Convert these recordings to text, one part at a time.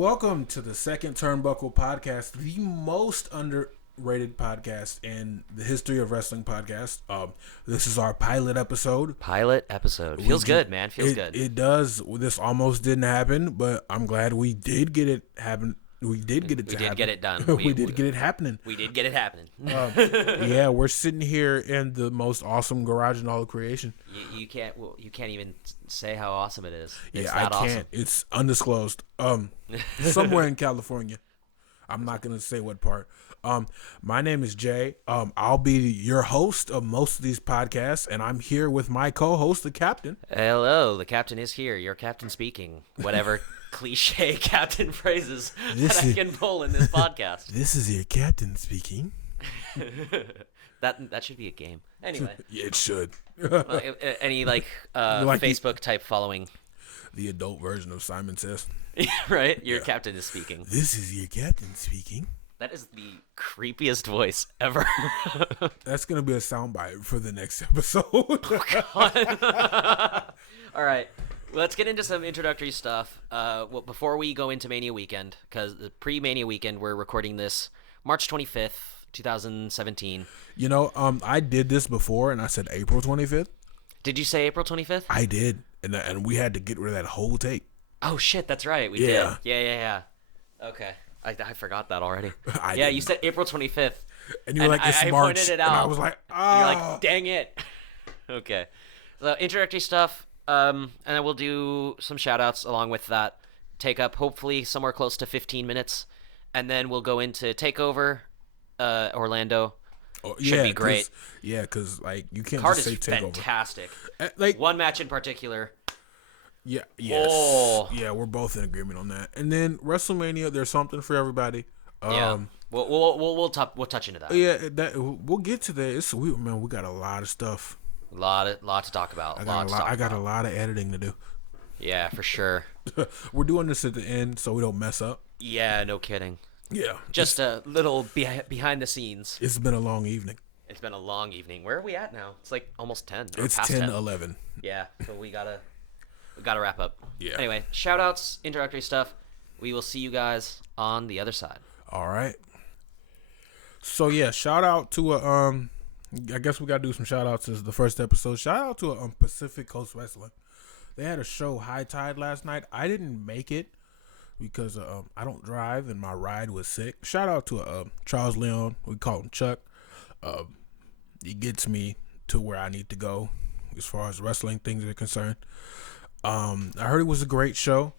welcome to the Second Turnbuckle Podcast, the most underrated podcast in the history of wrestling podcast. This is our pilot episode. Feels good, man. Feels good. It does. This almost didn't happen, but I'm glad we did get it happen. We did get it to happen. We did get it done. We did get it happening. We did get it happening. Yeah, we're sitting here in the most awesome garage in all of creation. You can't even say how awesome it is. It's I can't. Awesome. It's undisclosed. Somewhere in California. I'm not gonna say what part. My name is Jay. I'll be your host of most of these podcasts, and I'm here with my co-host, the Captain. Hello, the Captain is here. Your Captain speaking. Whatever cliche Captain phrases I can pull in this podcast. This is your Captain speaking. That should be a game. Anyway. Yeah, it should. Any Facebook type following. The adult version of Simon Says. Right? Your Captain is speaking. This is your Captain speaking. That is the creepiest voice ever. That's going to be a soundbite for the next episode. All right. Let's get into some introductory stuff. Before we go into Mania Weekend, because the pre-Mania Weekend, we're recording this March 25th, 2017. You know, I did this before, and I said April 25th. Did you say April 25th? I did, and we had to get rid of that whole tape. Oh, shit, that's right. We did. Yeah. Okay. I forgot that already. You said April 25th. And you were like, it's March. I pointed it out. And I was like, oh. You're like, dang it. Okay. So, introductory stuff, and then we'll do some shout-outs along with that. Take up, hopefully, somewhere close to 15 minutes. And then we'll go into TakeOver, Orlando. Oh, Should be great. Because, like, you can't Card just say is TakeOver. Fantastic. Like one match in particular. Yeah, yes. Oh. Yeah, we're both in agreement on that. And then WrestleMania, there's something for everybody. We'll touch into that. Yeah, we'll get to that. We got a lot of stuff. Lot to talk about. I got a lot of editing to do. Yeah, for sure. We're doing this at the end so we don't mess up. Yeah, no kidding. Yeah. Just a little behind the scenes. It's been a long evening. It's been a long evening. Where are we at now? It's like almost 10. It's past 10, 10. 11. Yeah, so we gotta wrap up. Yeah. Anyway, shout-outs, introductory stuff. We will see you guys on the other side. All right. So, yeah, shout out to I guess we got to do some shout-outs as the first episode. Shout out to Pacific Coast Wrestling. They had a show, High Tide, last night. I didn't make it because I don't drive and my ride was sick. Shout out to Charles Leon. We call him Chuck. He gets me to where I need to go as far as wrestling things are concerned. I heard it was a great show.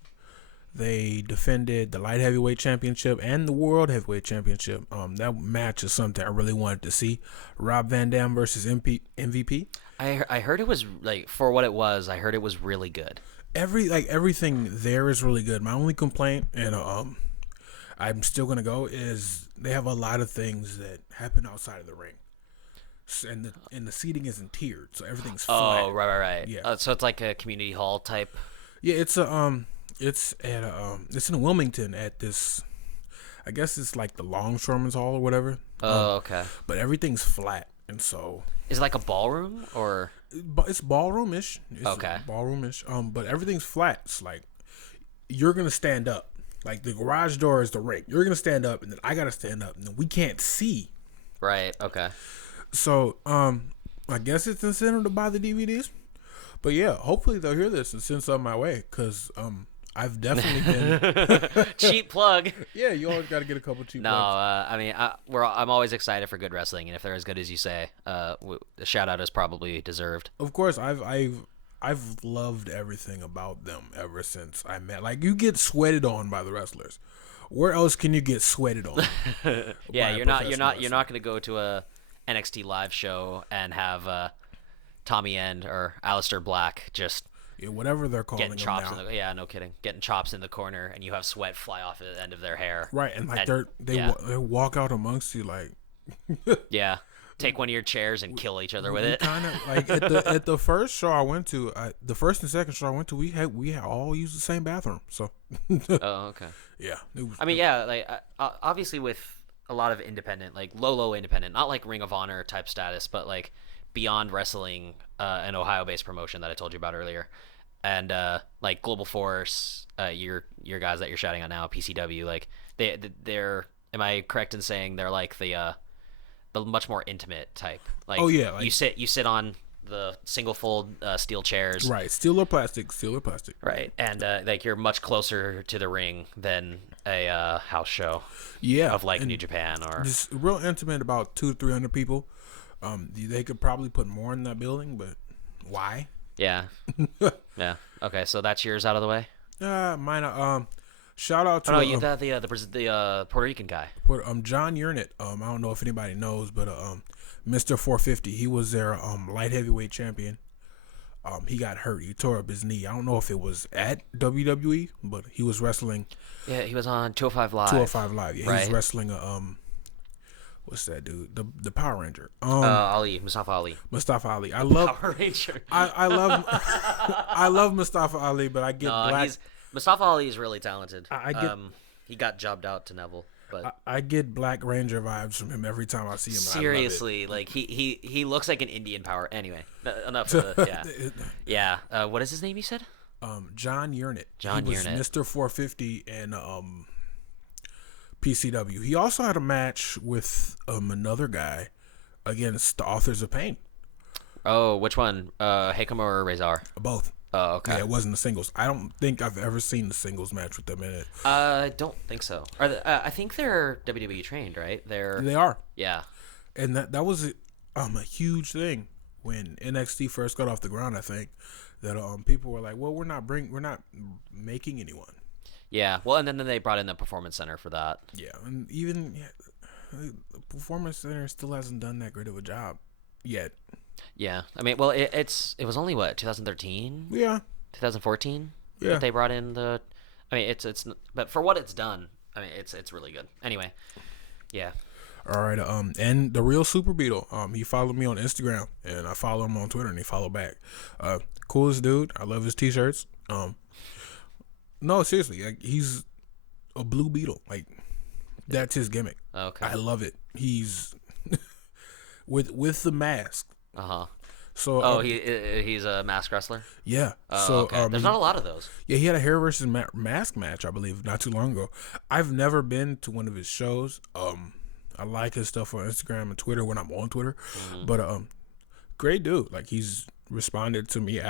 They defended the light heavyweight championship and the world heavyweight championship. That match is something I really wanted to see. Rob Van Dam versus MVP. I heard it was, like, for what it was, I heard it was really good. Everything there is really good. My only complaint, and I'm still gonna go, is they have a lot of things that happen outside of the ring. And the seating isn't tiered, so everything's flat. Oh, right. Yeah. So it's like a community hall type. Yeah, it's in Wilmington at this, I guess it's like the Longshoremen's Hall or whatever. Oh, okay. But everything's flat, and so is it like a ballroom or? It's ballroom-ish. Okay. Ballroom-ish. But everything's flat. It's like you're gonna stand up. Like the garage door is the ring. You're gonna stand up, and then I gotta stand up, and then we can't see. Right. Okay. So, I guess it's incentive to buy the DVDs. But yeah, hopefully they'll hear this and send some my way, because I've definitely been cheap plug. Yeah, you always got to get a couple cheap plugs. I mean, I'm always excited for good wrestling, and if they're as good as you say, the shout out is probably deserved. Of course, I've loved everything about them ever since I met. Like, you get sweated on by the wrestlers. Where else can you get sweated on? Yeah, you're not going to go to a NXT live show and have Tommy End or Aleister Black just whatever they're calling getting chops them now. Yeah, no kidding, getting chops in the corner, and you have sweat fly off at the end of their hair. Right, and like they walk out amongst you like yeah, take one of your chairs and kill each other with it. Kind of like at the first show I went to, the first and second show I went to, we had all used the same bathroom. So oh, okay. Yeah, like obviously with a lot of independent, like low independent, not like Ring of Honor type status, but like Beyond Wrestling, an Ohio-based promotion that I told you about earlier. and like Global Force, your guys that you're shouting out now, PCW, like they're. Am I correct in saying they're like the much more intimate type? Like, oh yeah, like, you sit on the single fold steel chairs, right? Steel or plastic, right? And like you're much closer to the ring than a house show, yeah, of like New Japan or just real intimate, about 200 to 300 people. They could probably put more in that building, but why? Yeah, yeah. Okay, so that's yours out of the way. Mine. Shout out to the Puerto Rican guy. John Urnit. I don't know if anybody knows, but Mr. 450. He was their light heavyweight champion. He got hurt. He tore up his knee. I don't know if it was at WWE, but he was wrestling. Yeah, he was on 205 Live. 205 Live. Yeah, right. He was wrestling what's that dude? The Power Ranger. Mustafa Ali. Mustafa Ali. I love Power Ranger. I love I love Mustafa Ali, but I get black. Mustafa Ali is really talented. I get, he got jobbed out to Neville, but I get Black Ranger vibes from him every time I see him. Seriously, like he looks like an Indian power. Anyway, enough of the yeah. What is his name? You said John Urnit. John Urnit, Mr. 450 and PCW. He also had a match with another guy against the Authors of Pain. Oh, which one? Hakam or Razor? Both. Oh, okay. Yeah, it wasn't the singles. I don't think I've ever seen the singles match with them in it. I don't think so. I think they're WWE trained, right? They are. Yeah. And that was a huge thing when NXT first got off the ground. I think that people were like, "Well, we're not making anyone." Yeah. Well, and then they brought in the Performance Center for that. Yeah, and even the Performance Center still hasn't done that great of a job yet. Yeah, I mean, well, it was only what 2013. Yeah, 2014. Yeah, that they brought in the. I mean, it's but for what it's done, I mean, it's really good. Anyway, yeah. All right. And the real Super Beetle. He followed me on Instagram, and I follow him on Twitter, and he followed back. Coolest dude. I love his t-shirts. No, seriously, like, he's a blue beetle. Like, that's his gimmick. Okay. I love it. He's with the mask. Uh-huh. So he's a mask wrestler? Yeah. Oh, so okay. There's not a lot of those. Yeah, he had a hair versus mask match, I believe, not too long ago. I've never been to one of his shows. I like his stuff on Instagram and Twitter when I'm on Twitter. Mm-hmm. But great dude. Like, he's responded to me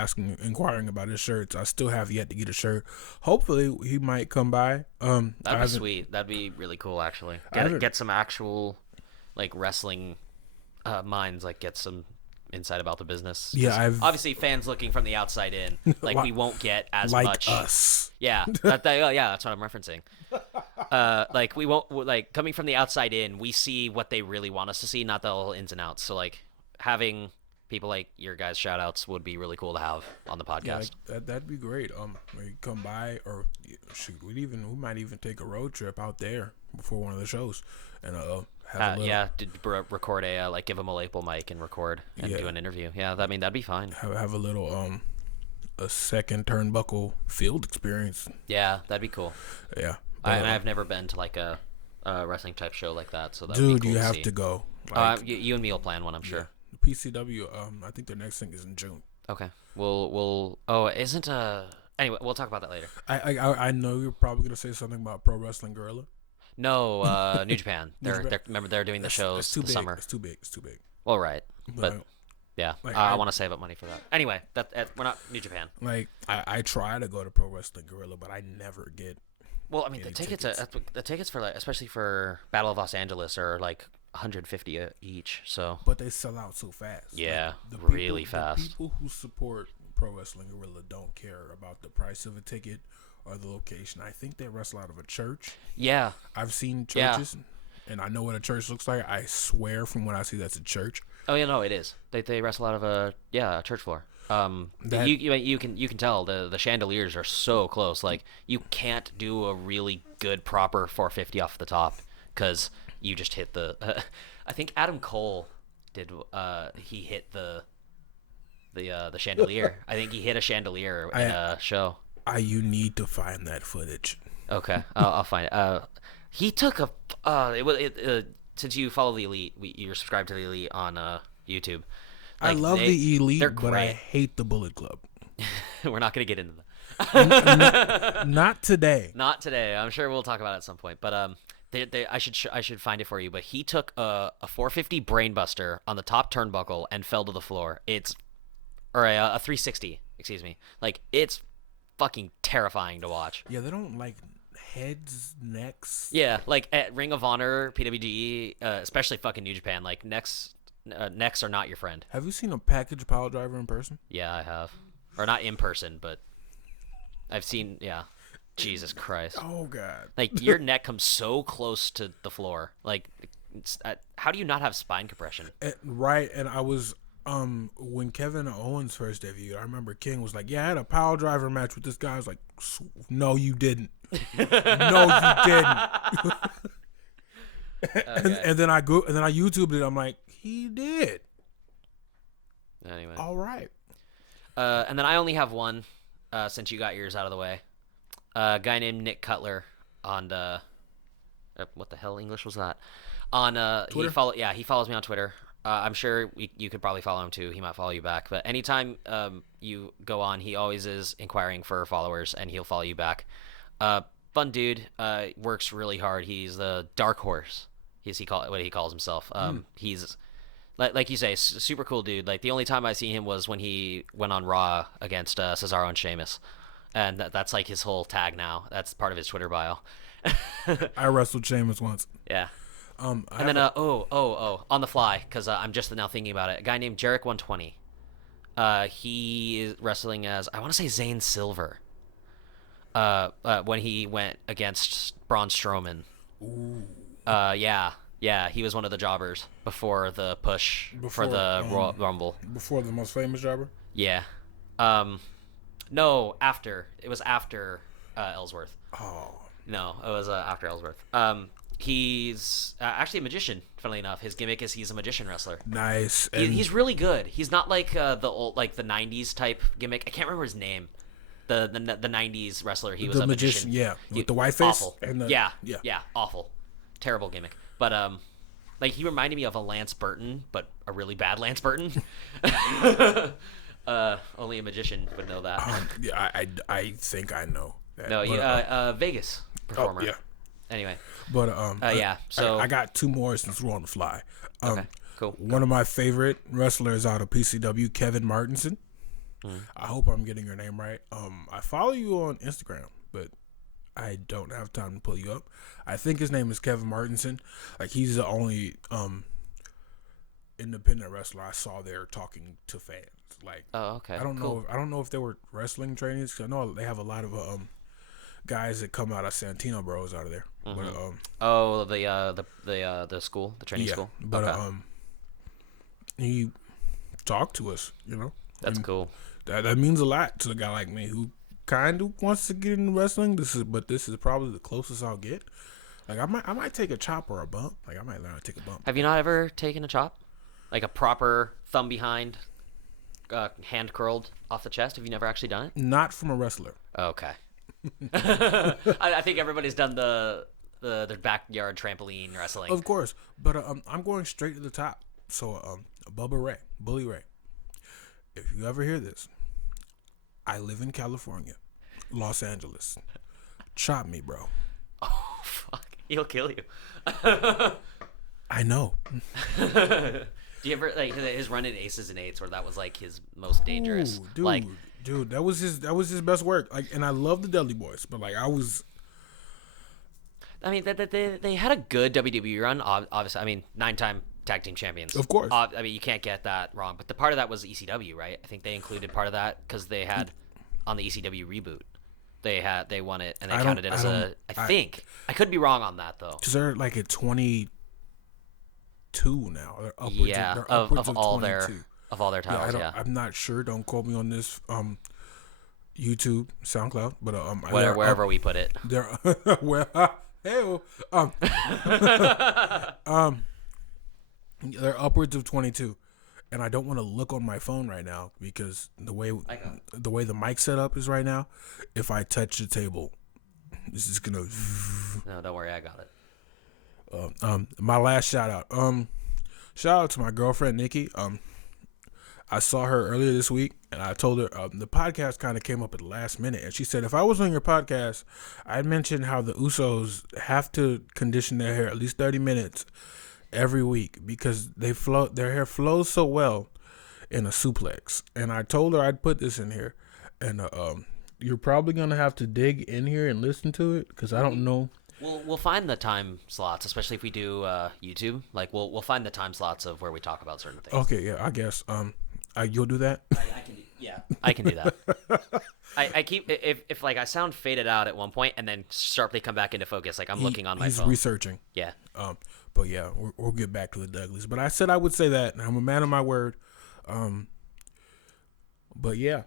inquiring about his shirts. I still have yet to get a shirt. Hopefully he might come by. That'd be sweet. That'd be really cool, actually. Get some actual like wrestling minds, like get some insight about the business. Yeah, obviously fans looking from the outside in, like we won't get as like much. Us. Yeah, yeah, that's what I'm referencing. Like we won't, like, coming from the outside in, we see what they really want us to see, not the whole ins and outs. So like having people like your guys' shout-outs would be really cool to have on the podcast. Yeah, that'd be great. We come by, or shoot, we might even take a road trip out there before one of the shows, and record a like give them a lapel mic and record and do an interview. Yeah, I mean that'd be fine. Have a little a second turnbuckle field experience. Yeah, that'd be cool. Yeah, I've never been to like a wrestling type show like that, so that'd be cool you to have see. to go. Like, you and me will plan one, I'm sure. PCW. I think their next thing is in June. Okay. We'll. Oh, isn't Anyway, we'll talk about that later. I know you're probably gonna say something about Pro Wrestling Guerrilla. No, New Japan. Remember they're doing the shows this summer. It's too big. Well, right, but yeah, like, I want to save up money for that. Anyway, we're not New Japan. Like I try to go to Pro Wrestling Guerrilla, but I never get. Well, I mean the tickets for like, especially for Battle of Los Angeles, are like $150 each. So. But they sell out so fast. Yeah, like, really fast. The people who support Pro Wrestling Guerrilla don't care about the price of a ticket or the location. I think they wrestle out of a church. Yeah. I've seen churches, and I know what a church looks like. I swear from what I see, that's a church. Oh, yeah, no, it is. They wrestle out of a church floor. You can tell the chandeliers are so close. Like, you can't do a really good proper 450 off the top because you just hit the. I think Adam Cole did. He hit the chandelier. I think he hit a chandelier in a show. You need to find that footage. Okay, I'll find it. He took a. Since you follow the Elite, you're subscribed to the Elite on YouTube. Like, I love the Elite, they're but I hate the Bullet Club. We're not going to get into that. Not today. Not today. I'm sure we'll talk about it at some point. But I should find it for you. But he took a 450 brainbuster on the top turnbuckle and fell to the floor. A 360. Excuse me. Like, it's fucking terrifying to watch. Yeah, they don't like heads, necks. Yeah, like at Ring of Honor, PWG, especially fucking New Japan. Like necks are not your friend. Have you seen a package pile driver in person? Yeah, I have. Or not in person, but I've seen, yeah. Jesus Christ. Oh, God. Like, your neck comes so close to the floor. Like, how do you not have spine compression? Right, and I was, when Kevin Owens first debuted, I remember King was like, yeah, I had a pile driver match with this guy. I was like, no, you didn't. No, you didn't. Okay. and then I YouTubed it. I'm like, he did. Anyway. All right. And then I only have one, since you got yours out of the way. A guy named Nick Cutler on what the hell English was that? On Twitter? he follows me on Twitter. I'm sure you could probably follow him too. He might follow you back. But anytime you go on, he always is inquiring for followers, and he'll follow you back. Fun dude. Works really hard. He's the dark horse. What he calls himself. He's like you say, super cool dude. Like, the only time I see him was when he went on Raw against Cesaro and Sheamus. And that's like his whole tag now. That's part of his Twitter bio. I wrestled Sheamus once. Yeah. On the fly, because I'm just now thinking about it. A guy named Jarek120. He is wrestling as, I want to say, Zane Silver. When he went against Braun Strowman. Ooh. Yeah, he was one of the jobbers before the push for the Royal Rumble. Before the most famous jobber? Yeah. No, after. It was after Ellsworth. Oh. No, it was after Ellsworth. He's actually a magician, funnily enough. His gimmick is he's a magician wrestler. Nice. He's really good. He's not like the old, like the 90s type gimmick. I can't remember his name. The 90s wrestler. He was a magician. Yeah, with the white face. Awful. And yeah, awful. Terrible gimmick. But like, he reminded me of a Lance Burton, but a really bad Lance Burton. Only a magician would know that. Yeah, I think I know that. No, but, Vegas performer. Oh, yeah. Anyway. But yeah. So I got two more since we're on the fly. Okay. Cool. One of my favorite wrestlers out of PCW, Kevin Martinson. I hope I'm getting your name right. I follow you on Instagram, but I don't have time to pull you up. I think his name is Kevin Martinson. Like, he's the only independent wrestler I saw there talking to fans. Like, oh, okay. I don't know if they were wrestling trainees, 'cause I know they have a lot of guys that come out of Santino Bros out of there. Mm-hmm. But the school, the training school. But okay. He talked to us, you know. That's cool. That means a lot to a guy like me who kind of wants to get into wrestling. This is probably the closest I'll get. Like, I might take a chop or a bump. Like, I might learn how to take a bump. Have you not ever taken a chop? Like a proper thumb behind, hand curled off the chest? Have you never actually done it? Not from a wrestler. Okay. I think everybody's done the backyard trampoline wrestling. Of course, but I'm going straight to the top. So Bully Ray, if you ever hear this, I live in California, Los Angeles. Chop me, bro. Oh, fuck. He'll kill you. I know. Do you ever, like, his run in Aces and Eights, where that was like his most dangerous? Ooh, dude, that was his best work. Like, and I love the Dudley Boys, but like, I mean, they had a good WWE run. Obviously, I mean, 9-time tag team champions. Of course. I mean, you can't get that wrong. But the part of that was ECW, right? I think they included part of that because they had on the ECW reboot, they won it and they counted it as I think I could be wrong on that though. Because they're like at 22 now. They're upwards. Yeah, they're upwards of all 22. their titles. Yeah, I'm not sure. Don't quote me on this. YouTube, SoundCloud, but wherever we put it. They're they're upwards of 22, and I don't want to look on my phone right now because the way the mic setup is right now, if I touch the table, this is gonna. No, don't worry, I got it. My last shout out to my girlfriend Nikki. I saw her earlier this week, and I told her the podcast kind of came up at the last minute, and she said, if I was on your podcast, I'd mention how the Usos have to condition their hair at least 30 minutes every week because their hair flows so well in a suplex. And I told her I'd put this in here, and you're probably gonna have to dig in here and listen to it because I don't know. We'll find the time slots, especially if we do YouTube. Like we'll find the time slots of where we talk about certain things. Okay, yeah, I guess. You'll do that. I can do that. I keep if like I sound faded out at one point and then sharply come back into focus, like I'm looking on my phone. He's researching. Yeah. But yeah, we'll get back to the Dudleys. But I said I would say that, and I'm a man of my word. But yeah,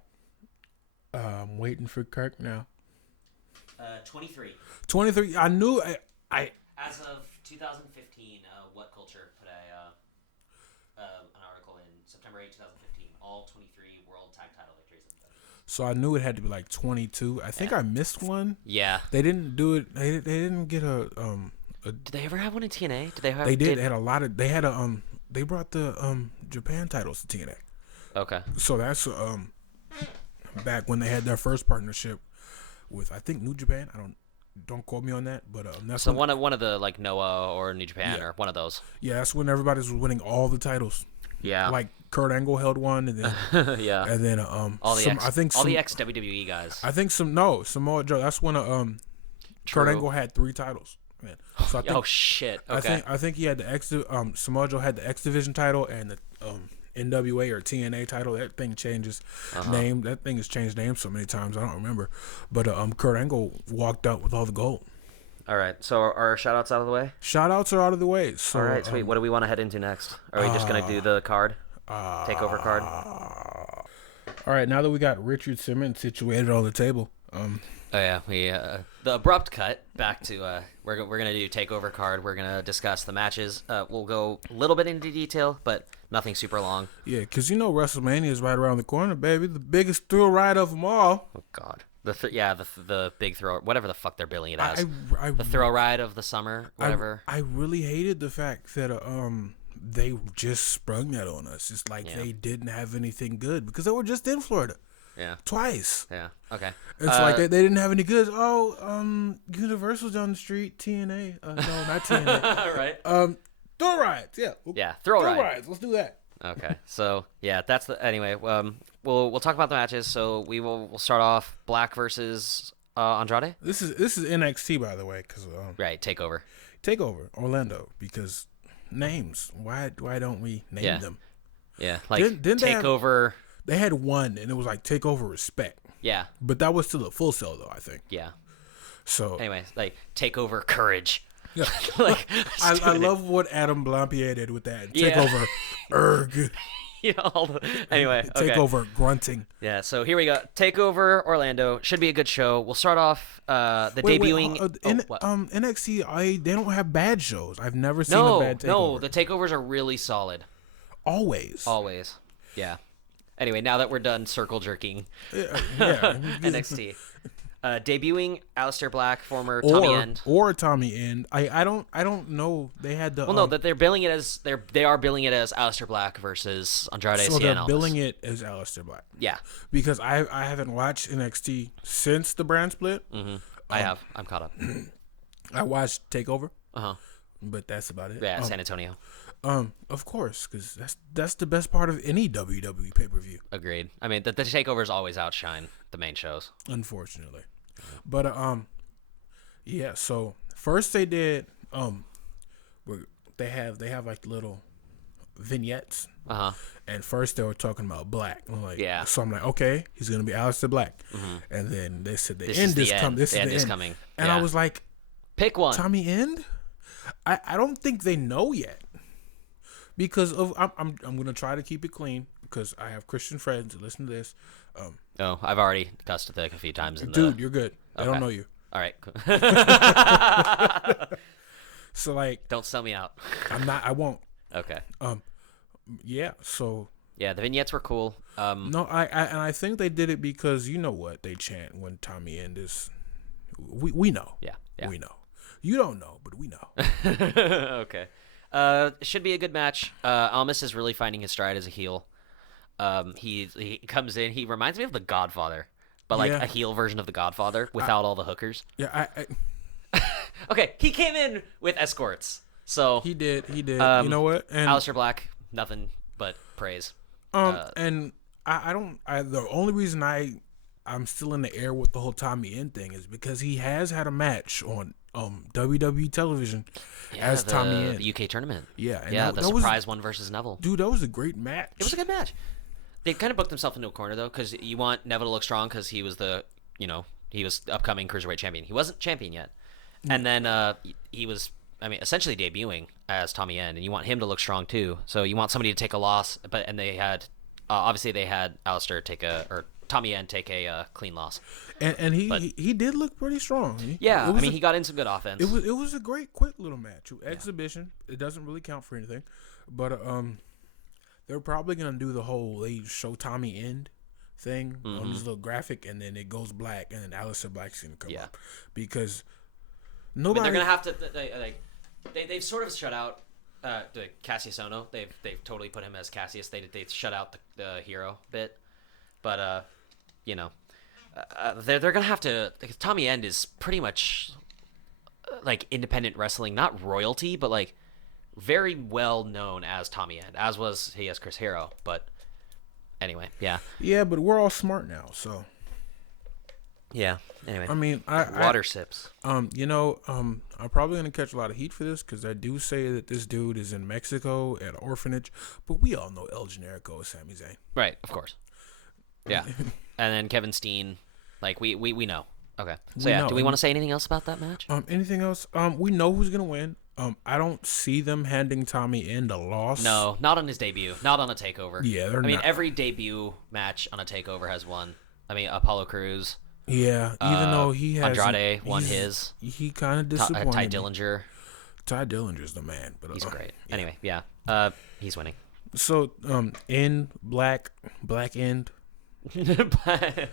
I'm waiting for Kirk now. 23. 23. I knew I. As of 2015, What Culture put an article in September 8, 2015. All 23 World Tag Title victories. So I knew it had to be like 22. I think I missed one. Yeah. They didn't do it. They didn't get a. Did they ever have one in TNA? Did they have? They did. They had a lot of. They had a. They brought the Japan titles to TNA. Okay. So that's back when they had their first partnership with, I think, New Japan. Don't quote me on that, but that's so one of the like Noah or New Japan or one of those. Yeah, that's when everybody was winning all the titles. Yeah, like Kurt Angle held one, and then yeah, and then all the ex WWE guys. I think Samoa Joe. That's when Kurt Angle had 3 titles. Man. So I think, oh shit! Okay. I think he had the Samoa Joe had the X Division title and the NWA or TNA title. That thing changes name. That thing has changed names so many times I don't remember. But Kurt Angle walked out with all the gold. All right. So our shout outs out of the way? Shout outs are out of the way. So, all right, sweet. What do we want to head into next? Are we just gonna do the card? Takeover card? All right, now that we got Richard Simmons situated on the table. Oh yeah, we the abrupt cut back to we're gonna do takeover card. We're gonna discuss the matches. We'll go a little bit into detail, but nothing super long. Yeah, because WrestleMania is right around the corner, baby. The biggest thrill ride of them all. Oh God, the big throw, whatever the fuck they're billing it as. The thrill ride of the summer, whatever. I really hated the fact that they just sprung that on us. It's like they didn't have anything good because they were just in Florida. Yeah. Twice. Yeah. Okay. It's like they didn't have any goods. Oh, Universal's down the street. TNA. No, not TNA. Right. Throw rides. Yeah. Throw rides. Let's do that. Okay. So yeah, that's the anyway. We'll talk about the matches. So we'll start off Black versus Andrade. This is NXT, by the way, because right, Takeover Orlando, because names. Why don't we name them? Yeah, like didn't Takeover. They had one, and it was like Takeover Respect. Yeah. But that was still a Full Sail, though, I think. Yeah. So. Anyway, like Takeover Courage. Yeah. Like, I love what Adam Blampier did with that. Takeover Erg. Anyway. Takeover Grunting. Yeah, so here we go. Takeover Orlando. Should be a good show. We'll start off debuting. NXT, they don't have bad shows. I've never seen a bad Takeover. No, the Takeovers are really solid. Always. Yeah. Anyway, now that we're done circle jerking, NXT debuting Aleister Black, former Tommy End, or Tommy End. I don't know. They had the that they're billing it as they are billing it as Aleister Black versus Andrade. So they're billing it as Aleister Black. Yeah, because I haven't watched NXT since the brand split. Mm-hmm. I have. I'm caught up. I watched Takeover. But that's about it. Yeah, San Antonio. Of course, because that's the best part of any WWE pay-per-view. Agreed. I mean, the takeovers always outshine the main shows, unfortunately. But yeah. So first they did they have like little vignettes. And first they were talking about Black. I'm like, so I'm like, okay, he's gonna be Aleister Black. And then they said the end is coming. This is coming. And I was like, pick one. Tommy End. I don't think they know yet. Because I'm gonna try to keep it clean because I have Christian friends that listen to this. I've already cussed at Thick a few times. Dude, you're good. I don't know you. All right. Cool. So like, don't sell me out. I won't. Okay. Yeah. So. Yeah, the vignettes were cool. No, I think they did it because you know what they chant when Tommy End is. We know. Yeah. We know. You don't know, but we know. Okay. It should be a good match. Almas is really finding his stride as a heel. He comes in. He reminds me of the Godfather, but like a heel version of the Godfather without all the hookers. Yeah, Okay, he came in with escorts. So he did. You know what? And Aleister Black, nothing but praise. And I don't. The only reason I'm still in the air with the whole Tommy End thing is because he has had a match on WWE television as Tommy End. The UK tournament. Yeah, and the surprise one versus Neville. Dude, that was a great match. It was a good match. They kind of booked themselves into a corner though, because you want Neville to look strong because he was he was upcoming cruiserweight champion. He wasn't champion yet, and then he was. Essentially debuting as Tommy End, and you want him to look strong too. So you want somebody to take a loss, and they had obviously they had Aleister Tommy End take a clean loss, and he did look pretty strong. He got in some good offense. It was a great quick little match, exhibition. It doesn't really count for anything, but they're probably gonna do the whole they show Tommy End thing on this little graphic, and then it goes black, and then Aleister Black's gonna come up because nobody. They're gonna have to they've sort of shut out Cassius Ohno. They've totally put him as Cassius. They shut out the hero bit, but they're gonna have to. Tommy End is pretty much like independent wrestling, not royalty, but like very well known as Tommy End, as was he as Chris Hero. But anyway, yeah, but we're all smart now, so. Yeah. Anyway, water sips. I'm probably gonna catch a lot of heat for this because I do say that this dude is in Mexico at an orphanage, but we all know El Generico is Sami Zayn. Right, of course. Yeah, and then Kevin Steen, like we know. Okay, so do we want to say anything else about that match? Anything else? We know who's gonna win. I don't see them handing Tommy End a loss. No, not on his debut, not on a takeover. Yeah, they're not. Every debut match on a takeover has won. Apollo Crews. Yeah, even though he has Andrade won his. He kind of disappointed. Ty Dillinger. Ty Dillinger's the man, but he's great. Yeah. Anyway, he's winning. So, End Black End. Aleister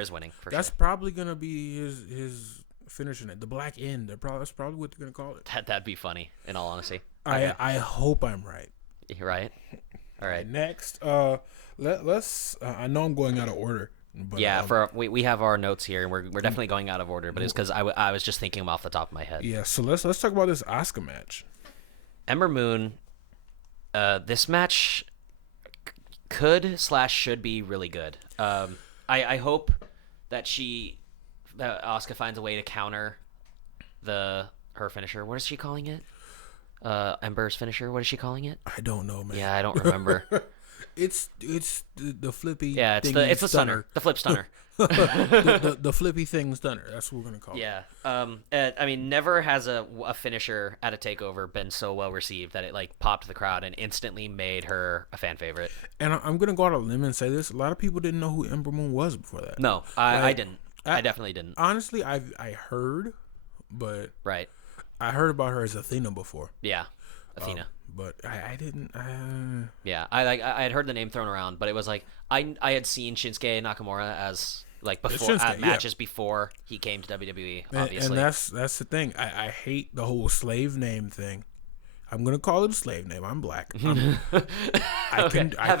is winning. For that's sure. probably gonna be his finishing it. The Black End. That's probably what they're gonna call it. That'd be funny. In all honesty, I hope I'm right. Right. All right. Next, let's. I know I'm going out of order. But, we have our notes here, and we're definitely going out of order. But it's because I was just thinking them off the top of my head. Yeah. So let's talk about this Asuka match. Ember Moon. This match should be really good. I hope that Asuka finds a way to counter her finisher. What is she calling it? Ember's finisher. What is she calling it? I don't know, man. Yeah, I don't remember. It's the flippy. Yeah, it's the stunner, the flip stunner. the flippy thing stunner. That's what we're gonna call it. Yeah. Never has a finisher at a takeover been so well received that it like popped the crowd and instantly made her a fan favorite. And I'm gonna go out on a limb and say this: a lot of people didn't know who Ember Moon was before that. No, I didn't. I definitely didn't. Honestly, I heard, but I heard about her as Athena before. Yeah, Athena. But I didn't. Yeah, I had heard the name thrown around, but it was like I had seen Shinsuke Nakamura as like before matches before he came to WWE. Obviously, and that's the thing. I hate the whole slave name thing. I'm gonna call it a slave name. I'm black. Have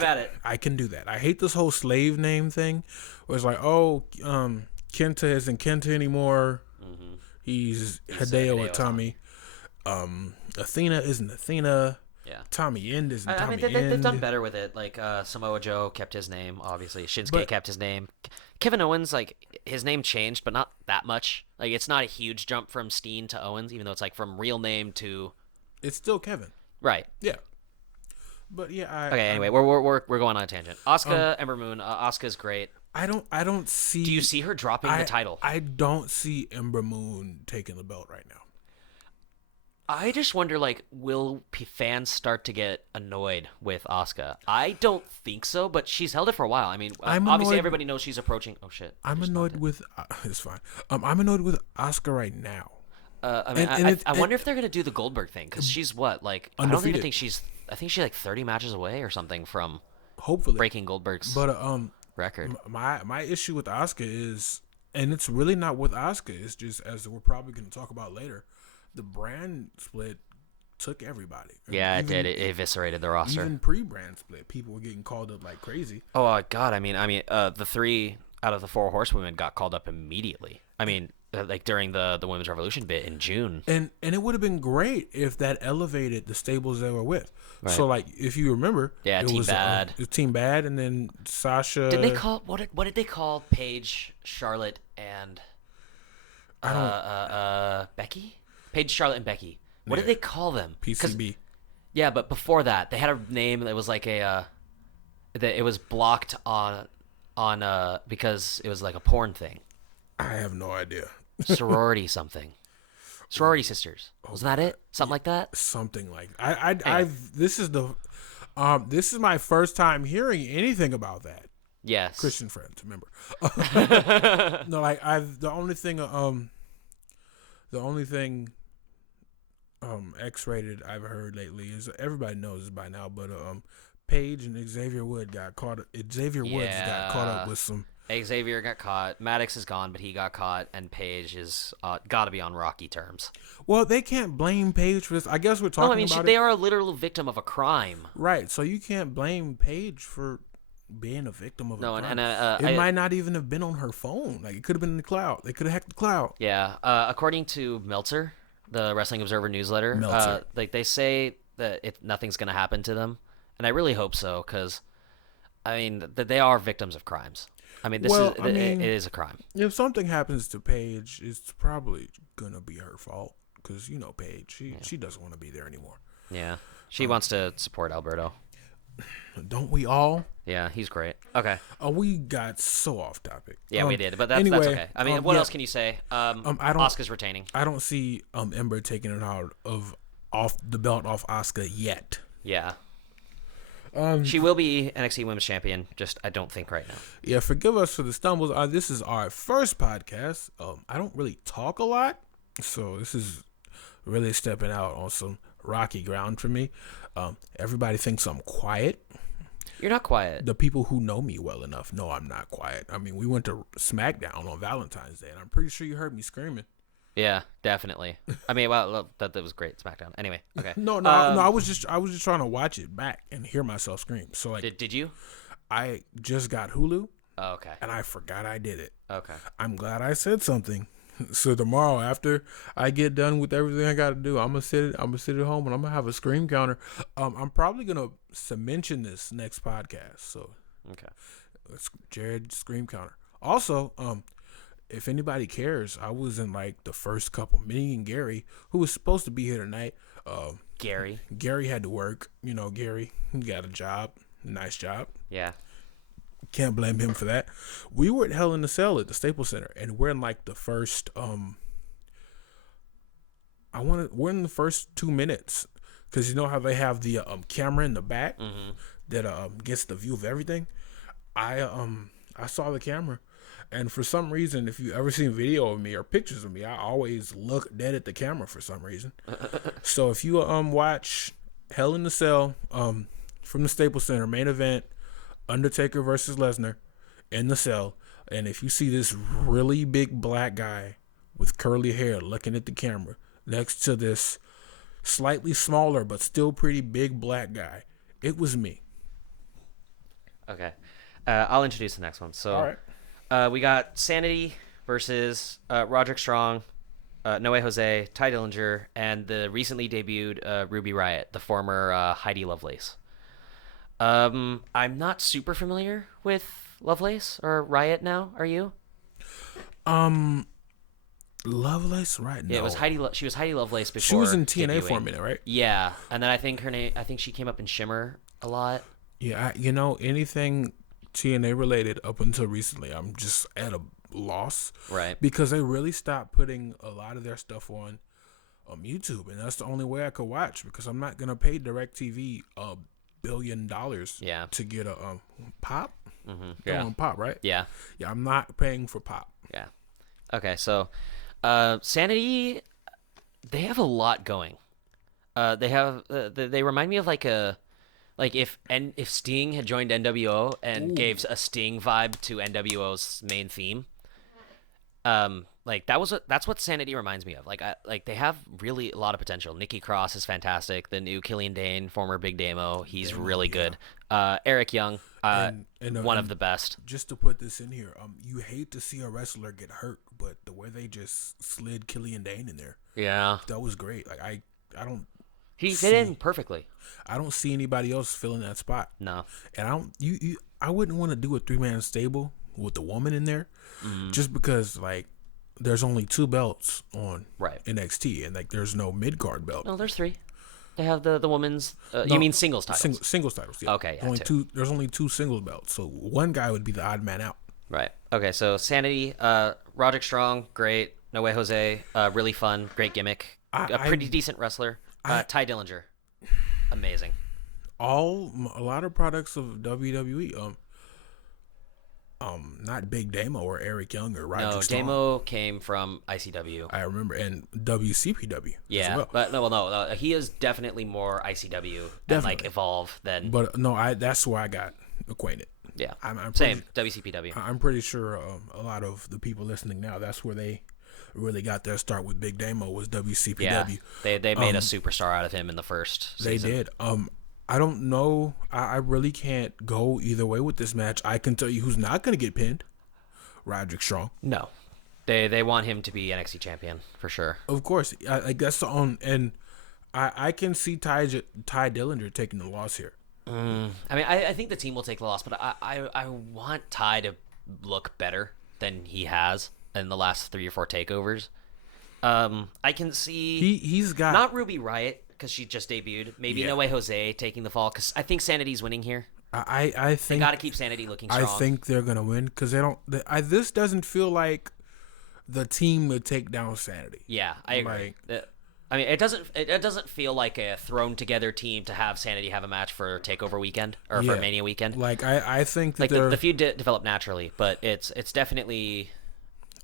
at it. I can do that. I hate this whole slave name thing. Where it's like, Kenta isn't Kenta anymore. Mm-hmm. He's Hideo Itami. Athena isn't Athena. Yeah. Tommy End isn't Tommy End. They've done better with it. Like Samoa Joe kept his name, obviously. Shinsuke kept his name. Kevin Owens, like his name changed, but not that much. Like it's not a huge jump from Steen to Owens, even though it's like from real name to. It's still Kevin. Right. Yeah. But yeah. Anyway, we're going on a tangent. Asuka, Ember Moon. Asuka's great. I don't see. Do you see her dropping the title? I don't see Ember Moon taking the belt right now. I just wonder, like, will fans start to get annoyed with Asuka? I don't think so, but she's held it for a while. I mean, obviously everybody knows she's approaching. Oh shit! I'm annoyed with. It's fine. I'm annoyed with Asuka right now. I wonder if they're gonna do the Goldberg thing because she's what, like, undefeated. I don't even think she's. I think she's like 30 matches away or something from hopefully breaking Goldberg's record. My issue with Asuka is, and it's really not with Asuka. It's just as we're probably gonna talk about later. The brand split took everybody. Yeah, it did. It eviscerated the roster. Even pre-brand split, people were getting called up like crazy. Oh God! I mean, the 3 out of the 4 horsewomen got called up immediately. I mean, like during the women's revolution bit in June. And it would have been great if that elevated the stables they were with. Right. So like, if you remember, it Team was Bad. It was Team Bad, and then Sasha. Did they call what did they call Paige, Charlotte, and Becky? Paige, Charlotte, and Becky. What did they call them? PCB. Yeah, but before that, they had a name that was like that it was blocked on because it was like a porn thing. I have no idea. Sorority something. Sorority sisters. Wasn't that it? Something like that? Something like this is my first time hearing anything about that. Yes. Christian friends, remember. No, like the only thing X-rated I've heard lately is, everybody knows this by now, but Paige and Xavier Woods got caught up with some. Xavier got caught. Maddox is gone, but he got caught, and Paige is got to be on rocky terms. Well, they can't blame Paige for this. I guess we're talking about they are a literal victim of a crime. Right, so you can't blame Paige for being a victim of a crime. It might not even have been on her phone. Like, it could have been in the cloud. They could have hacked the cloud. Yeah, according to Meltzer, the Wrestling Observer newsletter, like they say that nothing's going to happen to them, and I really hope so, because I mean that they are victims of crimes. I mean, it is a crime. If something happens to Paige, it's probably gonna be her fault, because Paige, she doesn't want to be there anymore. Yeah, she wants to support Alberto. Don't we all? Yeah, he's great. Okay. We got so off topic. Yeah, we did, but that's okay. I mean, what else can you say? Asuka's retaining. I don't see Ember taking it out off the belt off Asuka yet. Yeah. She will be NXT Women's Champion, just I don't think right now. Yeah, forgive us for the stumbles. This is our first podcast. I don't really talk a lot, so this is really stepping out on some rocky ground for me. Everybody thinks I'm quiet. You're not quiet. The people who know me well enough know I'm not quiet. I mean, we went to SmackDown on Valentine's Day, and I'm pretty sure you heard me screaming. Yeah, definitely. I mean, well, that was great, SmackDown. Anyway, okay. No. I was just trying to watch it back and hear myself scream. So like, did you? I just got Hulu. Oh, okay. And I forgot I did it. Okay. I'm glad I said something. So tomorrow, after I get done with everything I got to do, I'm gonna sit at home and I'm gonna have a scream counter. I'm probably gonna mention this next podcast. So okay, it's Jared's scream counter. Also, if anybody cares, I was in like the first couple. Me and Gary, who was supposed to be here tonight. Gary had to work. Gary, he got a job, nice job. Yeah. Can't blame him for that. We were at Hell in a Cell at the Staples Center, and we're in like the first. We're in the first 2 minutes, because you know how they have the camera in the back that gets the view of everything. I saw the camera, and for some reason, if you ever seen video of me or pictures of me, I always look dead at the camera for some reason. So if you watch Hell in a Cell from the Staples Center main event, Undertaker versus Lesnar in the cell, and if you see this really big black guy with curly hair looking at the camera next to this slightly smaller but still pretty big black guy, it was me. Okay. I'll introduce the next one. So all right. We got Sanity versus Roderick Strong, No Way Jose, Ty Dillinger, and the recently debuted Ruby Riot, the former Heidi Lovelace. I'm not super familiar with Lovelace or Riot now. Are you? Lovelace, right? No. Yeah, it was Heidi. She was Heidi Lovelace before. She was in TNA debuting. for a minute, right? Yeah, and then I think she came up in Shimmer a lot. Yeah, anything TNA related up until recently, I'm just at a loss. Right. Because they really stopped putting a lot of their stuff on YouTube, and that's the only way I could watch, because I'm not gonna pay DirecTV $1 billion to get a pop. Mm-hmm. Yeah, on pop, right? Yeah. Yeah, I'm not paying for pop. Yeah. Okay, so Sanity, they have a lot going. They remind me of if Sting had joined NWO and gave a Sting vibe to NWO's main theme. Like that's what Sanity reminds me of. Like they have really a lot of potential. Nikki Cross is fantastic. The new Killian Dane, former Big Damo, he's really good. Eric Young, one of the best. Just to put this in here, you hate to see a wrestler get hurt, but the way they just slid Killian Dane in there, that was great. Like I don't. He fit in perfectly. I don't see anybody else filling that spot. No, and I wouldn't want to do a 3-man stable with the woman in there, just because like there's only 2 belts on NXT, and like there's no mid card belt. No, there's 3. They have the women's. You mean singles titles? Singles titles. Yeah. Okay. Yeah, there's only 2 singles belts, so one guy would be the odd man out. Right. Okay. So Sanity, Roderick Strong, great. No Way Jose, really fun, great gimmick, a pretty decent wrestler. Ty Dillinger, amazing. A lot of products of WWE. Not Big Damo or Eric Young or Roderick Strong. Damo came from ICW. I remember, and WCPW. Yeah, as well. But no, he is definitely more ICW and like Evolve than. But no, that's where I got acquainted. Yeah, I'm same WCPW. I'm pretty sure a lot of the people listening now, that's where they really got their start with Big Damo was WCPW. Yeah, they made a superstar out of him in the first season. They did. I don't know. I really can't go either way with this match. I can tell you who's not going to get pinned. Roderick Strong. No. They want him to be NXT champion for sure. Of course. I guess the own, and I can see Ty Dillinger taking the loss here. I mean, I think the team will take the loss, but I want Ty to look better than he has in the last 3 or 4 takeovers. I can see he's got not Ruby Riot because she just debuted. Maybe No Way Jose taking the fall because I think Sanity's winning here. I think they got to keep Sanity looking strong. I think they're gonna win because they don't. This doesn't feel like the team would take down Sanity. Yeah, I agree. I mean, it doesn't feel like a thrown together team to have Sanity have a match for Takeover weekend or for Mania weekend. Like I think that like the feud developed naturally, but it's definitely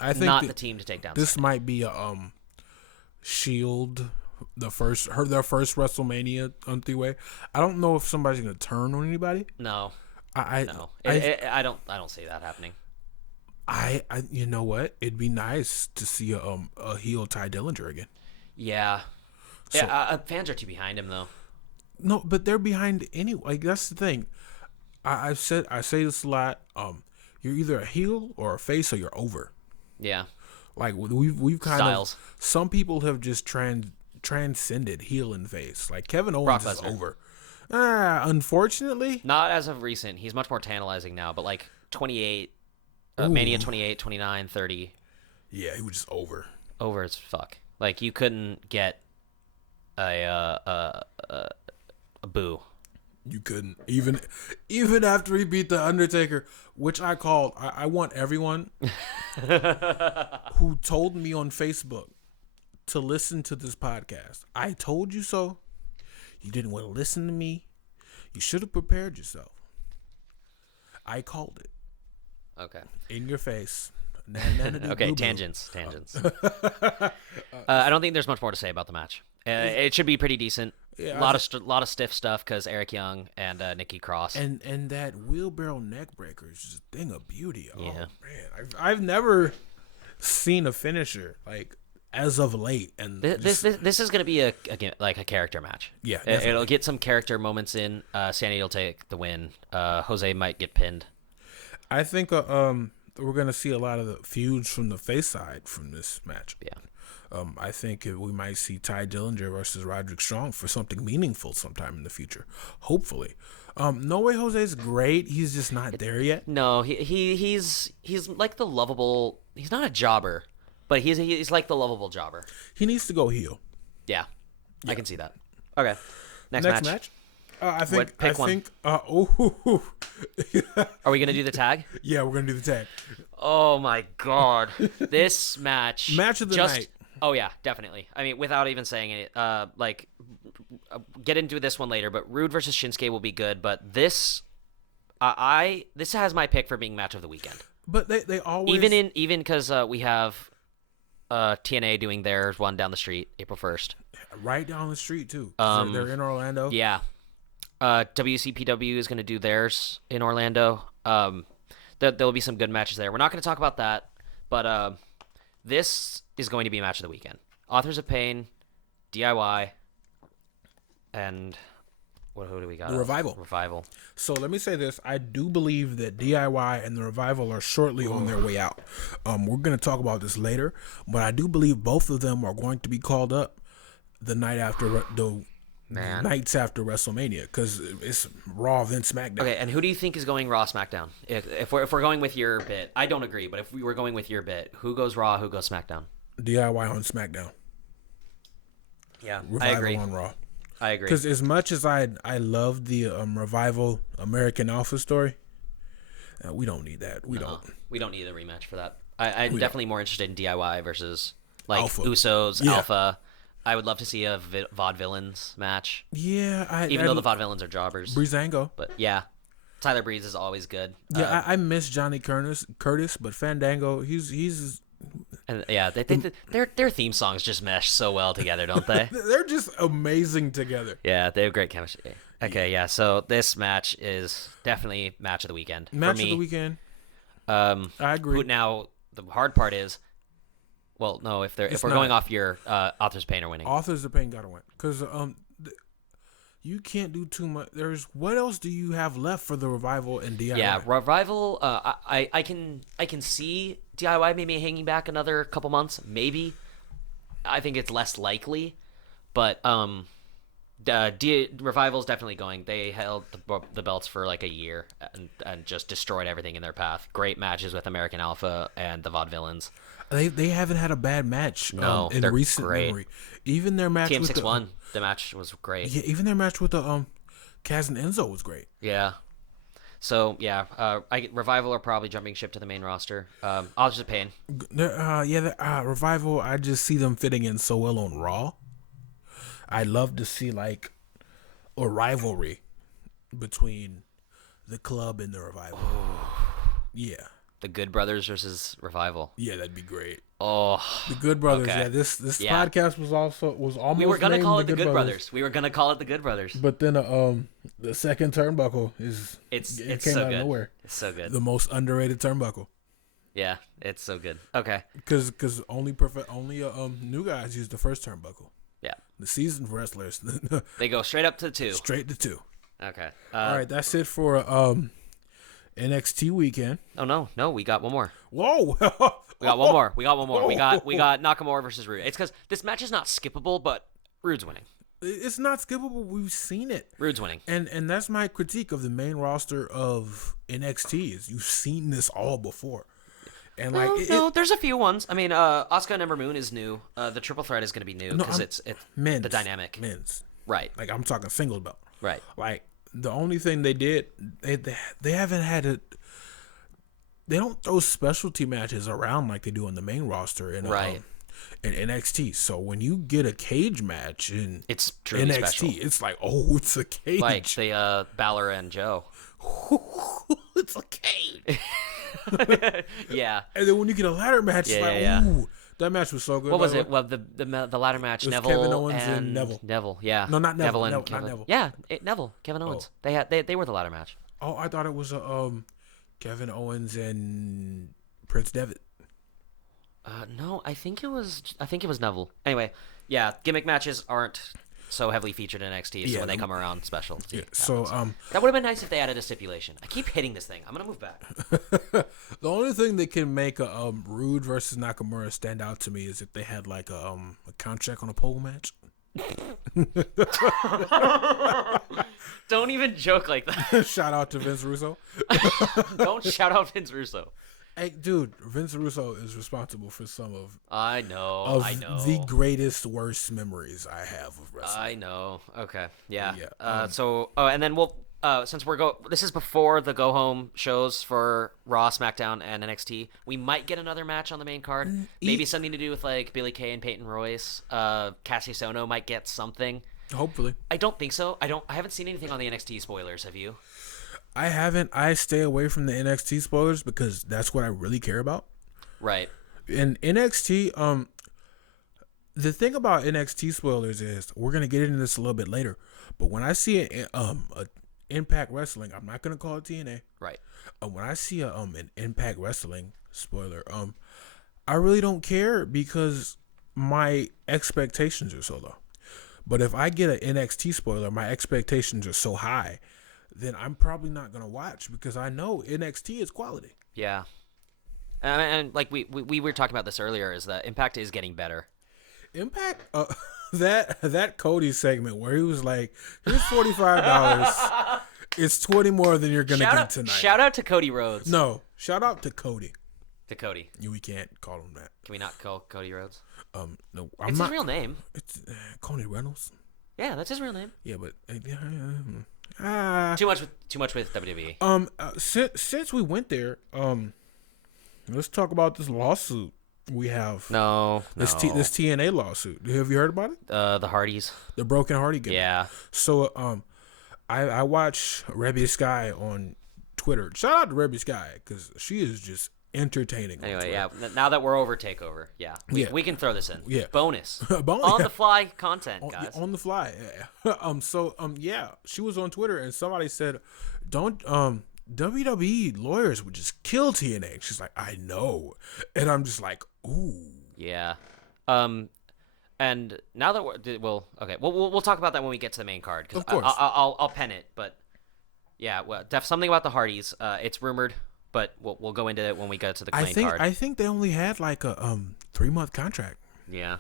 not the team to take down. This Sanity. might be a Shield. Their first WrestleMania on 3-way. I don't know if somebody's gonna turn on anybody. No, I don't see that happening. I you know what? It'd be nice to see a heel Ty Dillinger again. Yeah, fans are too behind him though. No, but they're behind anyway. Like that's the thing. I say this a lot. You're either a heel or a face, or you're over. Yeah. Like we've kind Styles. of some people have just transcended heel and face. Like Kevin Owens is over. Unfortunately, not as of recent. He's much more tantalizing now. But like 28, Mania 28, 29, 30. Yeah, he was just over. Over as fuck. Like you couldn't get a boo. You couldn't even after he beat the Undertaker, which I called. I want everyone who told me on Facebook to listen to this podcast. I told you so. You didn't want to listen to me. You should have prepared yourself. I called it. Okay. In your face. Okay, tangents. I don't think there's much more to say about the match. It should be pretty decent. Yeah, a lot of stiff stuff because Eric Young and Nikki Cross. And that wheelbarrow neck breaker is just a thing of beauty. Yeah. Oh man, I've never seen a finisher like as of late. And this is going to be a character match. Yeah, it'll get some character moments in. Sanity will take the win. Jose might get pinned. I think we're going to see a lot of the feuds from the face side from this match. Yeah. I think we might see Ty Dillinger versus Roderick Strong for something meaningful sometime in the future. Hopefully. No Way Jose's great. He's just not there yet. No, he's like the lovable. He's not a jobber, but he's like the lovable jobber. He needs to go heel. Yeah. I can see that. Okay. Next match. I think. One. Are we gonna do the tag? Yeah, we're gonna do the tag. Oh my god, this match of the night. Oh yeah, definitely. I mean, without even saying it, get into this one later. But Roode versus Shinsuke will be good. But this has my pick for being match of the weekend. But they always even because we have TNA doing theirs one down the street, April 1st. Right down the street too. They're in Orlando. Yeah. WCPW is going to do theirs in Orlando. There'll be some good matches there. We're not going to talk about that, but this is going to be match of the weekend. Authors of Pain, DIY, and who do we got? The Revival. Revival. So let me say this. I do believe that DIY and the Revival are shortly on their way out. We're going to talk about this later, but I do believe both of them are going to be called up the night after nights after WrestleMania, because it's Raw then SmackDown. Okay, and who do you think is going Raw SmackDown? If we're going with your bit, I don't agree, but if we were going with your bit, who goes Raw, who goes SmackDown? DIY on SmackDown. Yeah, Revival I agree. on Raw. I agree. Because as much as I love the Revival American Alpha story, we don't need that. We don't need a rematch for that. I'm definitely more interested in DIY versus like Alpha. Usos, Alpha. I would love to see a Vaudevillains match. Yeah, even though the Vaudevillains are jobbers. Breezango. But yeah, Tyler Breeze is always good. Yeah, I miss Johnny Curtis, but Fandango, he's. And yeah, their theme songs just mesh so well together, don't they? They're just amazing together. Yeah, they have great chemistry. Okay, yeah. So this match is definitely match of the weekend. Match for me. of the weekend. I agree. Now the hard part is, well, no, if we're going off your Authors of Pain are winning. Authors of Pain gotta win, because you can't do too much. What else do you have left for the Revival and DIY? Yeah, Revival. I can see DIY maybe hanging back another couple months. Maybe. I think it's less likely, but Revival's definitely going. They held the belts for like a year and just destroyed everything in their path. Great matches with American Alpha and the Vaudevillains. They haven't had a bad match in recent memory. Even their match with the match was great. Yeah, even their match with the Kaz and Enzo was great. Yeah. So yeah, Revival are probably jumping ship to the main roster. Authors of Pain. Revival. I just see them fitting in so well on Raw. I'd love to see like a rivalry between the club and the Revival. Yeah. The Good Brothers versus Revival. Yeah, that'd be great. Oh, the Good Brothers. Okay. Yeah, this podcast was almost. We were gonna call it the Good Brothers. We were gonna call it the Good Brothers. But then the Second Turnbuckle it came so out good. of nowhere. It's so good. The most underrated turnbuckle. Yeah, it's so good. Okay. Because only new guys use the first turnbuckle. Yeah. The seasoned wrestlers they go straight up to 2. Straight to 2. Okay. All right, that's it for NXT weekend. Oh no, we got one more. Whoa. We got one more. We got Nakamura versus Roode. It's because this match is not skippable, but Roode's winning. It's not skippable. We've seen it. Roode's winning. And that's my critique of the main roster of NXT is you've seen this all before. And no, there's a few ones. I mean, Asuka and Ember Moon is new. The triple threat is going to be new because it's men's, the dynamic. Men's. Right. Like I'm talking singles belt. Right. Like the only thing they did, they haven't had it. They don't throw specialty matches around like they do on the main roster in NXT. So when you get a cage match in it's truly NXT, special. it's like, oh, it's a cage. Like the Balor and Joe. It's a cage. Yeah. And then when you get a ladder match, it's like, ooh, that match was so good. What was it? Well, the ladder match, Neville Kevin Owens and Neville. Neville, yeah. No, not Neville. Not Neville. Yeah, Neville, Kevin Owens. Oh. They were the ladder match. Oh, I thought it was Kevin Owens and Prince Devitt. No, I think it was Neville. Anyway, yeah, gimmick matches aren't so heavily featured in NXT, so when they come around, special. Yeah, so that would have been nice if they added a stipulation. I keep hitting this thing. I'm gonna move back. The only thing that can make a Roode versus Nakamura stand out to me is if they had like a count check on a pole match. Don't even joke like that. Shout out to Vince Russo. Don't shout out Vince Russo. Hey, dude, Vince Russo is responsible for some of I know the greatest worst memories I have of wrestling. I know. Okay. Yeah. Yeah. And then we'll since this is before the go home shows for Raw, SmackDown, and NXT. We might get another match on the main card. Maybe something to do with like Billie Kay and Peyton Royce. Cassius Ohno might get something. Hopefully. I don't think so. I haven't seen anything on the NXT spoilers. Have you? I haven't. I stay away from the NXT spoilers because that's what I really care about. Right. In NXT, the thing about NXT spoilers is we're gonna get into this a little bit later, but when I see a Impact Wrestling, I'm not gonna call it TNA. Right. When I see an Impact Wrestling spoiler, I really don't care because my expectations are so low. But if I get an NXT spoiler, my expectations are so high, then I'm probably not going to watch because I know NXT is quality. Yeah. And like we were talking about this earlier, is that Impact is getting better. Impact, that Cody segment where he was like, here's $45. It's 20 more than you're going to get tonight. Shout out to Cody Rhodes. No, shout out to Cody. To Cody. We can't call him that. Can we not call Cody Rhodes? No. It's his real name. It's Cody Reynolds. Yeah, that's his real name. Yeah, but too much with WWE. Since we went there, let's talk about this lawsuit we have. This TNA lawsuit. Have you heard about it? The Hardys. The Broken Hardy game. Yeah. So I watch Rebby Sky on Twitter. Shout out to Rebby Sky because she is just entertaining. Anyway, yeah. Now that we're over Takeover, we can throw this in. Yeah. Bonus. On the fly content, guys. On the fly. Yeah. She was on Twitter and somebody said, "Don't WWE lawyers would just kill TNA." She's like, "I know," and I'm just like, "Ooh." Yeah. And now that we'll talk about that when we get to the main card. Of course. I'll pen it, but yeah, something about the Hardys. It's rumored. But we'll go into it when we get to the main card. I think they only had like a 3-month contract. Yeah.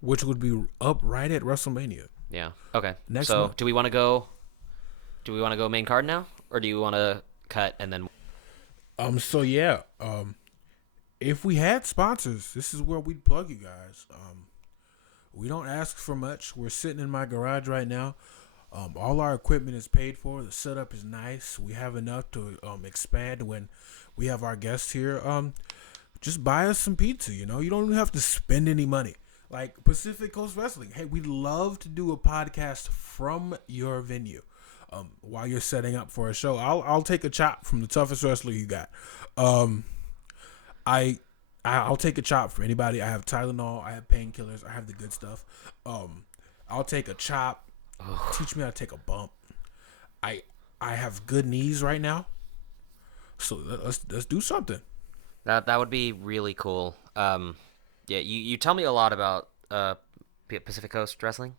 Which would be up right at WrestleMania. Yeah. Okay. Next so month. do we want to go main card now, or do you want to cut and then? So yeah. If we had sponsors, this is where we'd plug you guys. We don't ask for much. We're sitting in my garage right now. All our equipment is paid for. The setup is nice. We have enough to expand when we have our guests here. Just buy us some pizza, You don't even have to spend any money. Like Pacific Coast Wrestling. Hey, we'd love to do a podcast from your venue while you're setting up for a show. I'll take a chop from the toughest wrestler you got. I'll take a chop for anybody. I have Tylenol. I have painkillers. I have the good stuff. I'll take a chop. Teach me how to take a bump. I have good knees right now, so let's do something. That would be really cool. Yeah, you tell me a lot about Pacific Coast Wrestling.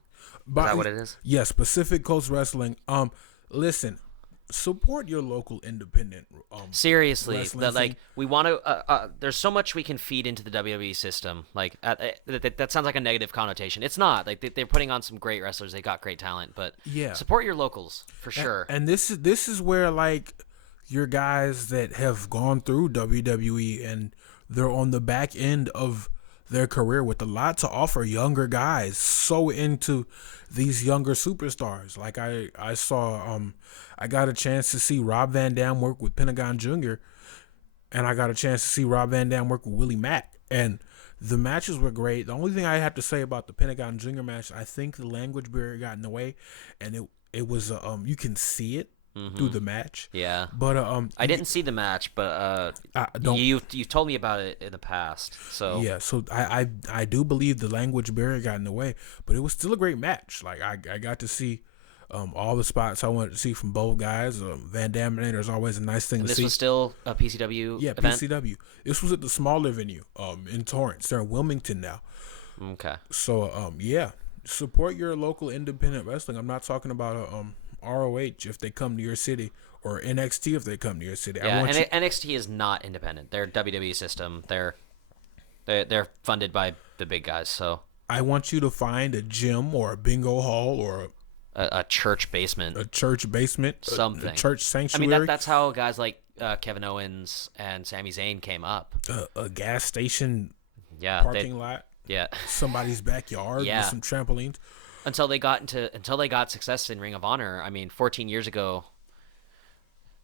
Is that what it is? Yes, Pacific Coast Wrestling. Listen, support your local independent. Seriously, we want to. There's so much we can feed into the WWE system. Like that sounds like a negative connotation. It's not. Like they're putting on some great wrestlers. They got great talent, but yeah, support your locals for sure. And this is where like your guys that have gone through WWE and they're on the back end of their career with a lot to offer younger guys so into these younger superstars. Like I saw I got a chance to see Rob Van Dam work with Pentagon Jr. and I got a chance to see Rob Van Dam work with Willie Mack, and the matches were great. The only thing I have to say about the Pentagon Jr. match, I think the language barrier got in the way, and it was you can see it through the match. Yeah. But I didn't see the match, but you've told me about it in the past. So yeah, so I do believe the language barrier got in the way, but it was still a great match. Like I got to see all the spots I wanted to see from both guys. Van Dam and there's always a nice thing to see. This was still a PCW event? PCW. This was at the smaller venue in Torrance. They're in Wilmington now. Okay. So yeah, support your local independent wrestling. I'm not talking about ROH if they come to your city, or NXT if they come to your city. Yeah, NXT is not independent. They're WWE system. They're funded by the big guys. So I want you to find a gym or a bingo hall or a church basement. Something. A church sanctuary. I mean, that's how guys like Kevin Owens and Sami Zayn came up. A gas station parking lot. Yeah. Somebody's backyard with some trampolines. Until they got success in Ring of Honor. I mean, 14 years ago,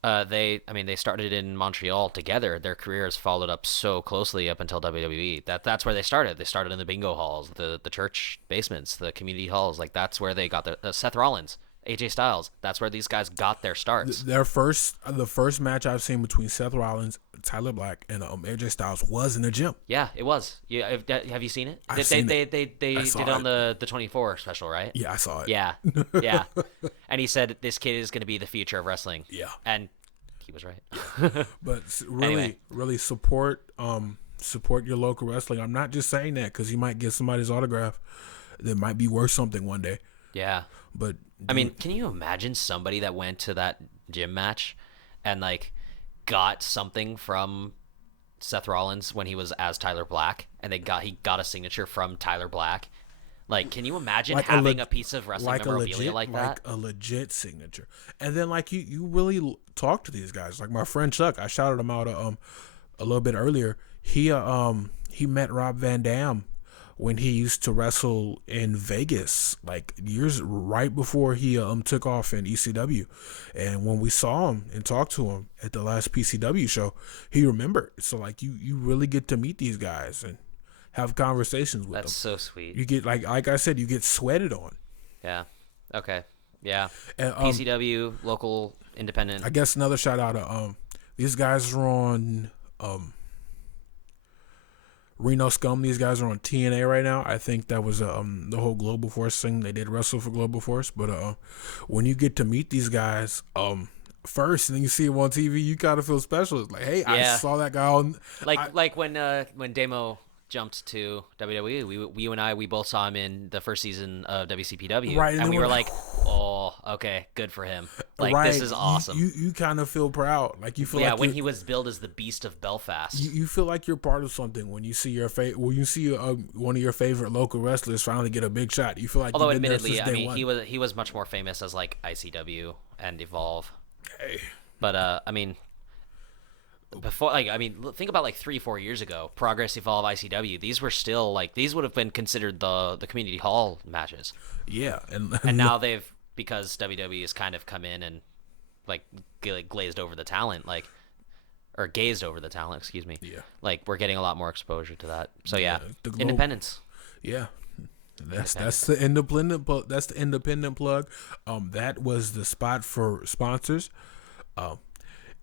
they started in Montreal together. Their careers followed up so closely up until WWE. That's where they started. They started in the bingo halls, the church basements, the community halls. Like that's where they got their Seth Rollins, AJ Styles. That's where these guys got their starts. The first match I've seen between Seth Rollins, Tyler Black, and AJ Styles was in the gym. Yeah, it was. Yeah, have you seen it? I've seen it. They did it on the 24 special, right? Yeah, I saw it. Yeah. And he said this kid is going to be the future of wrestling. Yeah. And he was right. But really, really support support your local wrestling. I'm not just saying that because you might get somebody's autograph that might be worth something one day. Yeah. But I mean, can you imagine somebody that went to that gym match and like got something from Seth Rollins when he was as Tyler Black, and he got a signature from Tyler Black? Like, can you imagine like having a piece of wrestling memorabilia like that? Like a legit signature. And then like you really talk to these guys. Like my friend Chuck, I shouted him out a little bit earlier. He met Rob Van Dam when he used to wrestle in Vegas, like years right before he took off in ECW. And when we saw him and talked to him at the last PCW show, he remembered. So like you really get to meet these guys and have conversations with them. That's so sweet. You get like I said, you get sweated on. Yeah. Okay. Yeah. And, PCW, local, independent. I guess another shout out to these guys are on Reno Scum. These guys are on TNA right now. I think that was the whole Global Force thing. They did wrestle for Global Force, but when you get to meet these guys first and then you see them on TV, you kind of feel special. It's like, hey, I saw that guy on like when Damo jumped to WWE, we both saw him in the first season of WCPW, right, and we were like, oh, okay, good for him. Like, right. This is awesome. You kind of feel proud, like you feel like when he was billed as the Beast of Belfast. You feel like you're part of something when you see one of your favorite local wrestlers finally get a big shot. You feel like, although admittedly, I mean, he was much more famous as like ICW and Evolve. Hey. But I mean, before, like, I mean, think about like 3-4 years ago, Progress, Evolve, ICW. These were still like, these would have been considered the community hall matches. Yeah, and now they've, because WWE has kind of come in and like glazed over the talent, like, or gazed over the talent, excuse me. Yeah, like we're getting a lot more exposure to that. So yeah, independence. Yeah. That's the independent plug. That was the spot for sponsors.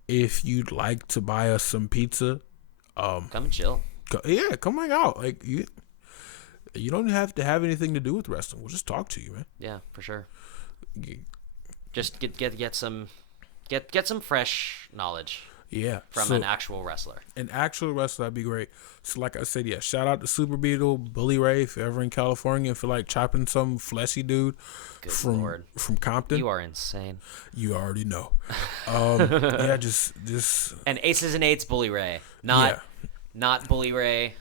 If you'd like to buy us some pizza, come and chill. Come hang out. Like you don't have to have anything to do with wrestling. We'll just talk to you, man. Yeah, for sure. Just get some fresh knowledge. Yeah, from an actual wrestler. An actual wrestler, that'd be great. So like I said, yeah, shout out to Super Beetle, Bully Ray, if you're ever in California and feel like chopping some fleshy dude from Compton. You are insane. You already know. Yeah, just and Aces and Eights, Bully Ray. Not Bully Ray,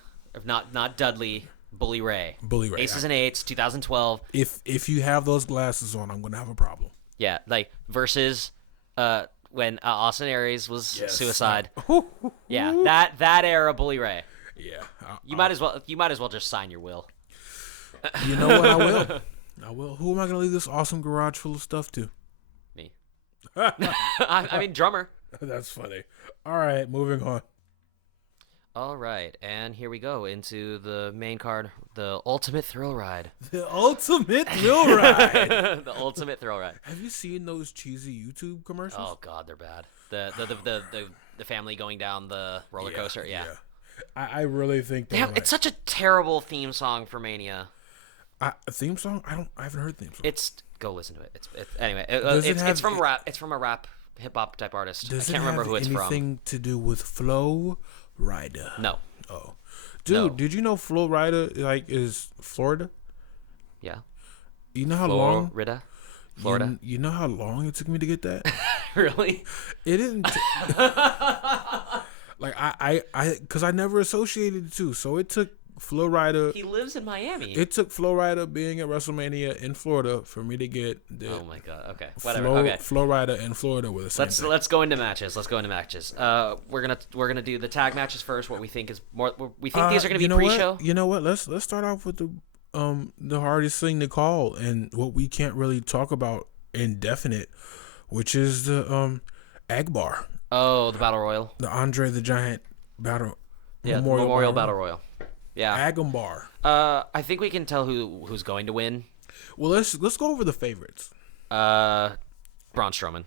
not Dudley, Bully Ray. Bully Ray. Aces and Eights, 2012. If you have those glasses on, I'm gonna have a problem. Yeah, like versus when Austin Aries was suicide. Yeah, that era, Bully Ray. Yeah, you might as well just sign your will. You know what? I will. Who am I gonna leave this awesome garage full of stuff to? Me. I mean, drummer. That's funny. All right, moving on. All right, and here we go into the main card, the Ultimate Thrill Ride. The Ultimate Thrill Ride. The Ultimate Thrill Ride. Have you seen those cheesy YouTube commercials? Oh God, they're bad. The family going down the roller coaster. Yeah. I really think it's such a terrible theme song for Mania. A theme song? I haven't heard theme song. Go listen to it. It's from rap. It's from a rap hip hop type artist. I can't remember who it's from. Does it have anything to do with Flow Rida? No. Oh, dude, did you know Flow Rida is Florida? Yeah. You know how long? Florida. You know how long it took me to get that? Really? It didn't. Like I because I never associated the two, so it took Flow Rida. He lives in Miami. It took Flow Rida being at WrestleMania in Florida for me to get the. Oh my God. Okay. Whatever. Flow Rida in Florida with the same thing. Let's go into matches. We're gonna do the tag matches first. What we think is more. We think these are gonna be pre-show. You know what? Let's start off with the hardest thing to call and what we can't really talk about indefinite, which is the Agbar. Oh, the Battle Royal. The Andre the Giant Battle. Yeah, Memorial Battle Royal. Yeah. Agbar. I think we can tell who's going to win. Well, let's go over the favorites. Braun Strowman.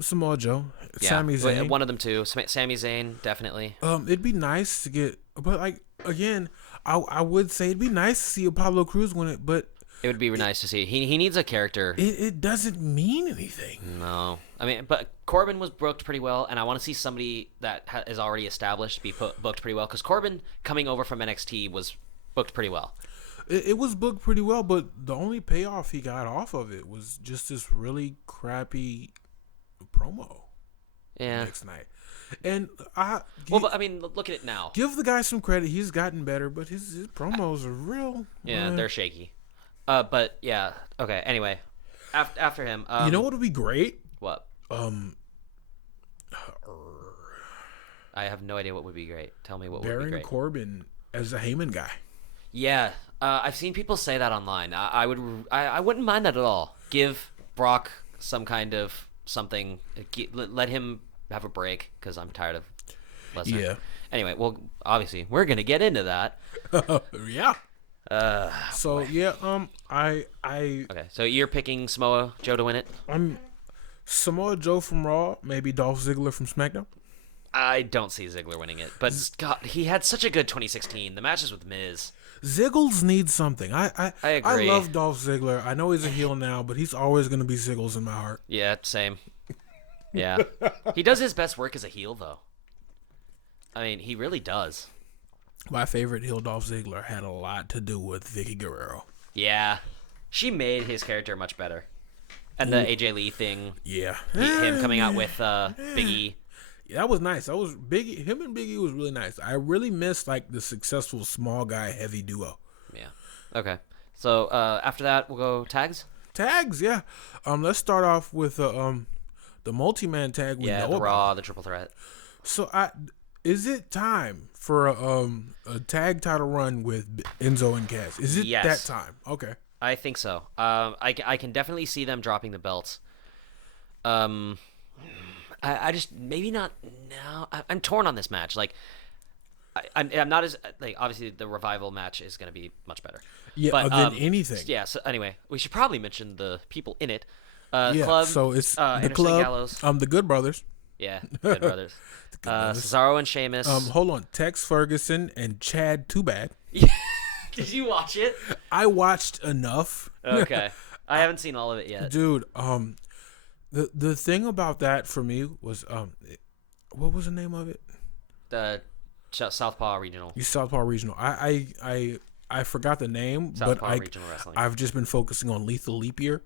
Samoa Joe. Yeah. Sami Zayn. One of them too. Sami Zayn, definitely. It'd be nice to get, but like again, I would say it'd be nice to see Apollo Crews win it, but It would be nice to see. He needs a character. It doesn't mean anything. No. I mean, but Corbin was booked pretty well, and I want to see somebody that is already established be booked pretty well, because Corbin coming over from NXT was booked pretty well. It was booked pretty well, but the only payoff he got off of it was just this really crappy promo. Yeah. Next night. And but I mean, look at it now. Give the guy some credit. He's gotten better, but his promos are real. Yeah, they're shaky. But yeah. Okay. Anyway, after him, you know what would be great? What? I have no idea what would be great. Tell me what would be great. Baron Corbin as a Heyman guy. Yeah, I've seen people say that online. I wouldn't mind that at all. Give Brock some kind of something. Let him have a break, because I'm tired of listening. Yeah. Anyway, well, obviously we're gonna get into that. Yeah. So boy. yeah, I Okay, so you're picking Samoa Joe to win it. I'm Samoa Joe from Raw, maybe Dolph Ziggler from SmackDown. I don't see Ziggler winning it, but God, he had such a good 2016. The matches with Miz. Ziggles needs something. I agree. I love Dolph Ziggler. I know he's a heel now, but he's always going to be Ziggles in my heart. Yeah, same. Yeah. He does his best work as a heel, though. I mean, he really does. My favorite heel, Dolph Ziggler, had a lot to do with Vicky Guerrero. Yeah. She made his character much better. And the AJ Lee thing. Yeah. Him coming out with Big E. Yeah, that was nice. That was Biggie. Him and Big E was really nice. I really missed like the successful small guy heavy duo. Yeah. Okay. So after that, we'll go tags. Tags, yeah. Let's start off with the multi-man tag. We know the Raw, about. the triple threat. So is it time for a tag title run with Enzo and Cass? Is it that time? Okay. I think so. I can definitely see them dropping the belts. I just maybe not now. I'm torn on this match. Like, I'm not as like obviously the Revival match is going to be much better. Yeah, but, than anything. Yeah. So anyway, we should probably mention the people in it. Yeah. Club, so it's the Anderson club. Gallows. The Good Brothers. Yeah, Good Brothers. Cesaro and Sheamus. Hold on, Tex Ferguson and Chad Too Bad. Did you watch it? I watched enough. Okay, I haven't seen all of it yet, dude. The thing about that for me was what was the name of it? The Southpaw Regional. Southpaw Regional. I forgot the name, Southpaw but Regional Wrestling. I've just been focusing on Lethal Leap Year.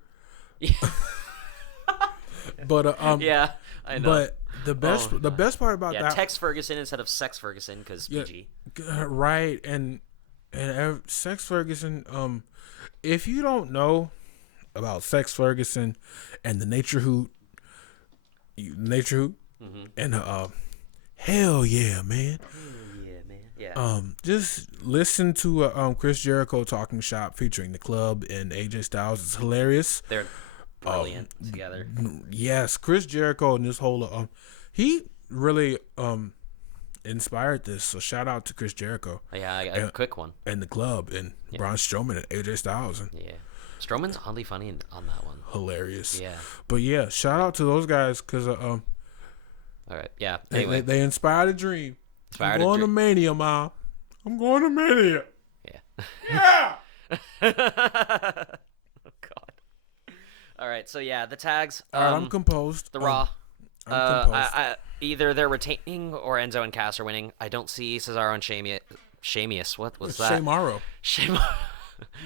But yeah, I know. But the best part about that, Tex Ferguson instead of Sex Ferguson, because PG. Right, and Sex Ferguson. If you don't know about Sex Ferguson and the Nature Hoot, Mm-hmm. and hell yeah, man. Yeah. Just listen to Chris Jericho talking shop featuring the club and AJ Styles. It's hilarious. They're brilliant together. Yes, Chris Jericho and this whole he really inspired this. So shout out to Chris Jericho. Yeah, I got a quick one. And the club and Braun Strowman and AJ Styles. Yeah. Strowman's oddly funny on that one. Hilarious. Yeah. But yeah, shout out to those guys because all right. Yeah. Anyway, they inspired a dream. I'm going to Mania, Ma. I'm going to Mania. Yeah. Yeah. Oh God. All right. So yeah, the tags. I'm composed. The Raw. I'm composed. Either they're retaining or Enzo and Cass are winning. I don't see Cesaro and Sheamus. What was that? Shamaro.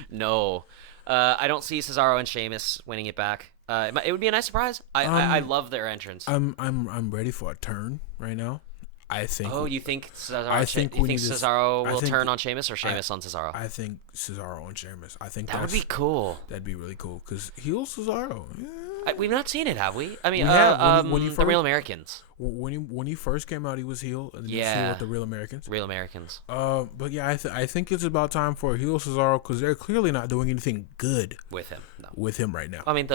No. I don't see Cesaro and Sheamus winning it back. It would be a nice surprise. I love their entrance. I'm ready for a turn right now. I think. Oh, you think Cesaro? Cesaro will turn on Sheamus or Sheamus on Cesaro? I think Cesaro on Sheamus. I think that would be cool. That'd be really cool because heel Cesaro. Yeah. We've not seen it, have we? I mean, the Real Americans. When he first came out, he was heel, and then he was heel with the Real Americans. Real Americans. But yeah, I think it's about time for a heel Cesaro because they're clearly not doing anything good with him. No. With him right now. I mean,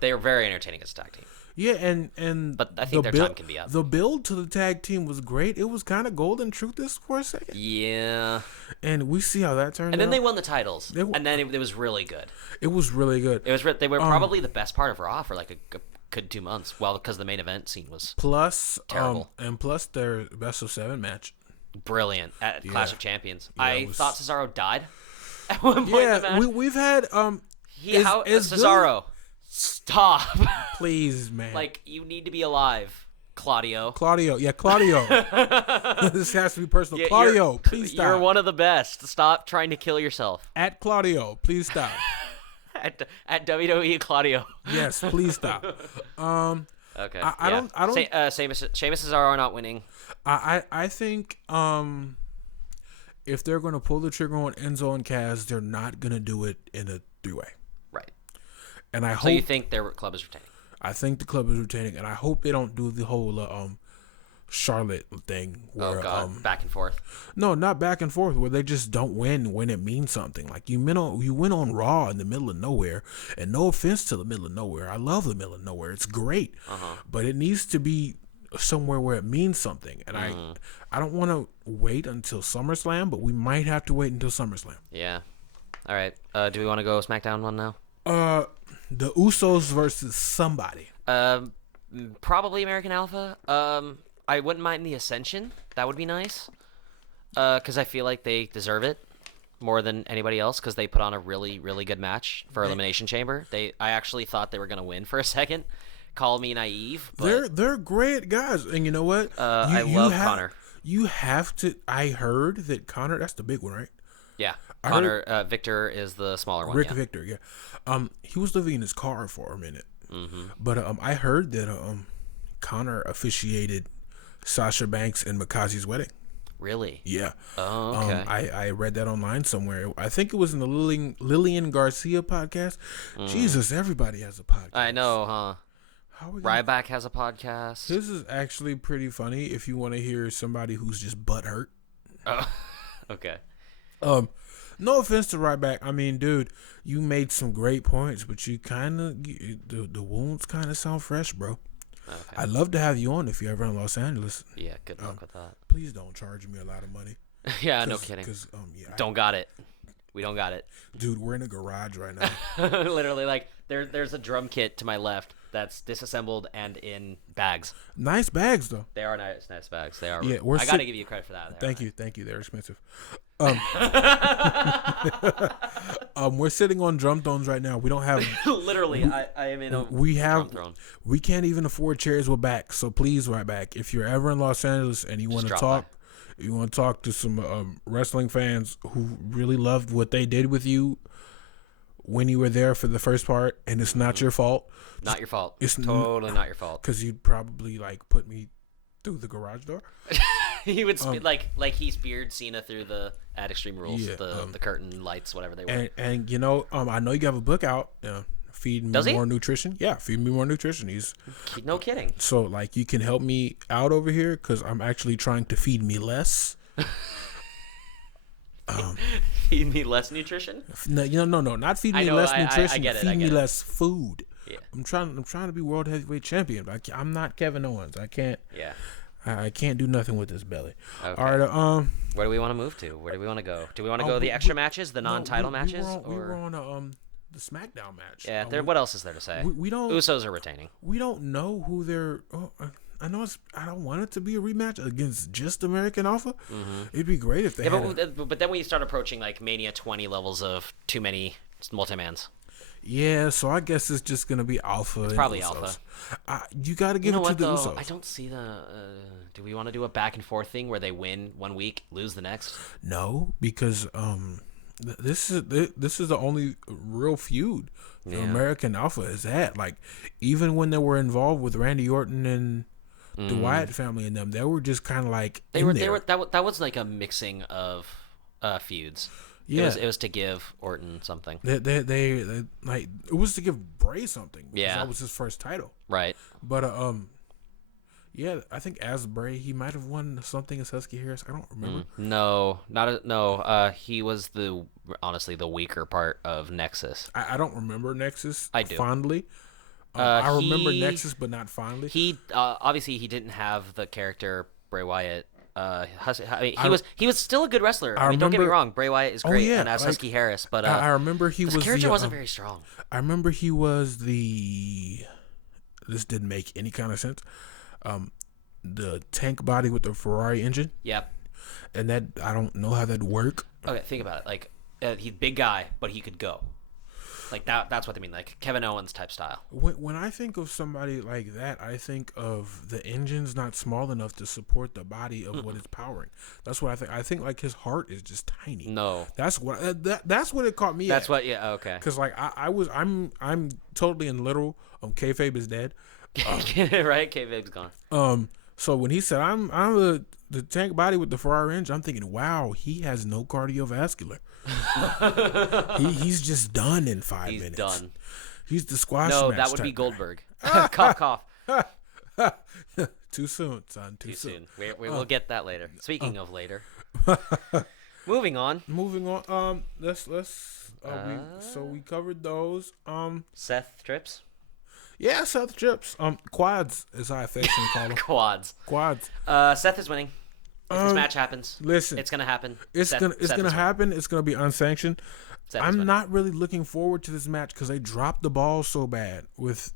they are very entertaining as a tag team. Yeah, and but I think their time can be up. The build to the tag team was great. It was kind of golden truth for a second. Yeah. And we see how that turned out. And then they won the titles. And then it was really good. It was really good. They were probably the best part of Raw for like a good 2 months. Well, because the main event scene was terrible. And plus their best of 7 match. Brilliant at Clash of Champions. Yeah, I thought Cesaro died at one point in the match. we've had Cesaro, stop. Please, man. Like, you need to be alive, Claudio. Claudio. This has to be personal. Claudio, please stop. You're one of the best. Stop trying to kill yourself. At Claudio, please stop. at WWE Claudio. Yes, please stop. Okay. I don't. Sheamus and Cesaro are not winning. I think if they're going to pull the trigger on Enzo and Kaz, they're not going to do it in a 3-way. Right. And I hope. So you think their club is retaining? I think the club is retaining, and I hope they don't do the whole Charlotte thing. Where, back and forth. No, not back and forth. Where they just don't win when it means something. Like you went on Raw in the middle of nowhere, and no offense to the middle of nowhere, I love the middle of nowhere. It's great, but it needs to be somewhere where it means something. And I don't want to wait until SummerSlam, but we might have to wait until SummerSlam. Yeah. All right. Do we want to go SmackDown one now? The Usos versus somebody. Probably American Alpha. I wouldn't mind the Ascension. That would be nice. Because I feel like they deserve it more than anybody else because they put on a really, really good match for Elimination Chamber. I actually thought they were going to win for a second. Call me naive, but they're great guys, and you know what? I love Connor. You have to. I heard that Connor. That's the big one, right? Yeah, Connor. Victor is the smaller one. Victor. Yeah. He was living in his car for a minute, but I heard that Connor officiated Sasha Banks and Makazi's wedding. Really? Yeah. Oh, okay. I read that online somewhere. I think it was in the Lillian Garcia podcast. Jesus, everybody has a podcast. I know, huh? Ryback has a podcast. This is actually pretty funny if you want to hear somebody who's just butthurt. Oh, okay. No offense to Ryback. I mean, dude, you made some great points, but you kind of the wounds kind of sound fresh, bro. Okay. I'd love to have you on if you're ever in Los Angeles. Yeah, good luck with that. Please don't charge me a lot of money. Yeah, no kidding. Don't got it. We don't got it. Dude, we're in a garage right now. Literally, like, there's a drum kit to my left that's disassembled and in bags. Nice bags, though. They are nice bags. They are. Yeah, I got to give you credit for that. Thank you. They're expensive. We're sitting on drum thrones right now. We don't have. Literally, I am in a drum throne. We can't even afford chairs with backs. So please, right back. If you're ever in Los Angeles and you want to talk. You want to talk to some wrestling fans who really loved what they did with you when you were there for the first part, and it's not your fault. Not your fault. It's totally not your fault. Because you'd probably put me through the garage door. He would like he speared Cena through at Extreme Rules, the curtain lights, whatever they were. And I know you have a book out. Feed me more nutrition. Yeah, feed me more nutrition. No kidding. So you can help me out over here because I'm actually trying to feed me less. Feed me less nutrition? No, not feed me less nutrition. Feed me less food. Yeah. I'm trying to be world heavyweight champion. But I'm not Kevin Owens. I can't. Yeah. I can't do nothing with this belly. Okay. All right. Where do we want to move to? Where do we want to go? Do we want to go the extra matches, the non-title matches? We were on the SmackDown match. Yeah. What else is there to say? We don't. Usos are retaining. We don't know who they're. I know I don't want it to be a rematch against just American Alpha. Mm-hmm. It'd be great if they. Yeah, but then when you start approaching Mania 20 levels of too many multi-mans. Yeah, so I guess it's just gonna be Alpha. It's probably Alpha. You got to give it to the Usos. I don't see the. Do we want to do a back and forth thing where they win one week, lose the next? No, because this is the only real feud American Alpha has had. Even when they were involved with Randy Orton and the Wyatt family and them, they were just kind of they were that was a mixing of feuds. Yeah, it was to give Orton something. They it was to give Bray something. Yeah, that was his first title. Right. But yeah, I think as Bray he might have won something as Husky Harris. I don't remember. No. He was honestly the weaker part of Nexus. I don't remember Nexus. I do fondly. I remember Nexus, but not fondly. He obviously he didn't have the character Bray Wyatt. He was still a good wrestler. Don't get me wrong. Bray Wyatt is great, and as Husky Harris, but I remember his character wasn't very strong. I remember he was this didn't make any kind of sense. The tank body with the Ferrari engine. Yep. And that I don't know how that'd work. Okay, think about it. He's a big guy, but he could go. Like that's what they mean, like Kevin Owens type style. When I think of somebody like that, I think of the engine's not small enough to support the body of what it's powering. That's what I think. I think like his heart is just tiny. No, that's what that's what it caught me. That's what. Yeah. Okay. Because like I'm totally in literal. Kayfabe is dead. Right. Kayfabe's gone. So when he said I'm the tank body with the Ferrari engine, I'm thinking, wow, he has no cardiovascular. he's just done in 5 minutes. He's done. He's the squash. No, match that would type be guy. Goldberg. Cough. Too soon, son. Too soon. We will get that later. Speaking of later. Moving on. Let's so we covered those. Seth trips. Yeah, Seth trips. Quads, as I affectionately call them. Quads. Seth is winning. If this match happens, listen, it's gonna happen. It's gonna happen. It's gonna be unsanctioned. I'm not really looking forward to this match because they dropped the ball so bad with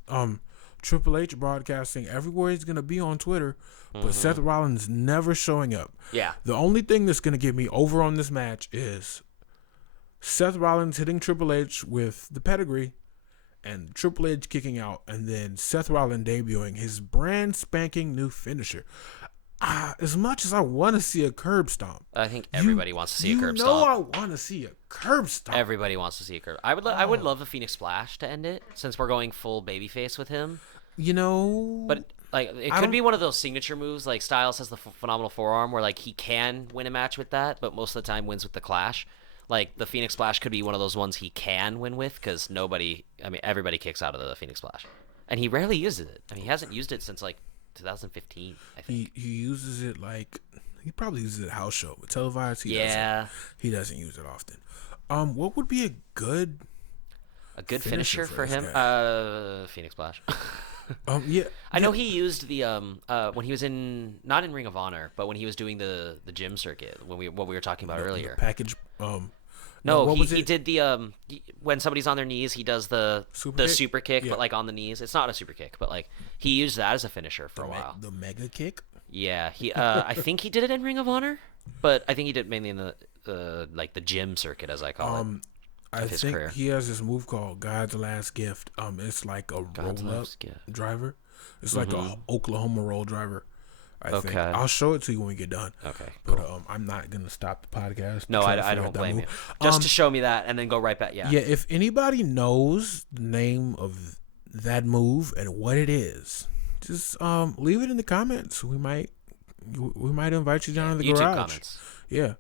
Triple H broadcasting everywhere he's gonna be on Twitter, but Seth Rollins never showing up. Yeah. The only thing that's gonna get me over on this match is Seth Rollins hitting Triple H with the pedigree, and Triple H kicking out, and then Seth Rollins debuting his brand spanking new finisher. As much as I want to see a curb stomp, I think everybody wants to see a curb stomp. You know I want to see a curb stomp. Everybody wants to see a curb. I would love a Phoenix Splash to end it, since we're going full babyface with him. You know, but like it could be one of those signature moves, like Styles has the phenomenal forearm, where like he can win a match with that, but most of the time wins with the Clash. Like the Phoenix Splash could be one of those ones he can win with, because everybody kicks out of the Phoenix Splash, and he rarely uses it. I mean, he hasn't used it since like 2015, I think. He uses it he probably uses it at house show, but televised he doesn't use it often. What would be a good finisher for him? Phoenix Splash. Yeah. I know he used the when he was not in Ring of Honor, but when he was doing the gym circuit, what we were talking about earlier. The package. No, he did the when somebody's on their knees, he does the super kick, but like on the knees. It's not a super kick, but like he used that as a finisher for a while. The mega kick. Yeah, he. I think he did it in Ring of Honor, but I think he did mainly in the like the gym circuit, as I call it. I think he has this move called God's Last Gift. It's like a roll-up driver. It's like a Oklahoma roll driver. I think. I'll show it to you when we get done. Okay, cool. But I'm not gonna stop the podcast. No, I don't blame you. Just to show me that, and then go right back. Yeah. Yeah. If anybody knows the name of that move and what it is, just leave it in the comments. We might invite you down to the YouTube garage. Comments. Yeah.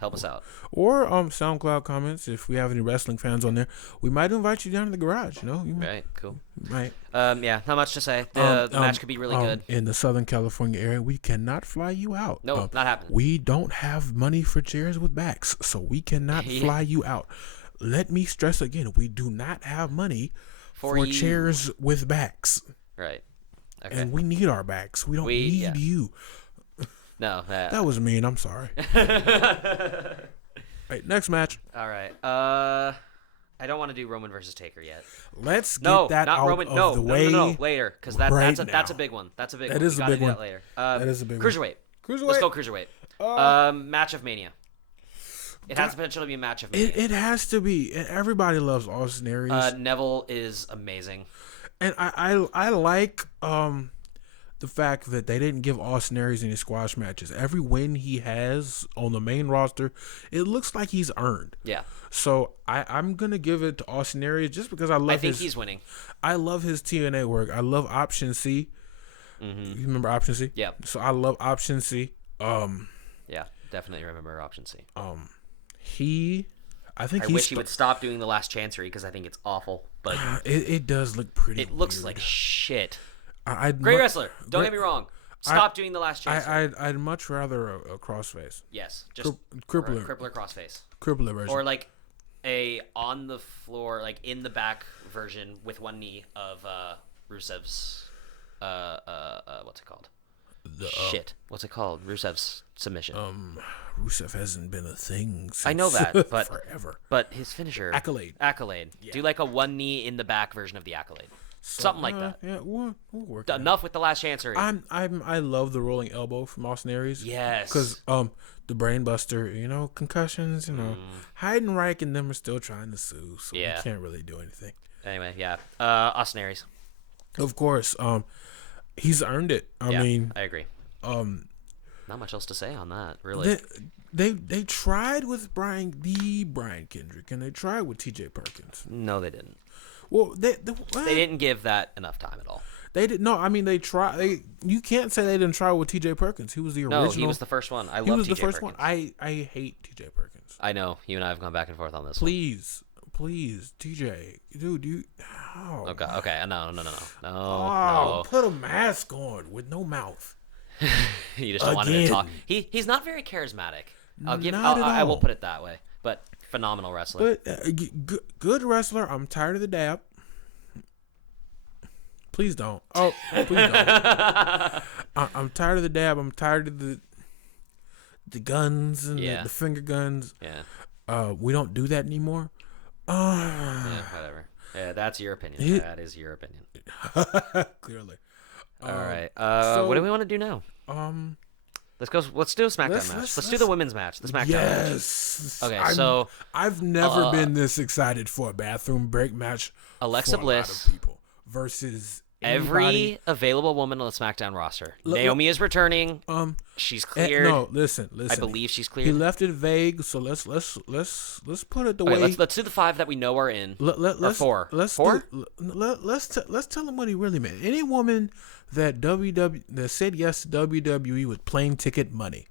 Help us out. Or SoundCloud comments, if we have any wrestling fans on there. We might invite you down to the garage, Right, cool. Right. Yeah, not much to say. The match could be really good. In the Southern California area, we cannot fly you out. No, not happening. We don't have money for chairs with backs, so we cannot fly you out. Let me stress again, we do not have money for chairs with backs. Right. Okay. And we need our backs. We don't need you. No, that was mean. I'm sorry. Right, next match. All right. I don't want to do Roman versus Taker yet. Let's get that out of the way. No, later, because that's a big one. That's a big one. That is a big one. That later. That is a big Cruiserweight. Cruiserweight. Let's go Cruiserweight. Match of Mania. It has the potential to be a match of Mania. It has to be. Everybody loves Austin Aries. Neville is amazing. And I like the fact that they didn't give Austin Aries any squash matches. Every win he has on the main roster, it looks like he's earned. Yeah. So I'm gonna give it to Austin Aries just because I think he's winning. I love his TNA work. I love Option C. You remember Option C? Yeah. So I love Option C. Yeah, definitely remember Option C. I wish he would stop doing the Last Chancery because I think it's awful. But it does look pretty. It looks like shit. Great wrestler. Don't get me wrong. Stop doing the Last Chancery. I'd much rather a crossface. Yes, just crippler crossface. Crippler version. Or like a on the floor, like in the back version with one knee of Rusev's. What's it called? What's it called? Rusev's submission. Rusev hasn't been a thing since I know that, but forever. But his finisher Accolade. Yeah. Do like a one knee in the back version of the Accolade. So, Something like that. Yeah, we'll work it out. Enough with the last chancery. I love the rolling elbow from Austin Aries. Yes. Because the brain buster, concussions, Heidenreich and them are still trying to sue, so we can't really do anything. Anyway, yeah. Austin Aries. Of course, he's earned it. I mean, I agree. Not much else to say on that, really. They tried with Brian Kendrick, and they tried with T.J. Perkins. No, they didn't. Well, they didn't give that enough time at all. They did no. I mean, they tried. You can't say they didn't try with T.J. Perkins. He was the original. No, he was the first one. I love T.J. Perkins. He was the first one. I hate T.J. Perkins. I know. You and I have gone back and forth on this. Please, T.J. Dude, you. Oh, okay. No. No. Put a mask on with no mouth. You just don't want him to talk. He's not very charismatic. I will put it that way. But phenomenal wrestler. But good wrestler. I'm tired of the dab. Please don't. Oh, please don't. I'm tired of the dab. I'm tired of the guns and the finger guns. Yeah. We don't do that anymore. Yeah, whatever. Yeah, that's your opinion. That is your opinion. Clearly. All right. What do we want to do now? Let's do a SmackDown match. Let's do the women's match. The SmackDown match. Yes. Okay, I've never been this excited for a bathroom break match. Alexa for Bliss a lot of people versus every available woman on the SmackDown roster. Naomi is returning. She's cleared. No, listen. I believe she's cleared. He left it vague, so let's put it the way. Let's do the 5 that we know are in. Let's 4. Let's 4. Let's tell him what he really meant. Any woman that said yes to WWE with plane ticket money.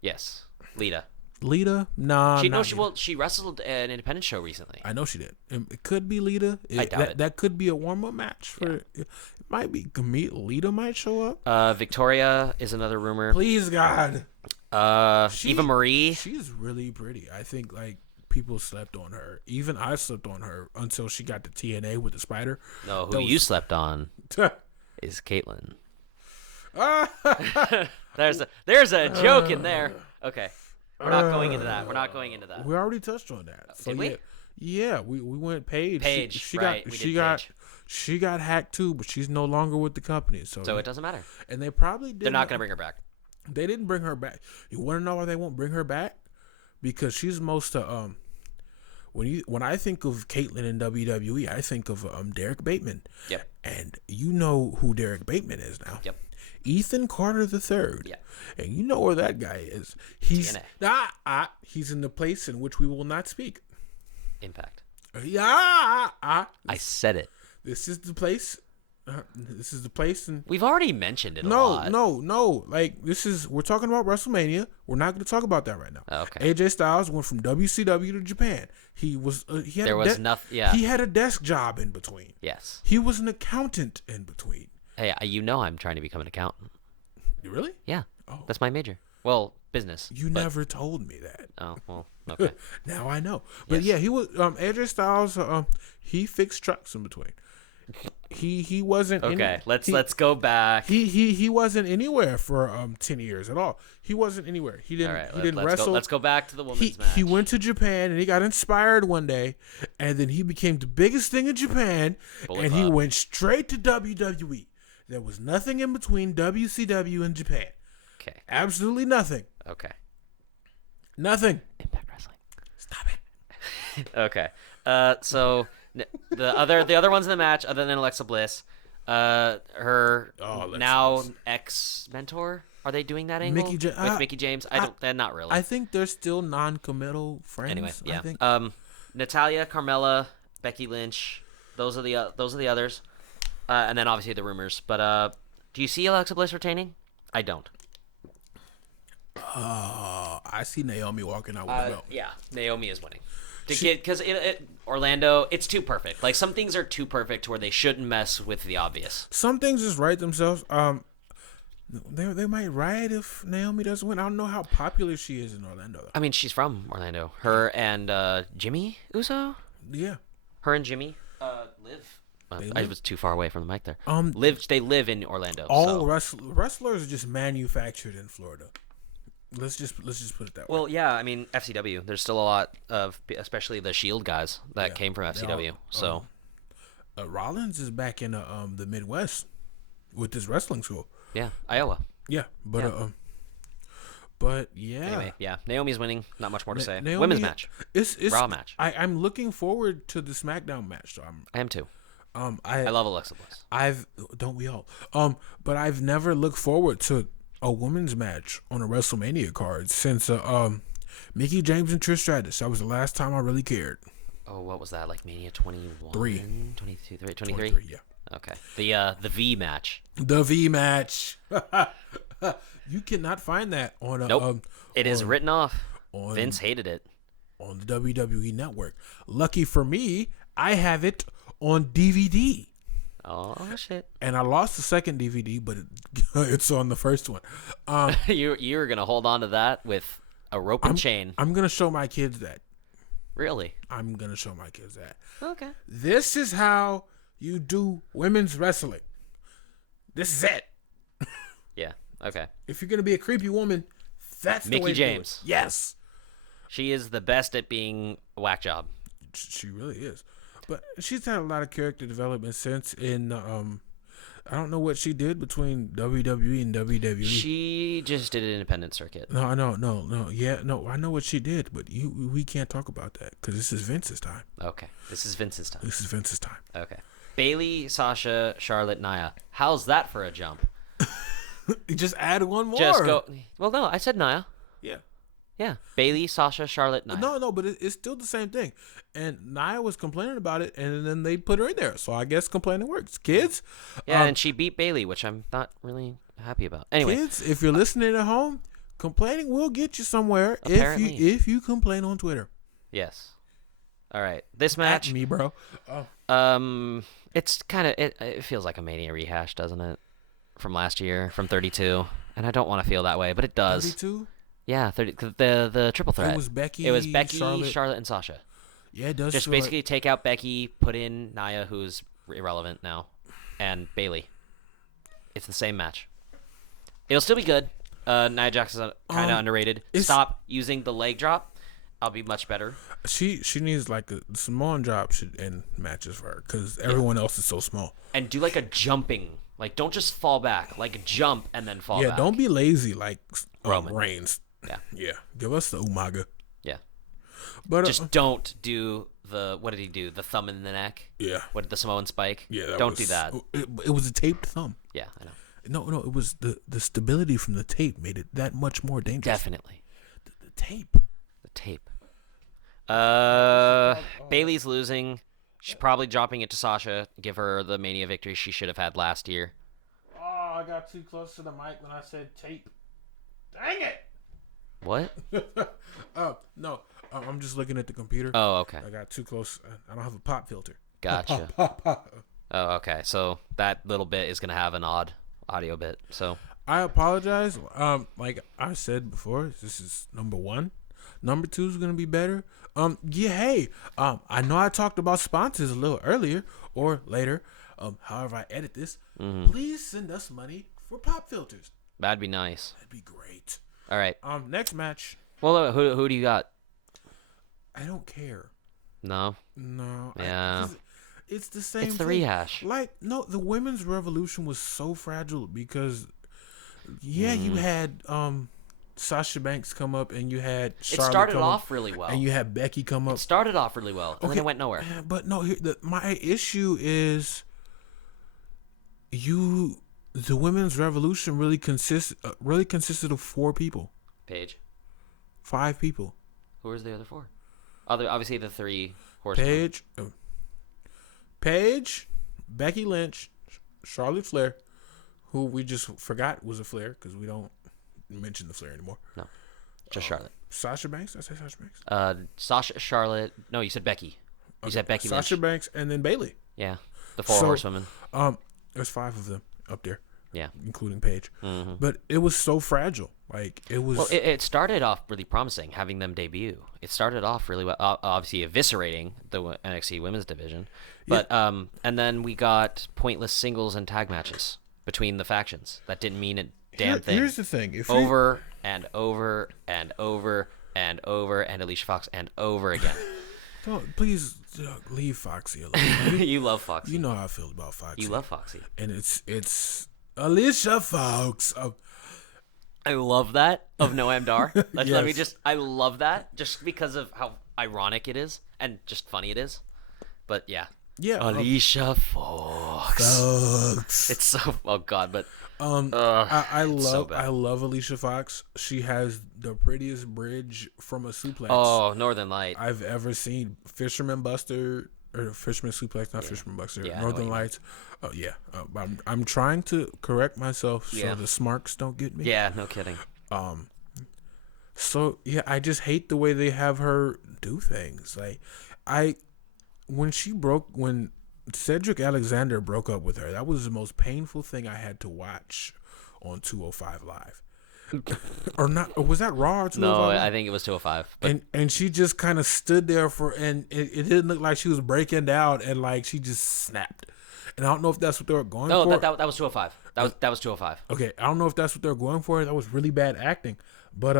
Yes, Lita. Nah. She wrestled an independent show recently. I know she did. It could be Lita. I doubt it. That could be a warm-up match for. It might be Lita might show up. Victoria is another rumor. Please God. Eva Marie. She's really pretty. I think people slept on her. Even I slept on her until she got to TNA with the spider. No, you slept on is Caitlyn. There's a joke in there. Okay. We're not going into that. We already touched on that. Did we? Yeah, we went Paige. She got hacked too, but she's no longer with the company. So it doesn't matter. And they probably did. They're not going to bring her back. They didn't bring her back. You want to know why they won't bring her back? Because she's most when I think of Caitlyn in WWE, I think of Derek Bateman. Yep. And you know who Derek Bateman is now. Yep. Ethan Carter III. Yeah. And you know where that guy is. He's in the place in which we will not speak. Impact. I said it. This is the place. And we've already mentioned it a lot. No. We're talking about WrestleMania. We're not going to talk about that right now. Okay. AJ Styles went from WCW to Japan. He had a desk job in between. Yes. He was an accountant in between. Hey, I'm trying to become an accountant. You really? Yeah. Oh. That's my major. Well, business. Never told me that. Oh, well, okay. Now I know. But yeah, he was AJ Styles, he fixed trucks in between. He wasn't okay. Let's go back. He wasn't anywhere for 10 years at all. He wasn't anywhere. He didn't. All right, he didn't let's wrestle. Let's go back to the women's match. He went to Japan and he got inspired one day, and then he became the biggest thing in Japan. He went straight to WWE. There was nothing in between WCW and Japan. Okay. Absolutely nothing. Okay. Nothing. Impact Wrestling. Stop it. Okay. So the other ones in the match, other than Alexa Bliss, her now ex-mentor. Are they doing that angle with Mickie James? Not really. I think they're still non-committal friends. Anyway, yeah. I think. Natalya, Carmella, Becky Lynch. Those are the others, and then obviously the rumors. But do you see Alexa Bliss retaining? I don't. I see Naomi walking out with the belt. Yeah, Naomi is winning. Because Orlando, it's too perfect. Like, some things are too perfect to where they shouldn't mess with the obvious. Some things just write themselves. They might riot if Naomi doesn't win. I don't know how popular she is in Orlando, though. I mean, she's from Orlando. Her and Jimmy Uso? Yeah. Her and Jimmy live. I was too far away from the mic there. They live in Orlando. All wrestlers are just manufactured in Florida. Let's just put it that way. Well, yeah, I mean, FCW. There's still a lot of, especially the Shield guys that came from FCW. Rollins is back in the Midwest with this wrestling school. Yeah, Iowa. Yeah, but yeah. Anyway, yeah, Naomi's winning. Not much more to say. Naomi, Women's match. It's Raw match. I'm looking forward to the SmackDown match. So I am too. I love Alexa Bliss. Don't we all? But I've never looked forward to a women's match on a WrestleMania card since Mickie James and Trish Stratus. That was the last time I really cared. Oh, what was that? Like Mania 21? 22, 23? 23, yeah. Okay. The V match. The V match. You cannot find that on a. Nope. It is written off. Vince hated it. On the WWE Network. Lucky for me, I have it on DVD. Oh, shit. And I lost the second DVD, but it's on the first one. You're going to hold on to that with a rope and chain. I'm going to show my kids that. Really? I'm going to show my kids that. Okay. This is how you do women's wrestling. This is it. Yeah. Okay. If you're going to be a creepy woman, that's the way Mickie to do James. it. Yes. She is the best at being a whack job. She really is. But she's had a lot of character development since I don't know what she did between WWE and WWE. She just did an independent circuit. No. Yeah, no, I know what she did, but we can't talk about that because this is Vince's time. Okay. This is Vince's time. This is Vince's time. Okay. Bayley, Sasha, Charlotte, Nia. How's that for a jump? Just add one more. Just go. Well, no, I said Nia. Yeah. Yeah. Bayley, Sasha, Charlotte, Nia. No, but it's still the same thing. And Nia was complaining about it, and then they put her in there. So I guess complaining works. Kids. Yeah, and she beat Bayley, which I'm not really happy about. Anyway. Kids, if you're listening at home, complaining will get you somewhere Apparently. if you complain on Twitter. Yes. All right. This match. At me, bro. It's kind of it feels like a Mania rehash, doesn't it? From last year, from 32, and I don't want to feel that way, but it does. 32? Yeah, 30. The triple threat. It was Becky, Charlotte, and Sasha. Yeah, it does. Just basically take out Becky, put in Nia, who's irrelevant now, and Bayley. It's the same match. It'll still be good. Nia Jax is kind of underrated. Stop using the leg drop. I'll be much better. She needs like a Samoan drop should end matches for her because everyone else is so small. And do like a jumping. Like, don't just fall back. Like, jump and then fall back. Yeah, don't be lazy like Roman Reigns. Yeah. Yeah. Give us the Umaga. Yeah. But just don't do the, what did he do? The thumb in the neck? Yeah. What did the Samoan spike? Yeah. Don't do that. It was a taped thumb. Yeah, I know. No, it was the stability from the tape made it that much more dangerous. Definitely. The tape. The tape. Bayley's losing. She's probably dropping it to Sasha. Give her the Mania victory she should have had last year. Oh, I got too close to the mic when I said tape. Dang it! What? No. I'm just looking at the computer. Oh, okay. I got too close. I don't have a pop filter. Gotcha. Pop. Oh, okay. So that little bit is going to have an odd audio bit. So I apologize. Like I said before, this is number 1. Number 2 is going to be better. I know I talked about sponsors a little earlier or later. However I edit this, please send us money for pop filters. that'd be nice. That'd be great. All right. Next match. Well, who do you got? I don't care. No. Yeah. It's the same. It's the thing. rehash. Like, no, the women's revolution was so fragile because, you had Sasha Banks come up and you had Charlotte it started come off up, really well. and you had Becky come up. It started off really well, and then it went nowhere. But no, my issue is the women's revolution really consisted of 4 people. Paige. 5 people. Who was the other 4? Obviously the 3 horsemen. Paige, Becky Lynch, Charlotte Flair, who we just forgot was a Flair because we don't mention the Flair anymore. No, just Charlotte. Sasha Banks? Did I say Sasha Banks? Sasha, Charlotte. No, you said Becky. You said Becky Lynch. Sasha Banks and then Bayley. Yeah, the 4 horsewomen. There's 5 of them up there. Yeah, including Paige. Mm-hmm. But it was so fragile. Like, it was. Well, it started off really promising, having them debut. It started off really well, obviously eviscerating the NXT Women's Division. But and then we got pointless singles and tag matches between the factions that didn't mean a damn thing. Here's the thing: over and over and over and over, and Alicia Fox and over again. Please leave Foxy alone. You love Foxy. You know how I feel about Foxy. You love Foxy. And it's Alicia Fox. I love that of Noam Dar. Let me Yes. I love that just because of how ironic it is and just funny it is. But yeah. Yeah. Alicia Fox. It's so, oh God, but I love so bad. I love Alicia Fox. She has the prettiest bridge from a suplex Northern Light. I've ever seen. Fisherman Buster or Fisherman Suplex, not Fisherman Buster. Yeah, I know Northern what you Lights. Oh yeah. I'm trying to correct myself Yeah. so the smarks don't get me. Yeah, no kidding. So yeah, I just hate the way they have her do things. Like when Cedric Alexander broke up with her, that was the most painful thing I had to watch on 205 Live. Or not? Or was that Raw or 205 No, Live? I think it was 205. But And she just kind of stood there and it didn't look like she was breaking down, and like she just snapped. And I don't know if that's what they were going no, for. that was 205. That was 205. Okay, I don't know if that's what they're going for. That was really bad acting. But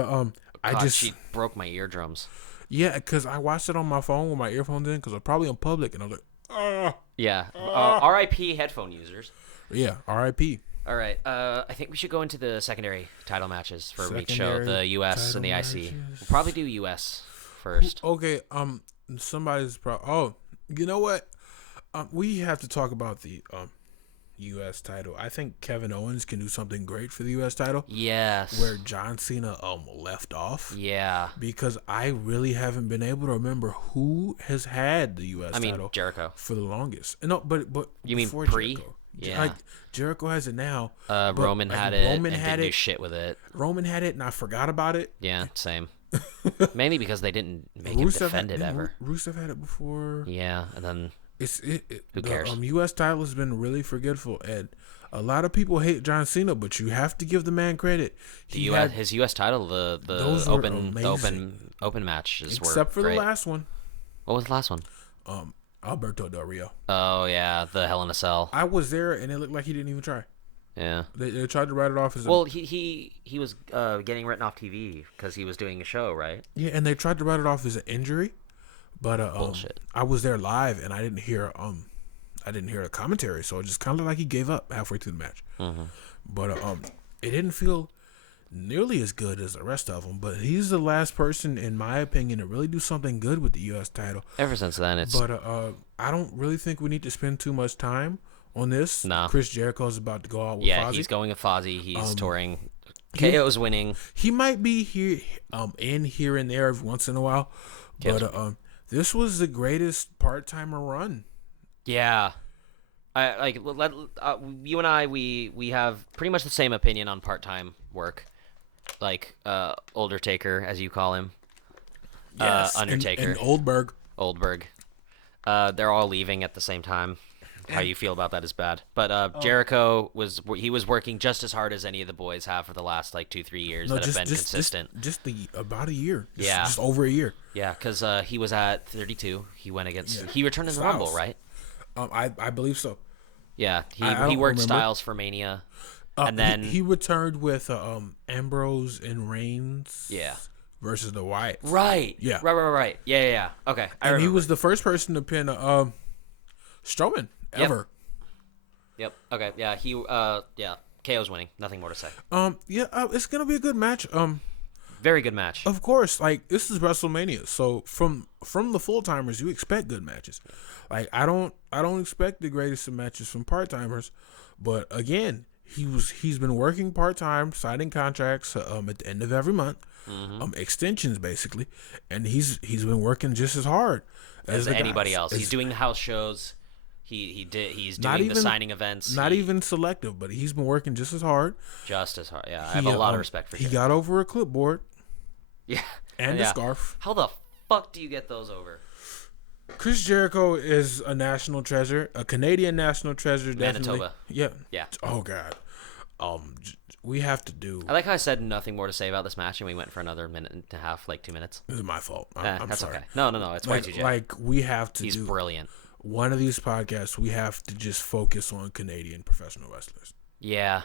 She broke my eardrums. yeah, because I watched it on my phone with my earphones in because I was probably in public, and I was like, Yeah. R.I.P. headphone users. yeah, R.I.P. All right. I think we should go into the secondary title matches for each show, Secondary the U.S. and the IC. matches. We'll probably do U.S. first. Okay, somebody's oh, you know what? We have to talk about the U.S. title. I think Kevin Owens can do something great for the U.S. title. Yes. Where John Cena left off. Yeah. Because I really haven't been able to remember who has had the U.S. title. Jericho. For the longest. No, but You mean before pre? Jericho. Yeah. Like, Jericho has it now. Roman had it and didn't do shit with it. Roman had it and I forgot about it. Yeah, same. Mainly because they didn't make him defend it ever. Rusev had it before. Yeah, and then Who cares? The U.S. title has been really forgetful, and a lot of people hate John Cena, but you have to give the man credit. His U.S. title, the open matches were except for great. the last one. What was the last one? Alberto Del Rio. Oh yeah, the Hell in a Cell. I was there, and it looked like he didn't even try. Yeah. They tried to write it off as he was getting written off TV because he was doing a show, right? yeah, and they tried to write it off as an injury, but Bullshit. I was there live, and I didn't hear a commentary, so it just kind of like he gave up halfway through the match. Mm-hmm. But it didn't feel nearly as good as the rest of them. But he's the last person, in my opinion, to really do something good with the U.S. title. Ever since then, it's. But I don't really think we need to spend too much time on this. No. Chris Jericho's about to go out with Fozzy. He's going with Fozzy. He's touring. KO's winning. He might be here and there every once in a while. But this was the greatest part-timer run. Yeah. You and I, we have pretty much the same opinion on part-time work. Like, Older Taker, as you call him. Yes, Undertaker. and Oldberg. They're all leaving at the same time. How you feel about that is bad. But Jericho was working just as hard as any of the boys have for the last 2-3 years have been consistent. Just about a year. Yeah. Just over a year. Yeah, because he was at 32. He went against. He returned in the Rumble, right? I believe so. Yeah, he don't worked remember. Styles for Mania, and then he returned with Ambrose and Reigns. Yeah. Versus the Wyatts. Right. Yeah. Right. Yeah. Okay. And he was the first person to pin Strowman ever. Yep. Okay. Yeah. KO's winning. Nothing more to say. It's gonna be a good match. Very good match. Of course, this is WrestleMania, so from the full timers, you expect good matches. I don't expect the greatest of matches from part timers, but again, he's been working part time, signing contracts at the end of every month, extensions basically, and he's been working just as hard as anybody else. He's doing the house shows. He's doing the signing events. Not even selective, but he's been working just as hard. Just as hard. Yeah, I have a lot of respect for him. He got over a clipboard. Yeah. And a scarf. How the fuck do you get those over? Chris Jericho is a national treasure, a Canadian national treasure, definitely. Manitoba. Yeah. Oh God. We have to do. I like how I said nothing more to say about this match, and we went for another minute and a half, 2 minutes. This is my fault. I'm that's sorry. Okay. No. It's Y2J. We have to. He's brilliant. One of these podcasts, we have to just focus on Canadian professional wrestlers. Yeah.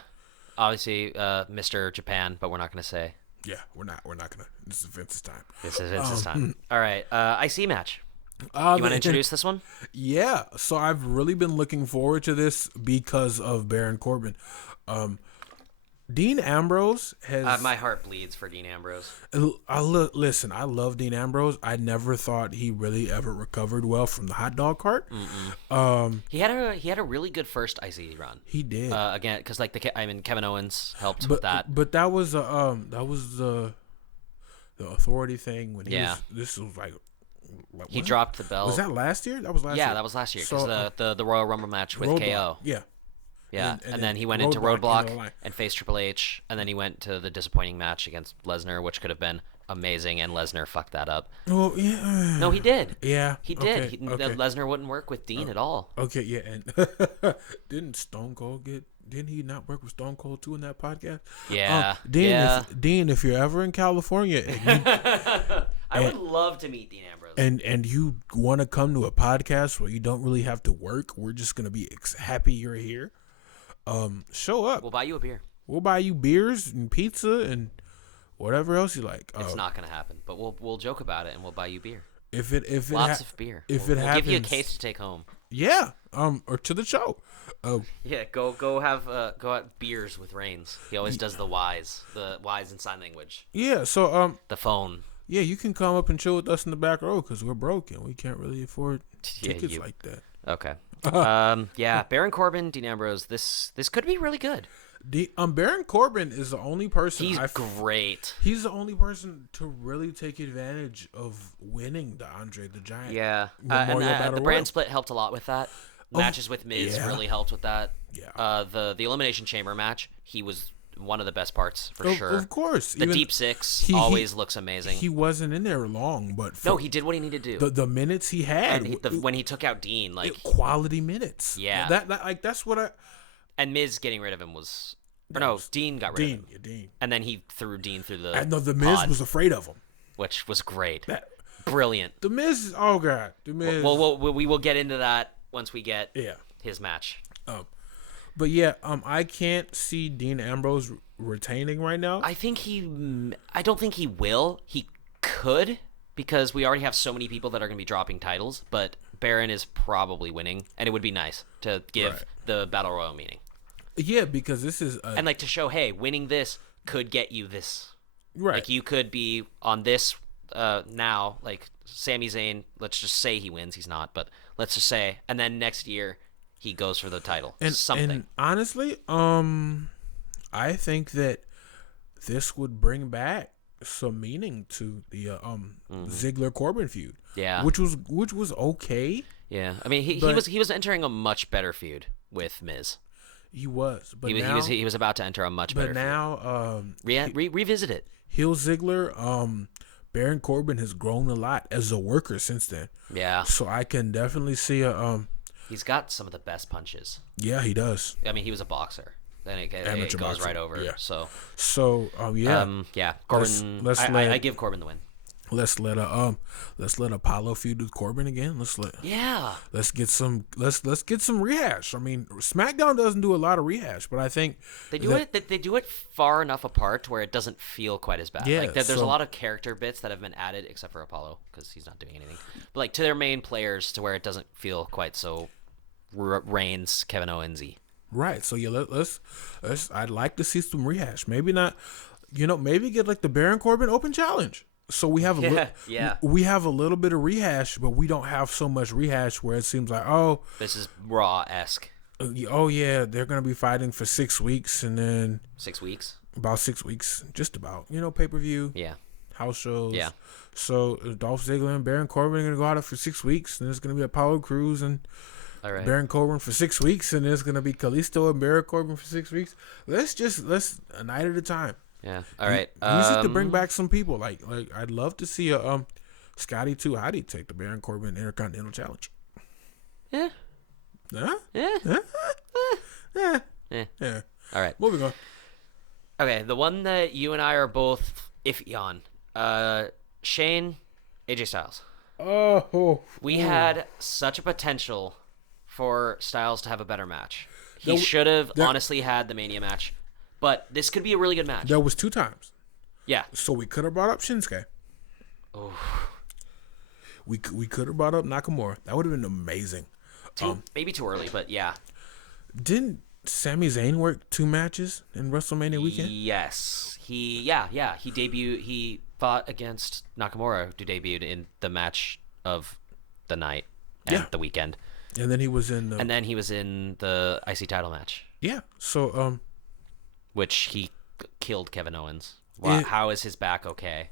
Obviously, Mr. Japan, but we're not going to say. Yeah, we're not gonna. This is Vince's time. This is Vince's time. All right. IC match. You want to introduce this one? Yeah. So I've really been looking forward to this because of Baron Corbin. Dean Ambrose has... my heart bleeds for Dean Ambrose. Listen, I love Dean Ambrose. I never thought he really ever recovered well from the hot dog cart. He had a really good first IC run. He did. Again, because Kevin Owens helped with that. But that was the authority thing when he was... This was like... He dropped the belt. Was that last year? That was last year. Yeah, that was last year. Because the Royal Rumble match with KO. Yeah. Yeah, and then he went into Roadblock and faced Triple H, and then he went to the disappointing match against Lesnar, which could have been amazing, and Lesnar fucked that up. Well, yeah. No, he did. Yeah. He did. Lesnar wouldn't work with Dean at all. Okay, yeah, and didn't Stone Cold didn't he not work with Stone Cold too in that podcast? Yeah. Dean, if you're ever in California, I would love to meet Dean Ambrose. And you want to come to a podcast where you don't really have to work, we're just gonna be happy you're here. Show up. We'll buy you a beer. We'll buy you beers and pizza and whatever else you like. It's not gonna happen, but we'll joke about it and we'll buy you beer. Lots of beer. We'll give you a case to take home. Yeah. Or to the show. Yeah. Go have beers with Reigns. He always does the Y's in sign language. Yeah. So the phone. Yeah, you can come up and chill with us in the back row because we're broke and we can't really afford tickets like that. Okay. Yeah, Baron Corbin, Dean Ambrose. This could be really good. Baron Corbin is the only person. He's great. He's the only person to really take advantage of winning the Andre the Giant. Yeah, and the brand split helped a lot with that. Matches with Miz really helped with that. Yeah. The Elimination Chamber match, he was one of the best parts for sure. Of course. The Deep Six always looks amazing. He wasn't in there long, but he did what he needed to do. The minutes he had, and when he took out Dean, quality minutes. Yeah, that's what I. And Miz getting rid of him was, Dean got rid of him. Dean, and then he threw Dean through the. And the Miz was afraid of him, which was great. Brilliant. The Miz, oh god, the Miz. Well, we will get into that once we get his match. But yeah, I can't see Dean Ambrose retaining right now. I don't think he will. He could, because we already have so many people that are going to be dropping titles, but Baron is probably winning, and it would be nice to give the Battle Royal meaning. Yeah, because this is... and to show, hey, winning this could get you this. Right. You could be on this now, Sami Zayn, let's just say he wins. He's not, but let's just say, and then next year... he goes for the title. And honestly, I think that this would bring back some meaning to the Ziggler Corbin feud. Yeah, which was okay. Yeah, I mean he was entering a much better feud with Miz. He was, but he was about to enter a much better. But now, revisit it. Heel Ziggler, Baron Corbin has grown a lot as a worker since then. Yeah, so I can definitely see a He's got some of the best punches. Yeah, he does. I mean, he was a boxer. Then it goes boxer. Right over. Yeah. So yeah. Corbin. I give Corbin the win. Let's let Apollo feud with Corbin again. Let's get some rehash. I mean, SmackDown doesn't do a lot of rehash, but I think they do it far enough apart to where it doesn't feel quite as bad. Yeah, there's a lot of character bits that have been added, except for Apollo because he's not doing anything. But to their main players, to where it doesn't feel quite so Reigns, Kevin Owens-y. Right. So yeah, let's. I'd like to see some rehash. Maybe not. Maybe get the Baron Corbin Open Challenge. So we have we have a little bit of rehash, but we don't have so much rehash where it seems like, this is Raw-esque. Oh yeah, they're gonna be fighting for 6 weeks, and then 6 weeks, about 6 weeks, just about pay-per-view, house shows, So Dolph Ziggler and Baron Corbin are gonna go out for 6 weeks, and there's gonna be Apollo Crews and Baron Corbin for 6 weeks, and there's gonna be Kalisto and Baron Corbin for 6 weeks. Let's a night at a time. Yeah. All right. Use it to bring back some people. Like I'd love to see a Scotty 2 Hottie take the Baron Corbin Intercontinental Challenge. Yeah. Huh? Yeah. Yeah. All right. Moving on. Okay, the one that you and I are both iffy on. Shane, AJ Styles. We had such a potential for Styles to have a better match. He should have honestly had the Mania match. But this could be a really good match. There was 2 times. Yeah. So we could have brought up Shinsuke. Oh. We could have brought up Nakamura. That would have been amazing. Maybe too early, but yeah. Didn't Sami Zayn work 2 matches in WrestleMania weekend? Yes. He debuted. He fought against Nakamura, who debuted in the match of the night and the weekend. And then he was in the IC title match. Yeah. So which he killed Kevin Owens. How is his back okay?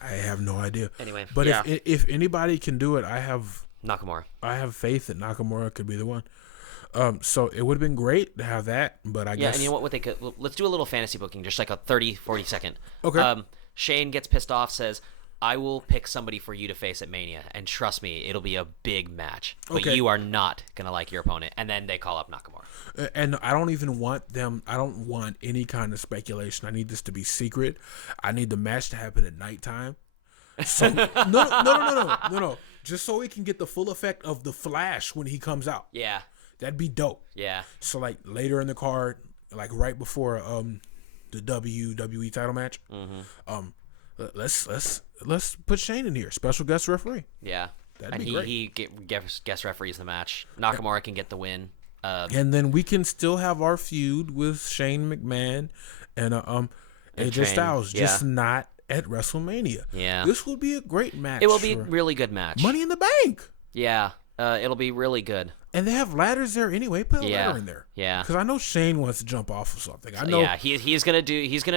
I have no idea. Anyway, but if anybody can do it, I have Nakamura. I have faith that Nakamura could be the one. So it would have been great to have that, but I guess... Yeah, and you know what they could... Let's do a little fantasy booking, just like a 30, 40 second. Okay. Shane gets pissed off, says, I will pick somebody for you to face at Mania, and trust me, it'll be a big match. But you are not going to like your opponent. And then they call up Nakamura. And I don't even want them... I don't want any kind of speculation. I need this to be secret. I need the match to happen at nighttime. So No. Just so we can get the full effect of the Flash when he comes out. Yeah. That'd be dope. Yeah. So like later in the card, like right before the WWE title match, let's put Shane in here, special guest referee. Yeah. That'd be great. He guest referees the match. Nakamura can get the win. And then we can still have our feud with Shane McMahon and AJ Styles, just not at WrestleMania. Yeah. This will be a great match. It will be a really good match. Money in the Bank. Yeah. It'll be really good. And they have ladders there anyway. Put a ladder in there. Yeah. Because I know Shane wants to jump off of something. I know. Yeah, he's gonna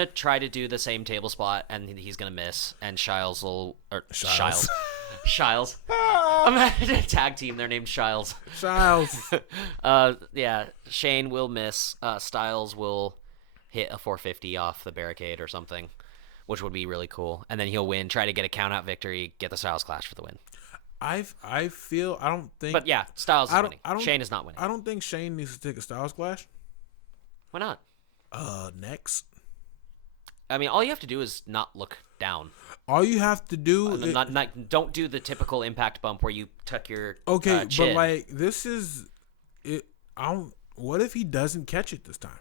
try to do the same table spot, and he's gonna miss. And Shiles. Shiles. Imagine a tag team. They're named Shiles. Shiles. Yeah. Shane will miss. Styles will hit a 450 off the barricade or something, which would be really cool. And then he'll win. Try to get a count-out victory. Get the Styles Clash for the win. I don't think. But yeah, Styles is winning. Shane is not winning. I don't think Shane needs to take a Styles Clash. Why not? Next. I mean, all you have to do is not look down. All you have to do don't do the typical impact bump where you tuck your chin. But like this is it. What if he doesn't catch it this time?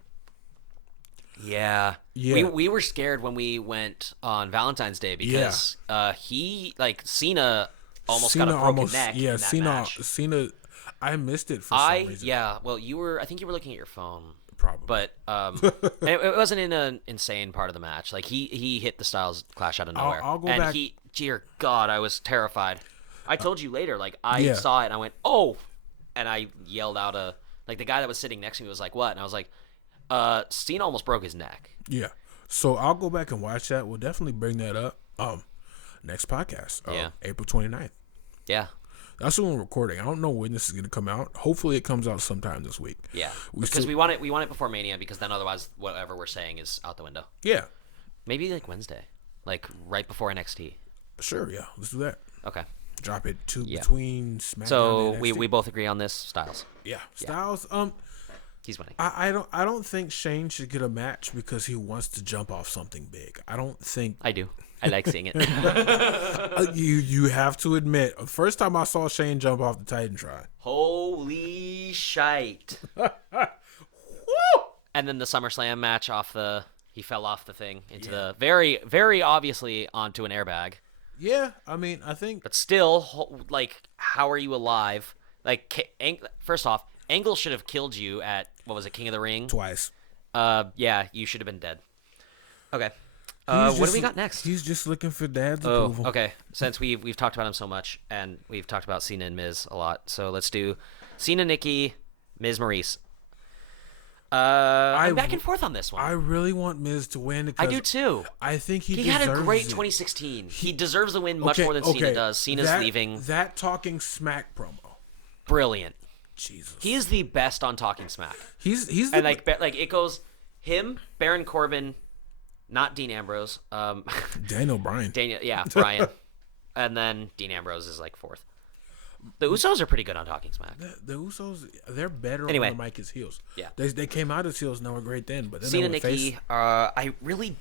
Yeah. We were scared when we went on Valentine's Day because Cena almost got a broken neck. Yeah, Cena. I missed it for some reason. Yeah. Well, I think you were looking at your phone. Probably. But it wasn't in an insane part of the match. Like he hit the Styles Clash out of nowhere. I'll go back. Dear God, I was terrified. I told you later. Like I saw it and I went, oh, and I yelled out the guy that was sitting next to me was like, what? And I was like, Cena almost broke his neck. Yeah. So I'll go back and watch that. We'll definitely bring that up. Next podcast. April 29th. Yeah. That's when we're recording. I don't know when this is going to come out. Hopefully it comes out sometime this week. Yeah. Because we want it before Mania, because then otherwise whatever we're saying is out the window. Yeah. Maybe like Wednesday. Like right before NXT. Sure, yeah. Let's do that. Okay. Drop it between SmackDown so and NXT. we both agree on this. Styles. Yeah. Styles. He's winning. I don't think Shane should get a match because he wants to jump off something big. I don't think. I do. I like seeing it. You have to admit, the first time I saw Shane jump off the Titantron. Holy shite. Woo! And then the SummerSlam match he fell off the thing into the very, very obviously onto an airbag. Yeah, I mean, I think. But still, like, how are you alive? Like, first off, Angle should have killed you at, what was it, King of the Ring? Twice. Yeah, you should have been dead. Okay. What do we got next? He's just looking for dad's approval. Okay. Since we've talked about him so much, and we've talked about Cena and Miz a lot, so let's do Cena, Nikki, Miz, Maurice. I'm back and forth on this one. I really want Miz to win. I do too. I think he had a great it. 2016. He deserves the win much more than Cena does. Cena's leaving. That Talking Smack promo. Brilliant. Jesus. He is the best on Talking Smack. He's and like it goes him, Baron Corbin, not Dean Ambrose. Daniel Bryan. Bryan. And then Dean Ambrose is like fourth. The Usos are pretty good on Talking Smack. The Usos, they're better anyway, on the mic as heels. Yeah. They came out as heels and they were great then. But then Cena, Nikki, I really...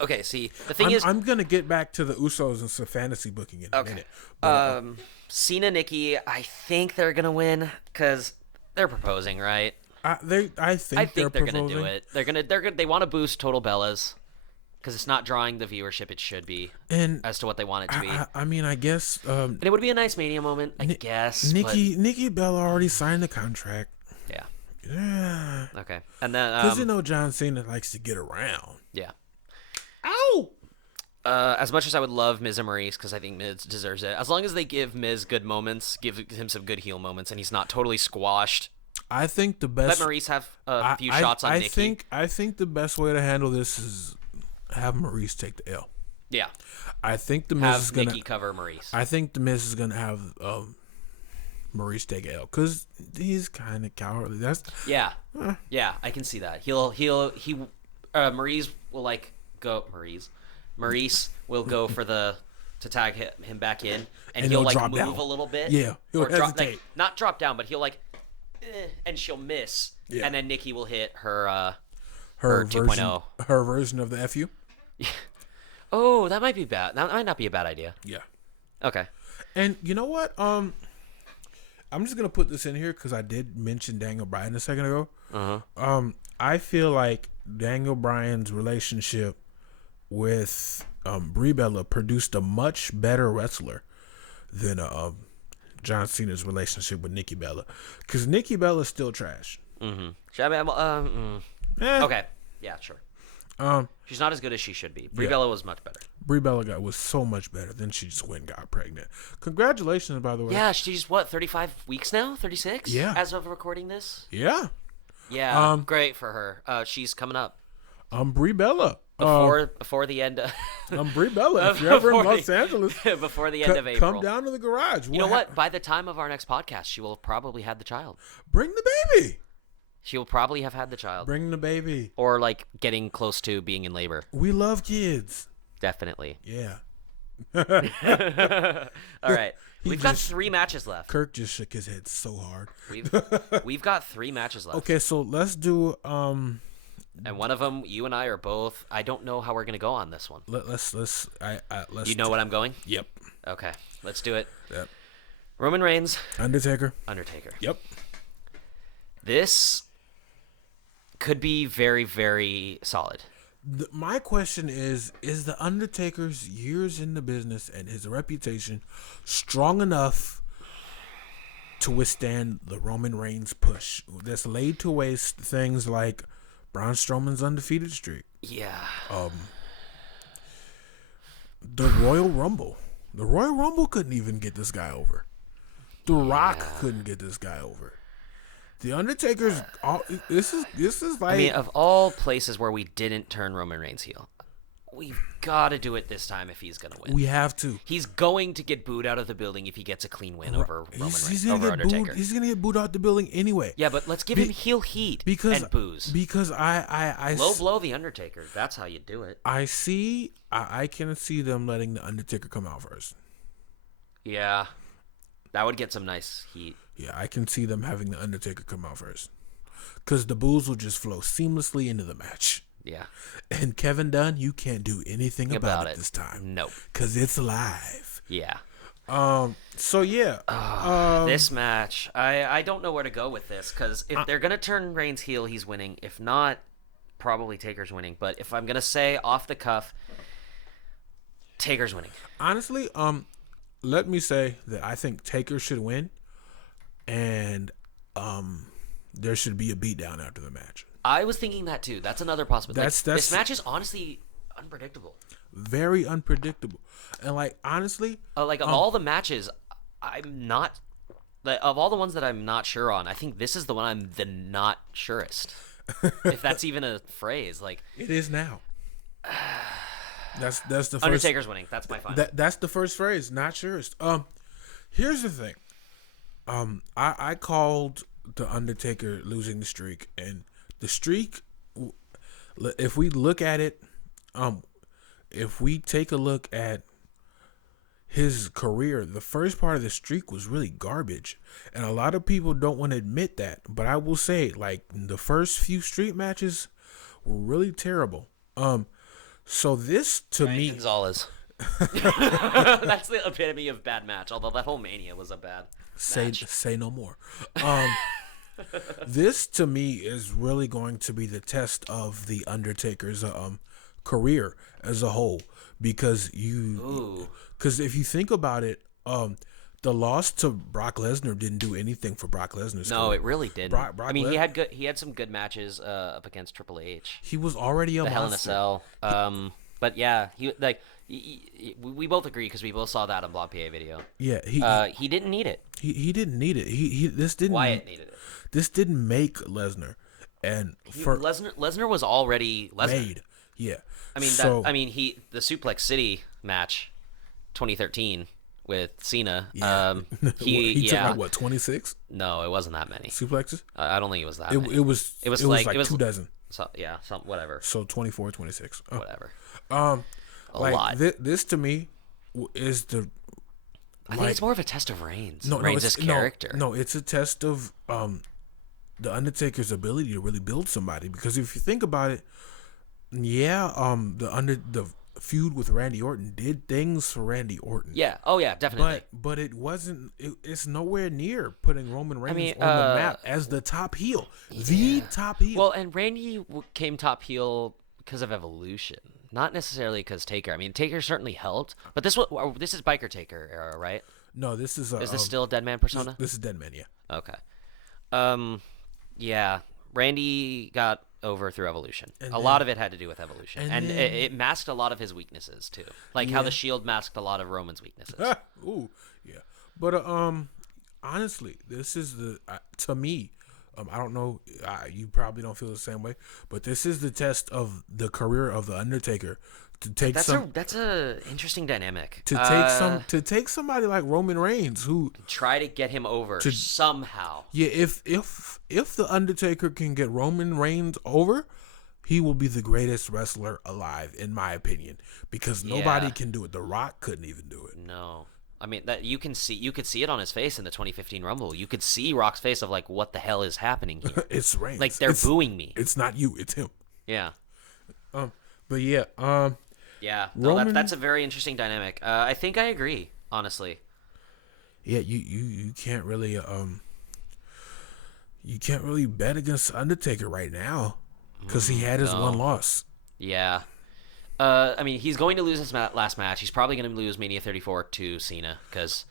Okay, see, the thing is... I'm going to get back to the Usos and some fantasy booking in a minute. But, Cena, Nikki, I think they're going to win because they're proposing, right? I think they're going to do it. They want to boost Total Bellas. because it's not drawing the viewership it should be and as to what they want it to be. I mean, I guess. And it would be a nice Mania moment, I guess. Nikki Bella already signed the contract. Yeah. Yeah. Okay. And then because John Cena likes to get around. Yeah. Ow. As much as I would love Miz and Maurice, because I think Miz deserves it, as long as they give Miz good moments, give him some good heel moments, and he's not totally squashed. I think the best. Let Maurice have a few shots on Nikki. I think the best way to handle this is have Maurice take the L. Yeah. I think the Miz is gonna Nikki cover Maurice. I think the Miz is gonna have Maurice take L because he's kind of cowardly. That's yeah. I can see that. Maurice will like go. Maurice will go for to tag him back in, and he'll like move down a little bit. Yeah, he'll hesitate. Not drop down, but he'll like, and she'll miss, yeah. And then Nikki will hit her 2.0, her version of the FU. Oh, that might be bad. That might not be a bad idea. Yeah. Okay. And you know what? I'm just gonna put this in here because I did mention Daniel Bryan a second ago. I feel like Daniel Bryan's relationship with Brie Bella produced a much better wrestler than John Cena's relationship with Nikki Bella, because Nikki Bella's still trash. Okay. Yeah, sure. She's not as good as she should be. Brie Bella was much better. Brie Bella was so much better. Then she just went and got pregnant. Congratulations, by the way. Yeah, she's 35 weeks now? 36? Yeah. As of recording this? Yeah. Yeah, great for her. She's coming up. Brie Bella. Before the end of... Brie Bella. If you're ever in Los Angeles... Before the end of April. Come down to the garage. You know what? By the time of our next podcast, she will have probably had the child. Bring the baby. She will probably have had the child. Bring the baby. Or, like, getting close to being in labor. We love kids. Definitely. Yeah. All right. We've got 3 matches left. Kirk just shook his head so hard. We've got 3 matches left. Okay, so let's do... And one of them, you and I are both... I don't know how we're going to go on this one. Let's You know what I'm going? Yep. Okay. Let's do it. Yep. Roman Reigns. Undertaker. Yep. This could be very, very solid. My question is the Undertaker's years in the business and his reputation strong enough to withstand the Roman Reigns push that's laid to waste things like Braun Strowman's undefeated streak? Yeah. The Royal Rumble. The Royal Rumble couldn't even get this guy over. The Rock couldn't get this guy over. The Undertaker's. This is like. I mean, of all places where we didn't turn Roman Reigns heel, we've got to do it this time if he's gonna win. We have to. He's going to get booed out of the building if he gets a clean win over Roman Reigns. Undertaker. He's gonna get booed out the building anyway. Yeah, but let's give him heel heat and booze. Because I low blow the Undertaker. That's how you do it. I can see them letting the Undertaker come out first. Yeah, that would get some nice heat. Yeah, I can see them having the Undertaker come out first. Because the booze will just flow seamlessly into the match. Yeah. And Kevin Dunn, you can't do anything about it this time. Nope. Because it's live. Yeah. So, yeah. This match, I don't know where to go with this. Because if they're going to turn Reigns heel, he's winning. If not, probably Taker's winning. But if I'm going to say off the cuff, Taker's winning. Honestly, let me say that I think Taker should win. And there should be a beatdown after the match. I was thinking that too. That's another possibility. This match is honestly unpredictable. Very unpredictable. And honestly, of all the matches, I'm not. Of all the ones that I'm not sure on, I think this is the one I'm the not surest. If that's even a phrase, it is now. That's the first. Undertaker's winning. That's my final. That's the first phrase. Not surest. Here's the thing. I called the Undertaker losing the streak, and the streak, if we look at it, if we take a look at his career, the first part of the streak was really garbage, and a lot of people don't want to admit that, but I will say, the first few street matches were really terrible. So this, to me... Gonzalez. That's the epitome of bad match, although that whole Mania was a bad match. Say no more. This to me is really going to be the test of the Undertaker's career as a whole, because if you think about it, the loss to Brock Lesnar didn't do anything for Brock Lesnar's career. it really didn't. I mean, he had some good matches up against Triple H. He was already a the Hell in a monster. Cell. But yeah, we both agree because we both saw that on Blog PA video. Yeah, he didn't need it. He didn't need it. Wyatt needed it. This didn't make Lesnar, and Lesnar was already Lesnar. made. Yeah, I mean, the Suplex City match, 2013 with Cena. Yeah. He took like what, 26? No, it wasn't that many suplexes. I don't think it was that. It was like 2 dozen. So yeah, whatever. So 24, 26. Whatever. A like lot. This to me is the. I think it's more of a test of Reigns. No, Reigns' character. No, it's a test of the Undertaker's ability to really build somebody. Because if you think about it, the feud with Randy Orton did things for Randy Orton. Yeah. Oh yeah, definitely. But it wasn't. It's nowhere near putting Roman Reigns on the map as the top heel. Yeah. The top heel. Well, and Randy came top heel because of Evolution, not necessarily because Taker. I mean, Taker certainly helped, but this is Biker Taker era, right? No, this is. Is this still Deadman persona? This is Deadman, yeah. Okay. Yeah. Randy got over through Evolution. A lot of it had to do with Evolution, and it masked a lot of his weaknesses too, like how the Shield masked a lot of Roman's weaknesses. Ooh, yeah. But honestly, this is to me. I don't know. You probably don't feel the same way, but this is the test of the career of the Undertaker. That's a interesting dynamic. To take somebody like Roman Reigns, who try to get him over somehow. Yeah, if the Undertaker can get Roman Reigns over, he will be the greatest wrestler alive, in my opinion, because nobody can do it. The Rock couldn't even do it. No. I mean, that you could see it on his face in the 2015 Rumble. You could see Rock's face of like, what the hell is happening here? It's Reigns. Like they're booing me. It's not you, it's him. Yeah. But yeah. Yeah. No, that's a very interesting dynamic. I think I agree, honestly. Yeah, you can't really bet against Undertaker right now because he had his one loss. Yeah. I mean, he's going to lose his last match. He's probably going to lose Mania 34 to Cena because.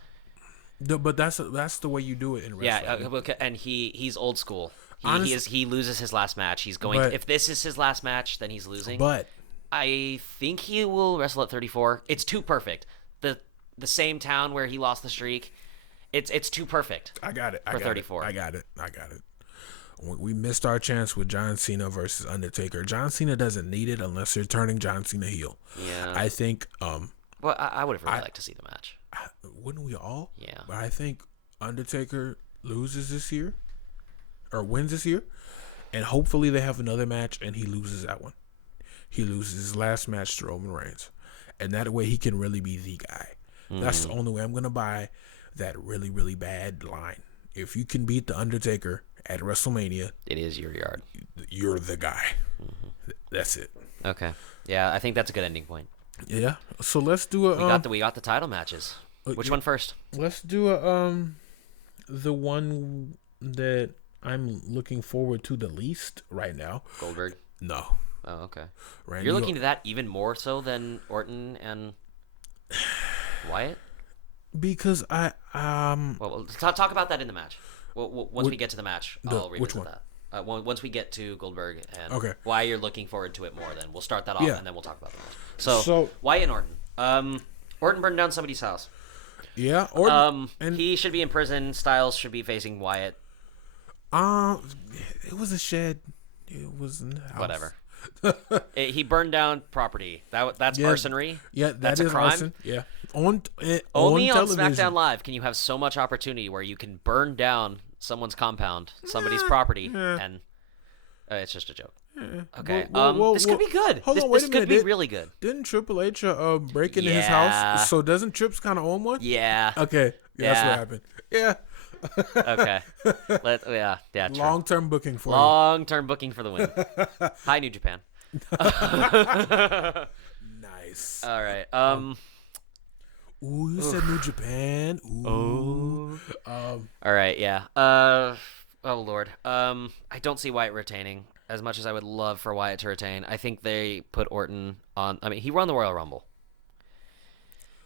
But that's the way you do it in wrestling. Yeah, and he's old school. He loses his last match. He's going. If this is his last match, then he's losing. But I think he will wrestle at 34. It's too perfect. The same town where he lost the streak. It's too perfect. I got it. For 34. I got it. We missed our chance with John Cena versus Undertaker. John Cena doesn't need it unless you're turning John Cena heel. Yeah. I think. Well, I would have really liked to see the match. Wouldn't we all? Yeah. But I think Undertaker loses this year, or wins this year, and hopefully they have another match and he loses that one. He loses his last match to Roman Reigns, and that way he can really be the guy. Mm-hmm. That's the only way I'm gonna buy that really, really bad line. If you can beat the Undertaker at WrestleMania, it is your yard. You're the guy. Mm-hmm. That's it. Okay. Yeah, I think that's a good ending point. Yeah. So let's do a. We got the title matches. Which one first? Let's do the one that I'm looking forward to the least right now. Goldberg. No. Oh, okay. You're looking to that even more so than Orton and Wyatt? Because Well, talk about that in the match. Once we get to the match, I'll revisit which one? that. Once we get to Goldberg and okay. why you're looking forward to it more, then we'll start that off and then we'll talk about the match. So Wyatt and Orton. Orton burned down somebody's house. Yeah, Orton. And he should be in prison. Styles should be facing Wyatt. It was a shed. It wasn't a house. Whatever. He burned down property. That's arsonery. Yeah, that's a crime. Arson. Yeah. Only on television. SmackDown Live can you have so much opportunity where you can burn down someone's compound, somebody's property, and it's just a joke. Okay. This could be good. This could be really good. Didn't Triple H break into his house? So doesn't Trips kind of own one? Yeah. Okay. Yeah, that's what happened. Yeah. Okay. True. Long-term booking for Long-term booking for the win. Hi, New Japan. Nice. All right. Ooh, you said New Japan. Ooh. All right. Yeah. Oh Lord. I don't see Wyatt retaining. as much as I would love for Wyatt to retain, I think they put Orton on. I mean, he won the Royal Rumble.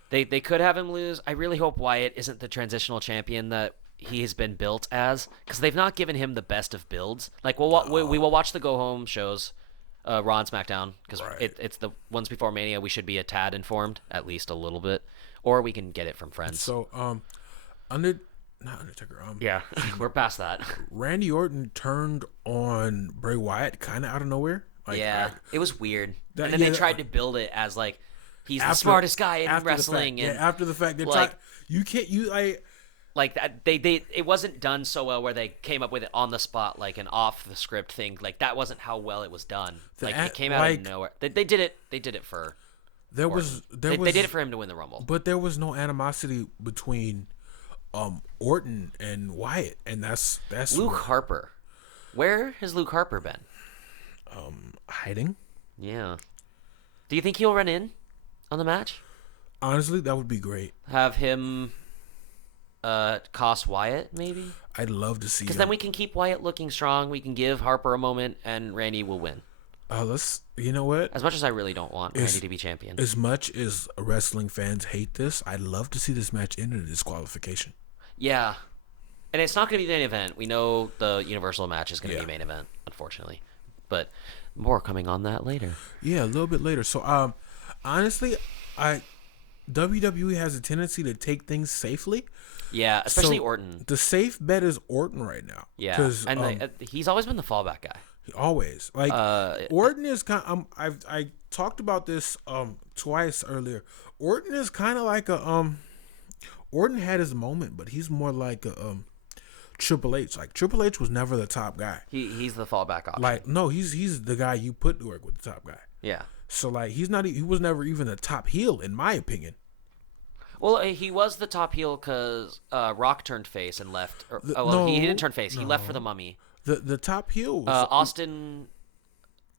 They could have him lose. I really hope Wyatt isn't the transitional champion that he has been built as, because they've not given him the best of builds. Like we will watch the go home shows, Raw and SmackDown, because it's the ones before Mania. We should be a tad informed, at least a little bit, or we can get it from friends. So not Undertaker. Yeah, we're past that. Randy Orton turned on Bray Wyatt kind of out of nowhere. It was weird. And then they tried to build it as like he's the smartest guy in wrestling. After the fact, they tried. You can't. Like that, it wasn't done so well where they came up with it on the spot, like an off the script thing. Like that wasn't how well it was done. Like it came out of nowhere. They did it. They did it for. They did it for him to win the Rumble. But there was no animosity between Orton and Wyatt, and that's Luke Harper. Where has Luke Harper been? Hiding. Yeah. Do you think he'll run in on the match? Honestly, that would be great. Have him. Cost Wyatt, maybe? I'd love to see. Because then we can keep Wyatt looking strong. We can give Harper a moment, and Randy will win. You know what? As much as I really don't want Randy to be champion. As much as wrestling fans hate this, I'd love to see this match end in a disqualification. Yeah. And it's not going to be the main event. We know the Universal match is going to be main event, unfortunately. But more coming on that later. Yeah, a little bit later. So, honestly, WWE has a tendency to take things safely. Yeah, especially Orton. The safe bet is Orton right now. Yeah, and he's always been the fallback guy. Always. Orton is kind of, I talked about this twice earlier. Orton is kind of like Orton had his moment, but he's more like a Triple H. Like Triple H was never the top guy. He's the fallback option. Like no, he's the guy you put to work with the top guy. Yeah. So like he was never even the top heel in my opinion. Well, he was the top heel because Rock turned face and left. He didn't turn face. He left for the Mummy. The top heel was Austin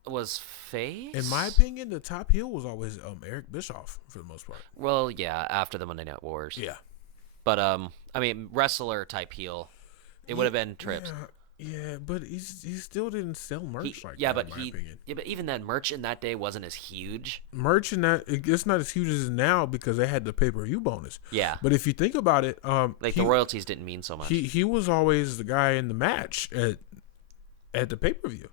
was face. In my opinion, the top heel was always Eric Bischoff for the most part. Well, yeah, after the Monday Night Wars. Yeah. But I mean, wrestler type heel, it would have been Trips. Yeah, but he still didn't sell merch that, in my opinion. Yeah, but even then, merch in that day wasn't as huge. Merch in that, it's not as huge as it is now because they had the pay-per-view bonus. Yeah. But if you think about it, the royalties didn't mean so much. He was always the guy in the match at the pay-per-view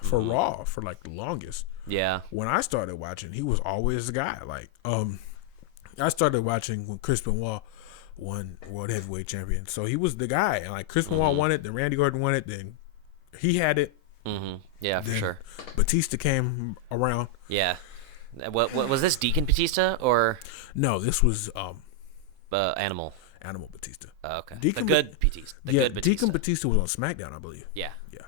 for Raw for like the longest. Yeah. When I started watching, he was always the guy. Like I started watching when Chris Benoit won World Heavyweight Champion. So he was the guy. And like Chris Benoit won it, then Randy Orton won it, then he had it. Mm-hmm. Yeah, for sure. Batista came around. Yeah. What was this, Deacon Batista or? No, this was Animal Batista. Okay. The good Batista. Deacon Batista was on SmackDown, I believe. Yeah. Yeah.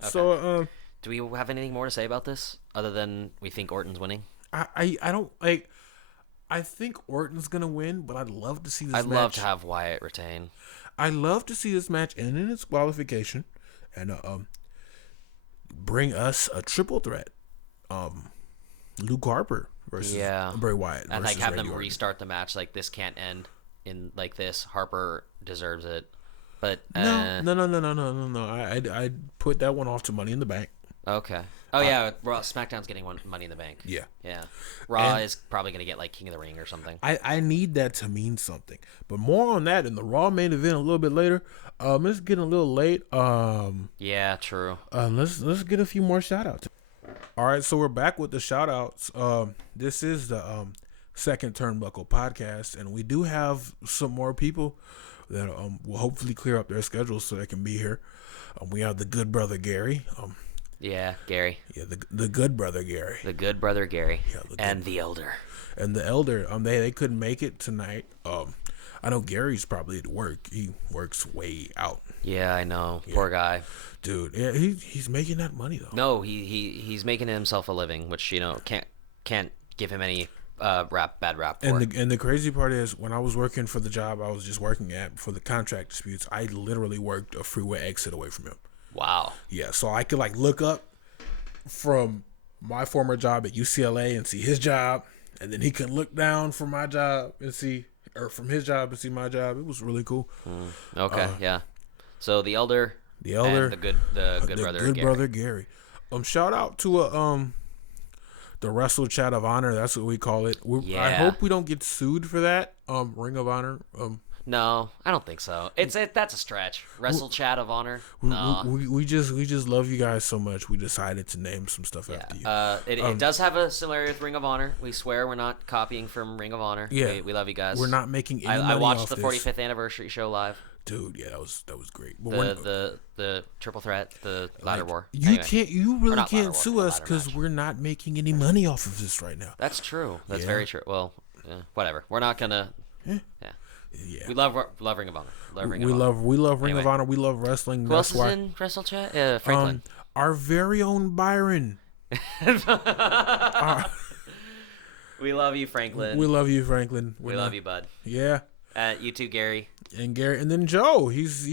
Okay. So do we have anything more to say about this other than we think Orton's winning? I don't like. I think Orton's gonna win, but I'd love to see this match. I'd love to have Wyatt retain. I'd love to see this match end in its qualification and bring us a triple threat. Luke Harper versus Bray Wyatt. And like have them restart the match. Like this can't end in like this. Harper deserves it. But no. I'd put that one off to Money in the Bank. Okay. Oh yeah, Raw, SmackDown's getting one Money in the Bank. Yeah. Raw is probably gonna get like King of the Ring or something. I need that to mean something. But more on that in the Raw main event a little bit later. It's getting a little late. Yeah, true. Let's get a few more shout outs. All right, so we're back with the shout outs. This is the Second Turnbuckle Podcast, and we do have some more people that will hopefully clear up their schedules so they can be here. We have the good brother Gary. Yeah, Gary. Yeah, the good brother Gary. The good brother Gary. Yeah, and the elder. And the elder. They couldn't make it tonight. I know Gary's probably at work. He works way out. Yeah, I know. Yeah. Poor guy. Dude, yeah, he's making that money though. No, he's making himself a living, which can't give him any bad rap for. And the crazy part is, when I was working for the job I was just working at for the contract disputes, I literally worked a freeway exit away from him. Wow. Yeah, so I could like look up from my former job at UCLA and see his job, and then he can look down from my job and see, or from his job and see my job. It was really cool. Okay, yeah. So the elder, and the good brother Gary. Shout out to the Wrestle Chat of Honor. That's what we call it. I hope we don't get sued for that. Ring of Honor. No, I don't think so. That's a stretch. Wrestle Chat of Honor. No. We just love you guys so much. We decided to name some stuff after you. It does have a similarity with Ring of Honor. We swear we're not copying from Ring of Honor. Yeah, we love you guys. We're not making any money I watched off the this. 45th anniversary show live. Dude, yeah, that was great. The triple threat, the ladder war. You really Not can't ladder sue war, us ladder because match. we're not making any money off of this right now. That's true. That's Yeah. very true. Well, whatever. We're not gonna. Yeah. Yeah. We love Ring of Honor. We love Ring of Honor. We love wrestling. Who else is in Wrestle Chat? Franklin. Our very own Byron. We love you, Franklin. We love you, Franklin. We love you, bud. Yeah. You too, Gary. And then Joe. He's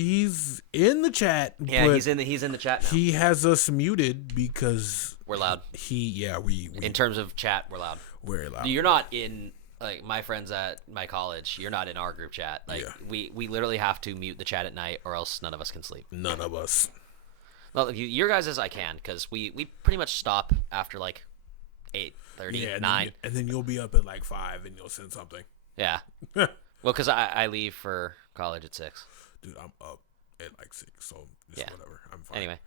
in the chat. Yeah, he's in the chat now. He has us muted because we're loud. We in terms of chat, we're loud. Very loud. You're not in like my friends at my college. You're not in our group chat. Like we literally have to mute the chat at night, or else none of us can sleep. None of us. Well, your guys' I can because we pretty much stop after like 8:30, 9. And then you'll be up at like 5 and you'll send something. Yeah. Well, because I leave for college at 6. Dude, I'm up at like 6, so whatever. I'm fine. Anyway,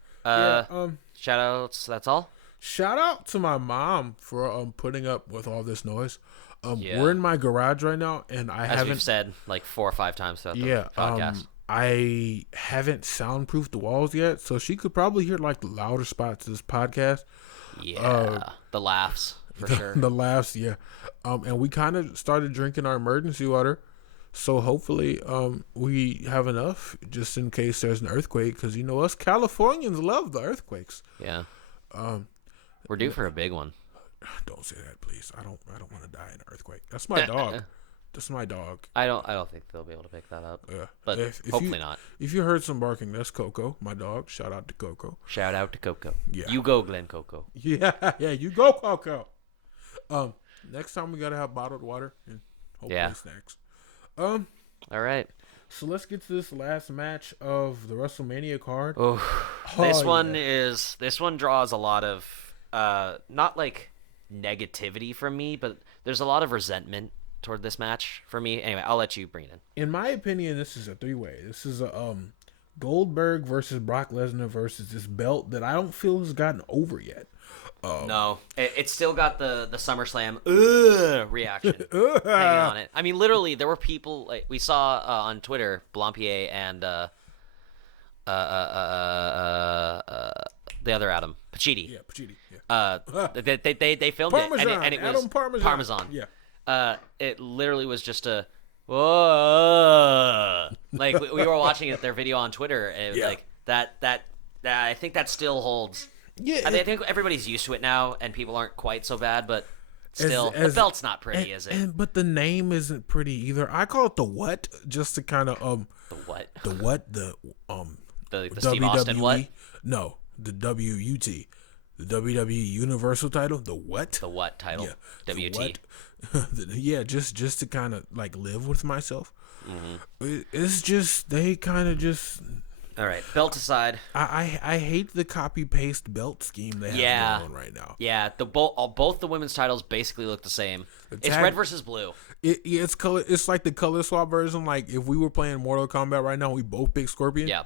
shout outs. That's all. Shout out to my mom for putting up with all this noise. We're in my garage right now, and As we've said like 4 or 5 times throughout the podcast. I haven't soundproofed the walls yet, so she could probably hear like the louder spots of this podcast. Yeah, the laughs for sure. The laughs, yeah. And we kind of started drinking our emergency water, so hopefully we have enough just in case there's an earthquake, because us Californians love the earthquakes. Yeah. We're due for a big one. Don't say that, please. I don't want to die in an earthquake. That's my dog. That's my dog. I don't think they'll be able to pick that up. Yeah. But hopefully not. If you heard some barking, that's Coco, my dog. Shout out to Coco. Shout out to Coco. Yeah. You go, Glenn Coco. Yeah, you go, Coco. Next time we gotta have bottled water and hopefully snacks. All right. So let's get to this last match of the WrestleMania card. This one draws a lot of not like negativity from me, but there's a lot of resentment toward this match for me. Anyway, I'll let you bring it in. In my opinion, this is a 3-way. This is a Goldberg versus Brock Lesnar versus this belt that I don't feel has gotten over yet. No, it's still got the SummerSlam reaction hanging on it. I mean, literally, there were people like we saw on Twitter, Blampier and the other Adam, Pacitti. Yeah, Pacitti. Yeah. They filmed Parmesan, it, and it was Adam Parmesan. Yeah. It literally was just a whoa. Like we were watching their video on Twitter, and it was like that. I think that still holds. Yeah, I think everybody's used to it now, and people aren't quite so bad, but still, the belt's not pretty, is it? But the name isn't pretty either. I call it the what, just to kind of the what? The what? The Steve Austin what? No, the WUT, the WWE Universal title. The what? The what title? Yeah, WT. Yeah, just to kind of like live with myself. Mm-hmm. It's just they kind of just. All right, belt aside. I hate the copy paste belt scheme they have going on right now. Yeah, both the women's titles basically look the same. It's red versus blue. It's color. It's like the color swap version. Like if we were playing Mortal Kombat right now, we both pick Scorpion. Yeah.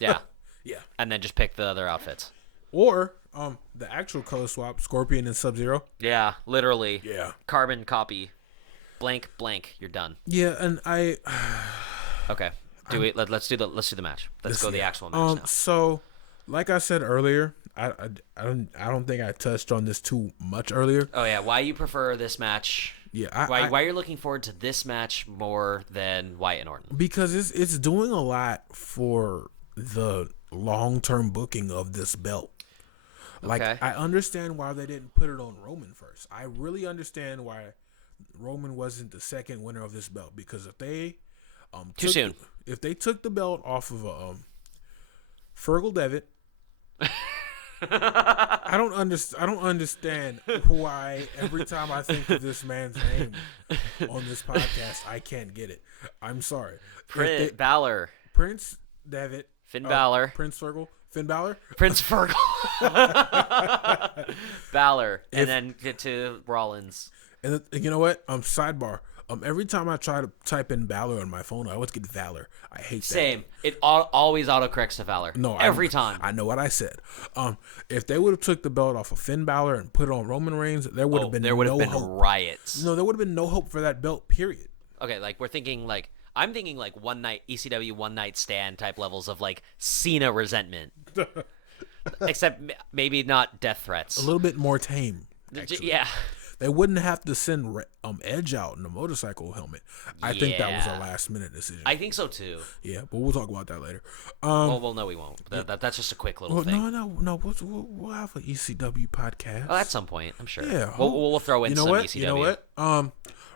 Yeah. And then just pick the other outfits. Or the actual color swap, Scorpion and Sub-Zero. Yeah, literally. Yeah. Carbon copy. Blank blank. You're done. Yeah, and Okay. Let's do the match. Let's go the actual match now. So, like I said earlier, I don't think I touched on this too much earlier. Oh yeah, why you prefer this match? Yeah, why you're looking forward to this match more than Wyatt and Orton? Because it's doing a lot for the long-term booking of this belt. Like I understand why they didn't put it on Roman first. I really understand why Roman wasn't the second winner of this belt, because if they too soon. If they took the belt off of Fergal Devitt, I don't understand why every time I think of this man's name on this podcast, I can't get it. I'm sorry. Balor. Prince Devitt. Finn Balor. Prince Fergal. Finn Balor? Prince Fergal. Balor. And then get to Rollins. And you know what? Sidebar. Every time I try to type in Balor on my phone, I always get Valor. I hate that. Same. It always autocorrects to Valor. No, every time. I know what I said. If they would have took the belt off of Finn Balor and put it on Roman Reigns, there would have been hope. Riots. No, there would have been no hope for that belt. Period. Okay, like I'm thinking like one night ECW one night stand type levels of like Cena resentment. Except maybe not death threats. A little bit more tame. Actually. Yeah. They wouldn't have to send Edge out in a motorcycle helmet. I think that was a last-minute decision. I think so, too. Yeah, but we'll talk about that later. Well, no, we won't. That's just a quick little thing. No. We'll have an ECW podcast. Oh, at some point, I'm sure. Yeah. We'll throw in some ECW. You know what?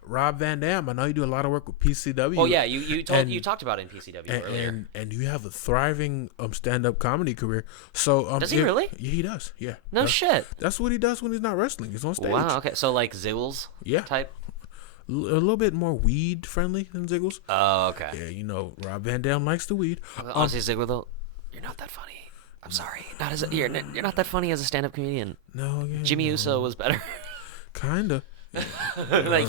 Rob Van Dam, I know you do a lot of work with PCW. Oh yeah, you talked about it in PCW earlier. And you have a thriving stand-up comedy career. So does he really? Yeah, he does. Yeah. No shit. That's what he does when he's not wrestling. He's on stage. Wow. Okay. So like Ziggles. Yeah. Type. A little bit more weed friendly than Ziggles. Oh, okay. Yeah, you know Rob Van Dam likes the weed. Honestly, Ziggler though, you're not that funny. I'm sorry. You're not that funny as a stand-up comedian. No. Yeah, Jimmy Uso was better. Kinda. Like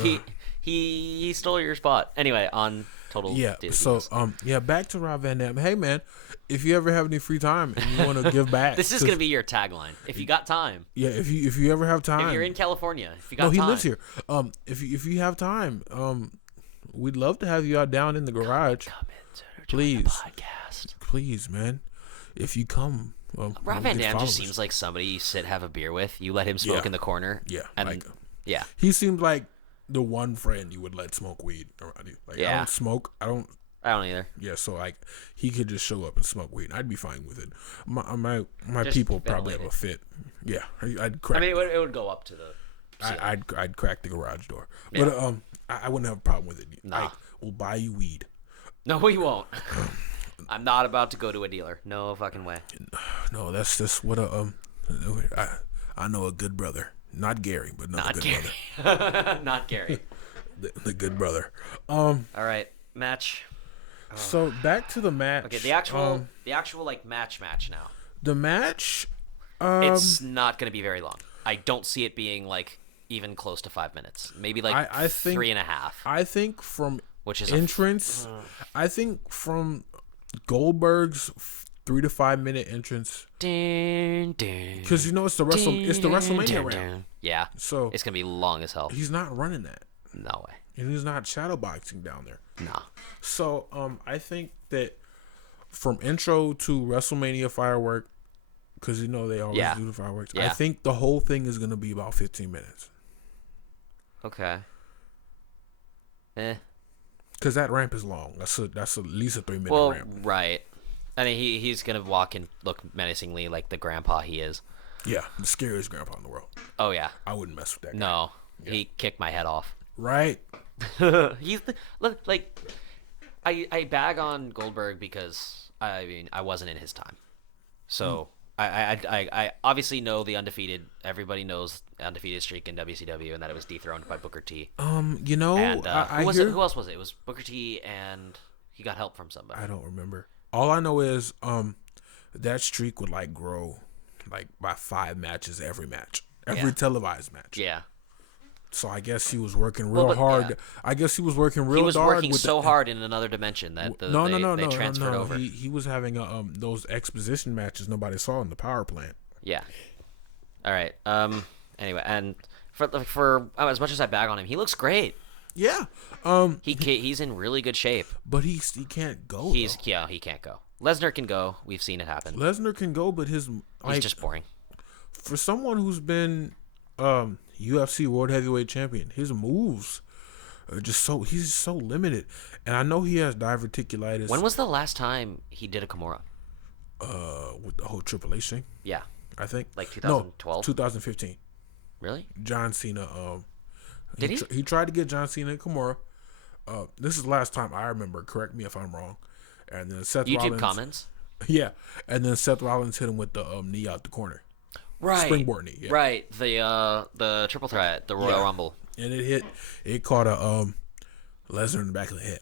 he stole your spot. Anyway, on Total. Yeah. Dizziness. So back to Rob Van Dam. Hey man, if you ever have any free time and you want to give back, this is gonna be your tagline. If you got time. Yeah. If you ever have time. If you're in California, if you got time. No, he lives here. If you have time, we'd love to have you out down in the garage. Come in, please. The podcast. Please, man. If you come. Rob Van Dam just seems like somebody you have a beer with. You let him smoke in the corner. Yeah. And yeah. He seems like the one friend you would let smoke weed around you. Like, I don't smoke. I don't either. Yeah, so like he could just show up and smoke weed. And I'd be fine with it. My just people probably have a fit. Yeah, I'd crack. I mean, it would go up to the. I'd crack the garage door, Yeah. but I wouldn't have a problem with it. Nah. We'll buy you weed. No, we won't. I'm not about to go to a dealer. No fucking way. No, that's just what I know a good brother. Not Gary, but not good Gary. brother. Not Gary. the good brother. All right, match. So back to the match. Okay, the actual like match now. The match. It's not going to be very long. I don't see it being like even close to 5 minutes. Maybe like I think 3.5. I think from which is entrance. I think from Goldberg's 3 to 5 minute entrance. Because you know it's the WrestleMania round. Yeah. So it's gonna be long as hell. He's not running that. No way. And he's not shadowboxing down there. Nah. So I think that from intro to WrestleMania firework, because you know they always do the fireworks. Yeah. I think the whole thing is gonna be about 15 minutes. Okay. Because that ramp is long. That's at least a 3 minute ramp. Right. I mean, he's gonna walk and look menacingly like the grandpa he is. Yeah, the scariest grandpa in the world. Oh yeah. I wouldn't mess with that guy. No, he kicked my head off. Right. He's like, I bag on Goldberg because I mean I wasn't in his time, so I obviously know the undefeated. Everybody knows the undefeated streak in WCW and that it was dethroned by Booker T. You know, and who else was it? It was Booker T and he got help from somebody. I don't remember. All I know is that streak would like grow like by 5 matches every match. Every televised match. Yeah. So I guess he was working real hard. Yeah. I guess he was working real hard. He was working so hard in another dimension that they transferred over. He was having those exposition matches nobody saw in the power plant. Yeah. All right. Anyway, and for as much as I bag on him, he looks great. Yeah. He's in really good shape. But he can't go. He can't go. Lesnar can go. We've seen it happen. Lesnar can go, but he's just boring. For someone who's been UFC World Heavyweight Champion, his moves are he's so limited. And I know he has diverticulitis. When was the last time he did a Kimura? With the whole Triple H thing? Yeah. I think. Like 2012? No, 2015. Really? John Cena. Did he? He tried to get John Cena and Kimura. This is the last time I remember. Correct me if I'm wrong. And then Seth YouTube Rollins. comments? Yeah. And then Seth Rollins hit him with the knee out the corner. Right. Springboard knee. Yeah. Right. The triple threat, the Royal Rumble. And it caught a Lesnar in the back of the head.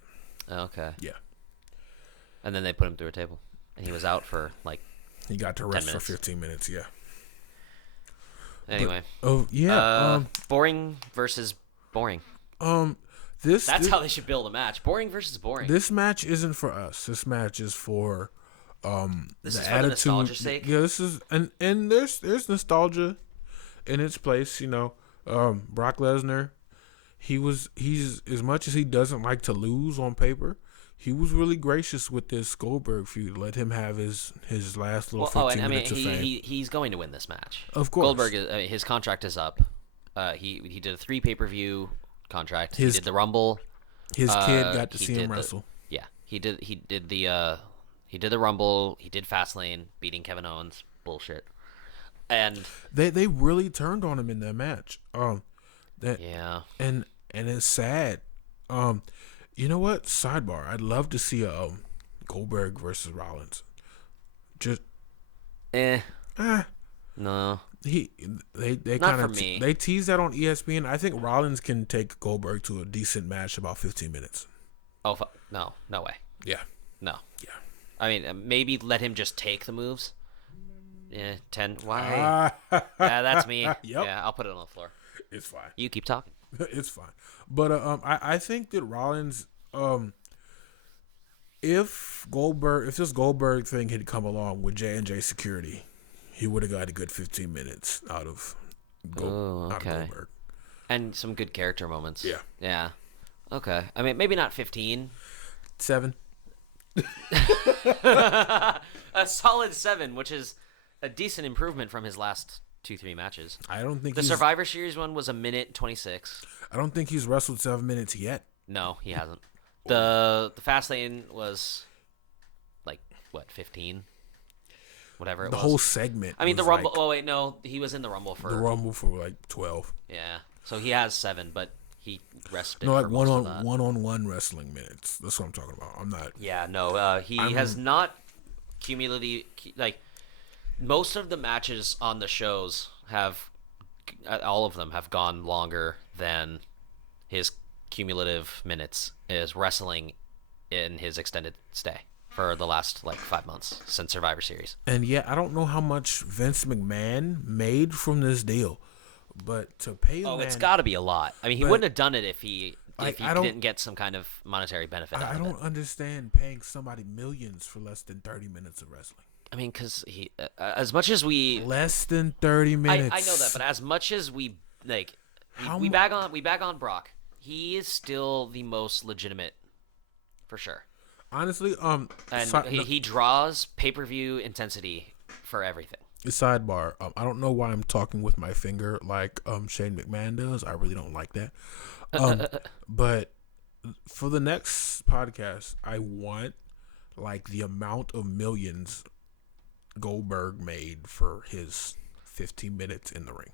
Okay. Yeah. And then they put him through a table. And he was out for like He got to rest for 15 minutes. Yeah. Anyway. Boring versus boring. That's how they should build a match. Boring versus boring. This match isn't for us. This match is for this the is attitude. for the nostalgia's sake. Yeah, this is and there's nostalgia in its place. You know, Brock Lesnar. He's as much as he doesn't like to lose on paper. He was really gracious with this Goldberg feud. Let him have his last little 15 minutes of fame. He's going to win this match. Of course. Goldberg, his contract is up. He did a 3 pay-per-view contract. He did the Rumble. His kid got to see him wrestle. He did the Rumble. He did Fastlane, beating Kevin Owens. Bullshit. And they really turned on him in that match. And it's sad. You know what? Sidebar. I'd love to see a Goldberg versus Rollins. Just no. They kind of they tease that on ESPN. I think Rollins can take Goldberg to a decent match about 15 minutes. Oh no way. Yeah. No. Yeah. I mean, maybe let him just take the moves. Yeah, 10. Why? Yeah, that's me. Yep. Yeah, I'll put it on the floor. It's fine. You keep talking. It's fine. But I think that Rollins, if this Goldberg thing had come along with J&J Security, he would have got a good 15 minutes out of Goldberg. And some good character moments. Yeah. Yeah. Okay. I mean, maybe not 15. 7. A solid 7, which is a decent improvement from his last 2-3 matches. I don't think the Survivor Series one was 1:26. I don't think he's wrestled 7 minutes yet. No, he hasn't. The Fastlane was like what, 15? Whatever it was. The whole segment. I mean, the Rumble. Oh wait, no, he was in the Rumble for like 12. Yeah, so he has 7, but he rested. No, like for one-on-one wrestling minutes. That's what I'm talking about. I'm not. Yeah, no, he has not cumulatively like. Most of the matches on the shows all of them have gone longer than his cumulative minutes is wrestling in his extended stay for the last 5 months since Survivor Series. And yeah, I don't know how much Vince McMahon made from this deal, but to pay it's got to be a lot. I mean, he wouldn't have done it if he didn't get some kind of monetary benefit out of it. I don't understand paying somebody millions for less than 30 minutes of wrestling. I mean, because he, as much as we less than 30 minutes. I know that, but as much as we we bag on Brock, he is still the most legitimate, for sure. Honestly, he draws pay-per-view intensity for everything. Sidebar. I don't know why I'm talking with my finger like Shane McMahon does. I really don't like that. But for the next podcast, I want the amount of millions Goldberg made for his 15 minutes in the ring.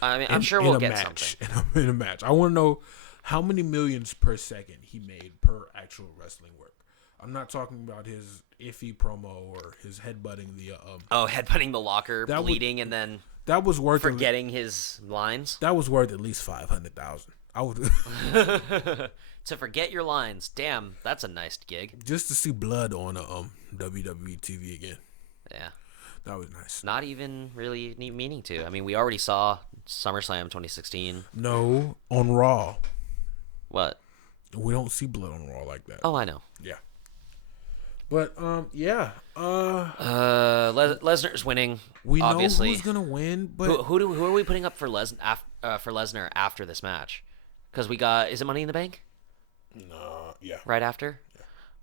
I mean, I'm sure we'll get something. In a match. I want to know how many millions per second he made per actual wrestling work. I'm not talking about his iffy promo or his headbutting the headbutting the locker, bleeding, and then that was worth forgetting his lines. That was worth at least 500,000. I would to forget your lines. Damn, that's a nice gig. Just to see blood on WWE TV again. Yeah. That was nice. Not even really meaning to. I mean, we already saw SummerSlam 2016. No, on Raw. What? We don't see blood on Raw like that. Oh, I know. Yeah. But yeah. Lesnar's winning. We obviously know who's gonna win, but who are we putting up for Lesnar after this match? Because we got, is it Money in the Bank? No, yeah. Right after.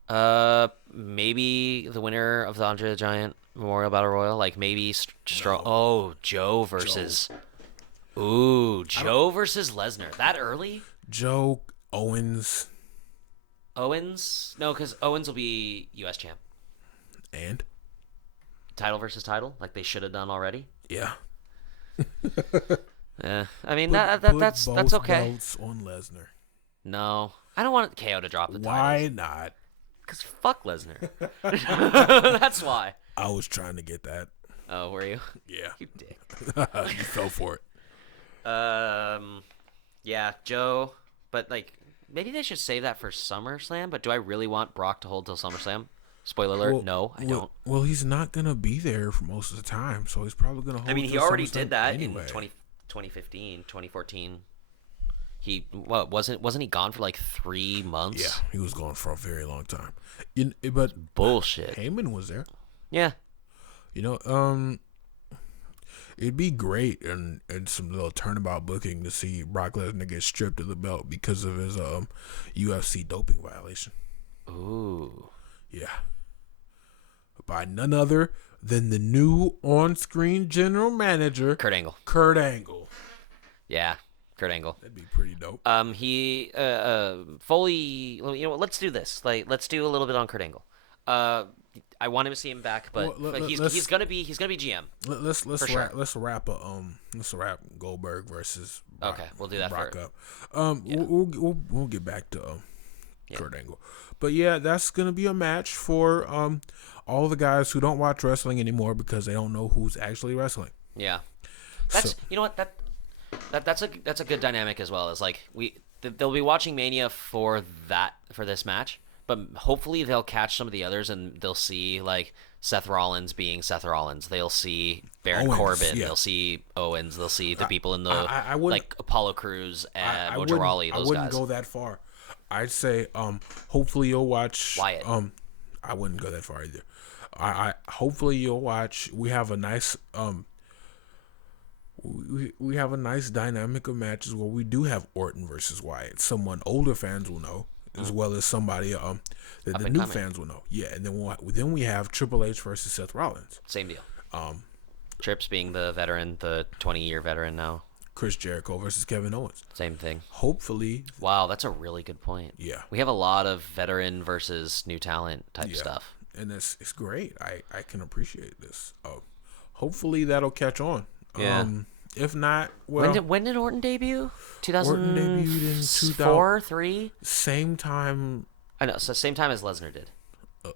Yeah. Maybe the winner of the Andre the Giant Memorial Battle Royal, maybe Joe versus. Joe versus Lesnar. That early? Joe Owens. Owens? No, because Owens will be U.S. champ. And? Title versus title, like they should have done already. Yeah. Yeah, I mean that's okay. Belts on Lesnar. No, I don't want KO to drop the title. Why not? Because fuck Lesnar. That's why. I was trying to get that. Oh, were you? Yeah. You dick. You fell for it. Yeah, Joe. But maybe they should save that for SummerSlam. But do I really want Brock to hold till SummerSlam? Spoiler alert, no, I don't. Well, he's not gonna be there for most of the time, so he's probably gonna hold. I mean, he till already SummerSlam did that anyway. in 2015, 2014. He wasn't he gone for like 3 months? Yeah, he was gone for a very long time. But Bullshit. Heyman was there. Yeah. It'd be great and some little turnabout booking to see Brock Lesnar get stripped of the belt because of his UFC doping violation. Ooh. Yeah. By none other than the new on-screen general manager, Kurt Angle. Kurt Angle. Yeah, Kurt Angle. That'd be pretty dope. He fully. You know what? Let's do this. Like, let's do a little bit on Kurt Angle. I want him to see him back, but he's gonna be GM. Let's wrap Goldberg versus Brock, okay, we'll do that Brock first. up. We'll get back to Kurt Angle, but yeah, that's gonna be a match for all the guys who don't watch wrestling anymore because they don't know who's actually wrestling. Yeah, you know what that's a good dynamic as well. Is like they'll be watching Mania for this match. But hopefully they'll catch some of the others and they'll see like Seth Rollins being Seth Rollins. They'll see Baron Corbin. Yeah. They'll see Owens. They'll see the people in the like Apollo Crews and Mojo Rawley. Those guys. I wouldn't go that far. I'd say hopefully you'll watch Wyatt. I wouldn't go that far either. I hopefully you'll watch. We have a nice we have a nice dynamic of matches where we do have Orton versus Wyatt. Someone older fans will know. As well as somebody that the new fans will know. Yeah, and then we have Triple H versus Seth Rollins. Same deal. Trips being the veteran, the 20-year veteran now. Chris Jericho versus Kevin Owens. Same thing. Hopefully. Wow, that's a really good point. Yeah. We have a lot of veteran versus new talent type stuff. And it's great. I can appreciate this. Hopefully that'll catch on. Yeah. If not, well, when did Orton debut? Orton debuted in 2004, 3. Same time. I know, so same time as Lesnar did,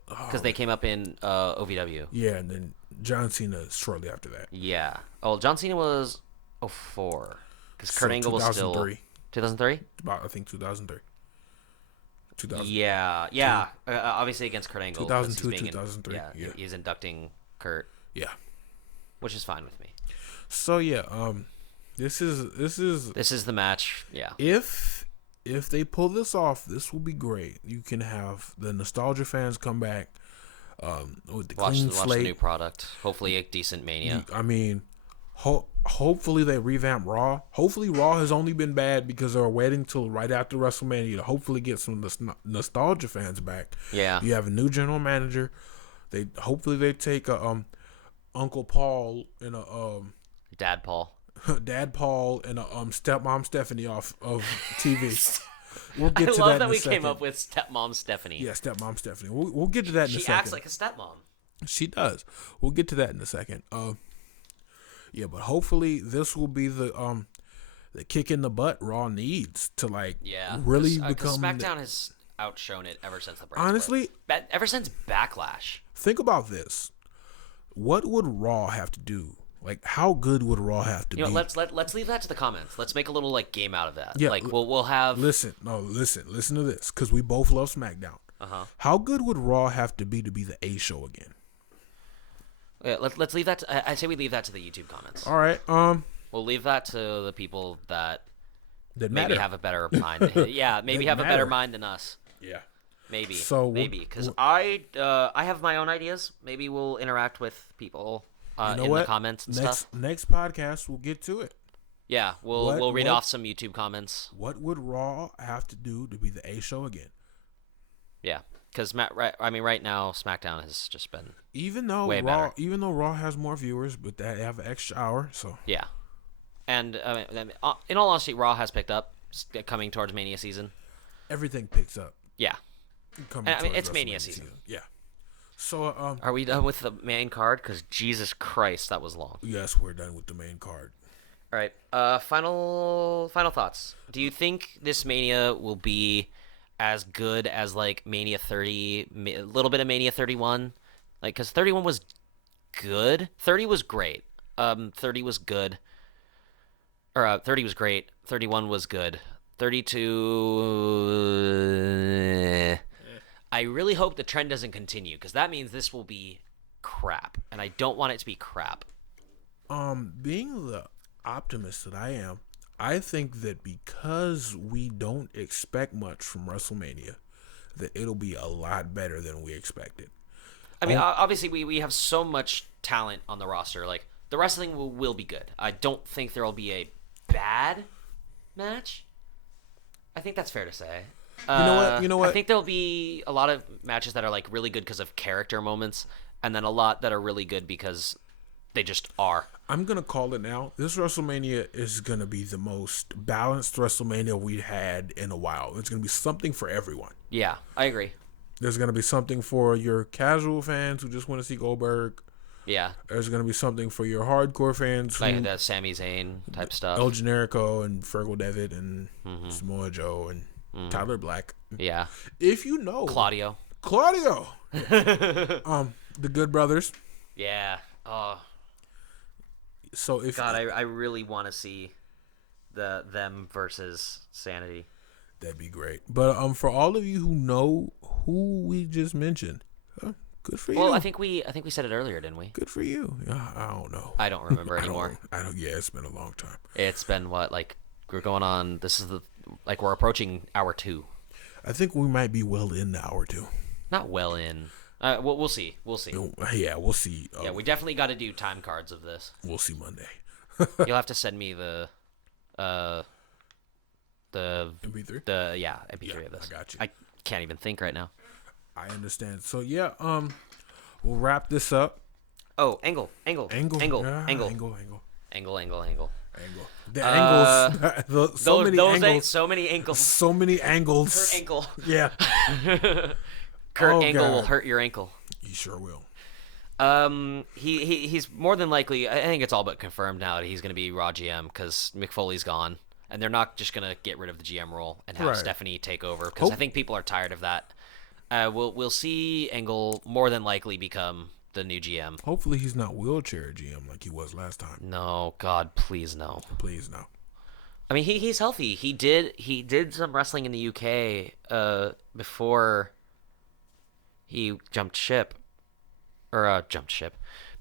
because they came up in OVW. Yeah, and then John Cena shortly after that. Yeah. Oh, John Cena was 04, because Kurt Angle was still 2003. I think 2003. 2000. Yeah. Obviously against Kurt Angle. 2002, 2003. Yeah, he's inducting Kurt. Yeah. Which is fine with me. So yeah, this is the match. Yeah. If they pull this off, this will be great. You can have the nostalgia fans come back with the clean slate. Watch the new product. Hopefully a decent Mania. I mean, hopefully they revamp Raw. Hopefully Raw has only been bad because they were waiting till right after WrestleMania to hopefully get some nostalgia fans back. Yeah. You have a new general manager. Hopefully they take Uncle Paul and a Dad Paul and a stepmom Stephanie off of TV. We'll get to that. I love that we second. came up with stepmom Stephanie. Yeah, stepmom Stephanie. We'll get to that in a second. She acts like a stepmom. She does. We'll get to that in a second. Yeah, but hopefully this will be the kick in the butt Raw needs to really become. SmackDown has outshone it ever since the brand honestly split. Ever since Backlash. Think about this. What would Raw have to do? Like, how good would Raw have to be? Let's leave that to the comments. Let's make a little game out of that. Yeah, we'll have. Listen to this, because we both love SmackDown. How good would Raw have to be the A show again? Yeah, let's leave that. I say we leave that to the YouTube comments. All right. We'll leave that to the people that maybe matter. have a better mind. Yeah, maybe have a better mind than us. Yeah. Maybe. Because I have my own ideas. Maybe we'll interact with people. The comments and stuff. Next podcast, we'll get to it. Yeah, we'll read off some YouTube comments. What would Raw have to do to be the A show again? Yeah, because right now SmackDown has just been even though Raw has more viewers, but they have an extra hour, so yeah. And in all honesty, Raw has picked up coming towards Mania season. Everything picks up. Yeah, it's Mania season. Yeah. So, are we done with the main card? Because Jesus Christ, that was long. Yes, we're done with the main card. All right. Final thoughts. Do you think this Mania will be as good as Mania 30, a little bit of Mania 31? Because 31 was good. 30 was great. 30 was good. Or 30 was great. 31 was good. 32. I really hope the trend doesn't continue, because that means this will be crap, and I don't want it to be crap. Being the optimist that I am, I think that because we don't expect much from WrestleMania, that it'll be a lot better than we expected. I mean, obviously, we have so much talent on the roster. Like, the wrestling will be good. I don't think there will be a bad match. I think that's fair to say. You know what? I think there'll be a lot of matches that are, like, really good because of character moments, and then a lot that are really good because they just are. I'm going to call it now. This WrestleMania is going to be the most balanced WrestleMania we had in a while. It's going to be something for everyone. Yeah, I agree. There's going to be something for your casual fans who just want to see Goldberg. Yeah. There's going to be something for your hardcore fans. Like the Sami Zayn type stuff. El Generico and Fergal Devitt and Samoa Joe and Tyler Black. Yeah. If you know. Claudio. The Good Brothers. Yeah. Oh. So if God, I really want to see them versus Sanity. That'd be great. But for all of you who know who we just mentioned, good for you. Well, I think we said it earlier, didn't we? Good for you. I don't know. I don't remember anymore. I don't. Yeah, it's been a long time. It's been what, like, we're going on. This is we're approaching hour 2. I think we might be well into hour 2. Not well in. We'll see. We'll see. Yeah, we'll see. Yeah, we definitely got to do time cards of this. We'll see Monday. You'll have to send me the MP3. MP3 of this. I got you. I can't even think right now. I understand. So yeah, we'll wrap this up. Oh, angle. The angles. So many angles. So many ankles. Kurt Ankle. Yeah. Kurt Angle will hurt your ankle. He sure will. He's more than likely. I think it's all but confirmed now that he's going to be Raw GM because Mick Foley's gone, and they're not just going to get rid of the GM role and have Stephanie take over because I think people are tired of that. We'll see Angle more than likely become the new GM. Hopefully he's not wheelchair GM like he was last time. No, God, please no. Please no. I mean, he's healthy. He did some wrestling in the UK before he jumped ship.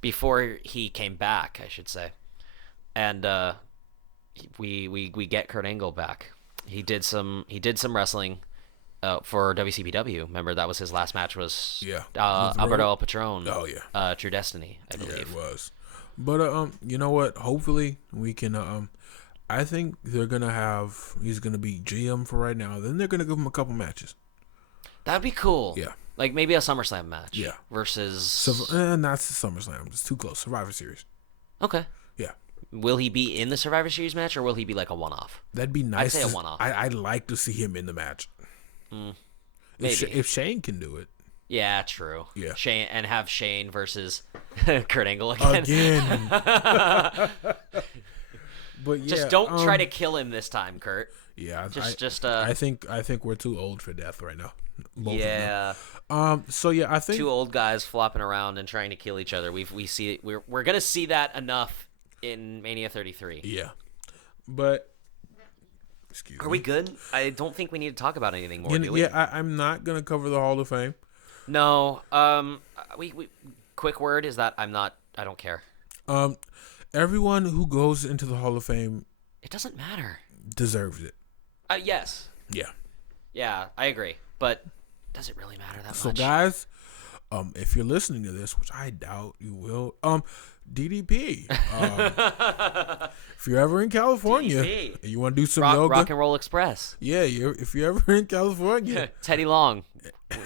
Before he came back, I should say. And we get Kurt Angle back. He did some wrestling for WCPW. Remember, that was his last match was Alberto El Patron. Oh yeah. True Destiny, I believe. Yeah, it was. But you know what? Hopefully we can I think he's gonna be GM for right now. Then they're gonna give him a couple matches. That'd be cool. Yeah. Like maybe a SummerSlam match. Yeah. Versus. Not SummerSlam. It's too close. Survivor Series. Okay. Yeah. Will he be in the Survivor Series match, or will he be like a one-off? That'd be nice. I'd say a one-off. I'd like to see him in the match. Maybe. If Shane can do it. Yeah, true. Yeah. Shane and have Shane versus Kurt Angle again. But yeah, just don't try to kill him this time, Kurt. Yeah. I think we're too old for death right now. Both yeah. So yeah, I think 2 old guys flopping around and trying to kill each other. We see it. We're gonna see that enough in Mania 33. Yeah. But Are we good? I don't think we need to talk about anything more, do we? Yeah, I'm not gonna cover the Hall of Fame. No. We quick word is that I don't care. Everyone who goes into the Hall of Fame, it doesn't matter, deserves it. Yes. Yeah. Yeah, I agree. But does it really matter that much? So guys, if you're listening to this, which I doubt you will, DDP. If you're ever in California and you want to do some yoga, Rock and Roll Express. Yeah, if you're ever in California, Teddy Long,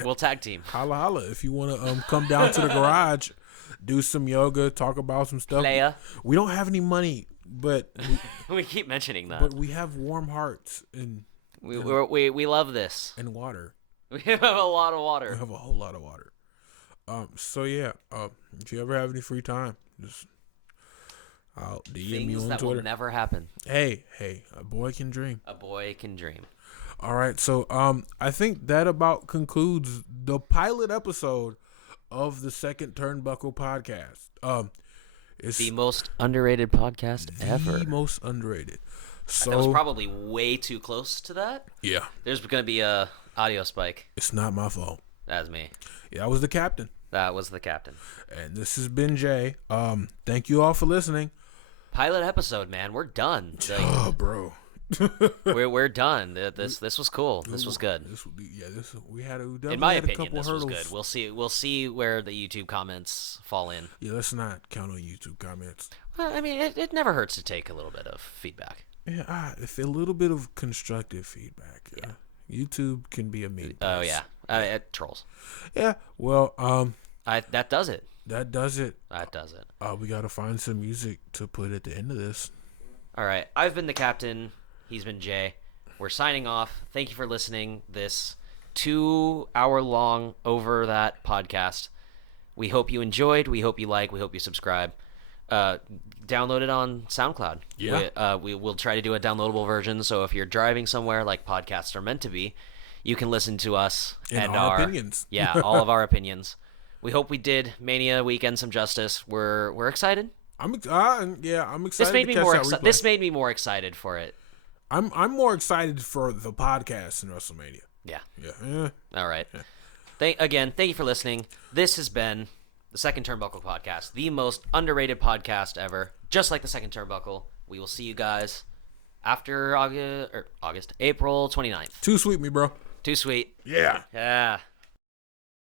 we'll tag team. Holla holla. If you want to come down to the garage, do some yoga, talk about some stuff. Leia. We don't have any money, but we keep mentioning that. But we have warm hearts and we love this and water. We have a lot of water. We have a whole lot of water. So yeah, if you ever have any free time, just I'll DM you on that Twitter. Will never happen. Hey, a boy can dream. A boy can dream. All right, so I think that about concludes the pilot episode of the Second Turnbuckle Podcast. It's the most underrated podcast ever. The most underrated. So that was probably way too close to that. Yeah. There's going to be a audio spike. It's not my fault. That's me. Yeah, I was the captain. That was the captain. And this has been Jay. Thank you all for listening. Pilot episode, man. We're done. Oh, bro. we're done. This was cool. This was good. We had in my opinion, this was good. We'll see where the YouTube comments fall in. Yeah, let's not count on YouTube comments. Well, I mean, it never hurts to take a little bit of feedback. Yeah, if a little bit of constructive feedback. Yeah. YouTube can be a mean place. Oh yeah, trolls. Yeah. Well, that does it. That does it. We gotta find some music to put at the end of this. All right. I've been the captain. He's been Jay. We're signing off. Thank you for listening. This 2-hour-long Over That podcast. We hope you enjoyed. We hope you like. We hope you subscribe. Download it on SoundCloud. Yeah. We'll try to do a downloadable version. So if you're driving somewhere like podcasts are meant to be, you can listen to us and our opinions. Yeah, all of our opinions. We hope we did Mania weekend some justice. We're excited. I'm excited. This made me more excited for it. I'm more excited for the podcast than WrestleMania. Yeah. Yeah. All right. Yeah. Thank you for listening. This has been the Second Turnbuckle Podcast, the most underrated podcast ever. Just like the Second Turnbuckle. We will see you guys after April 29th. Too sweet, me bro. Too sweet. Yeah. Yeah.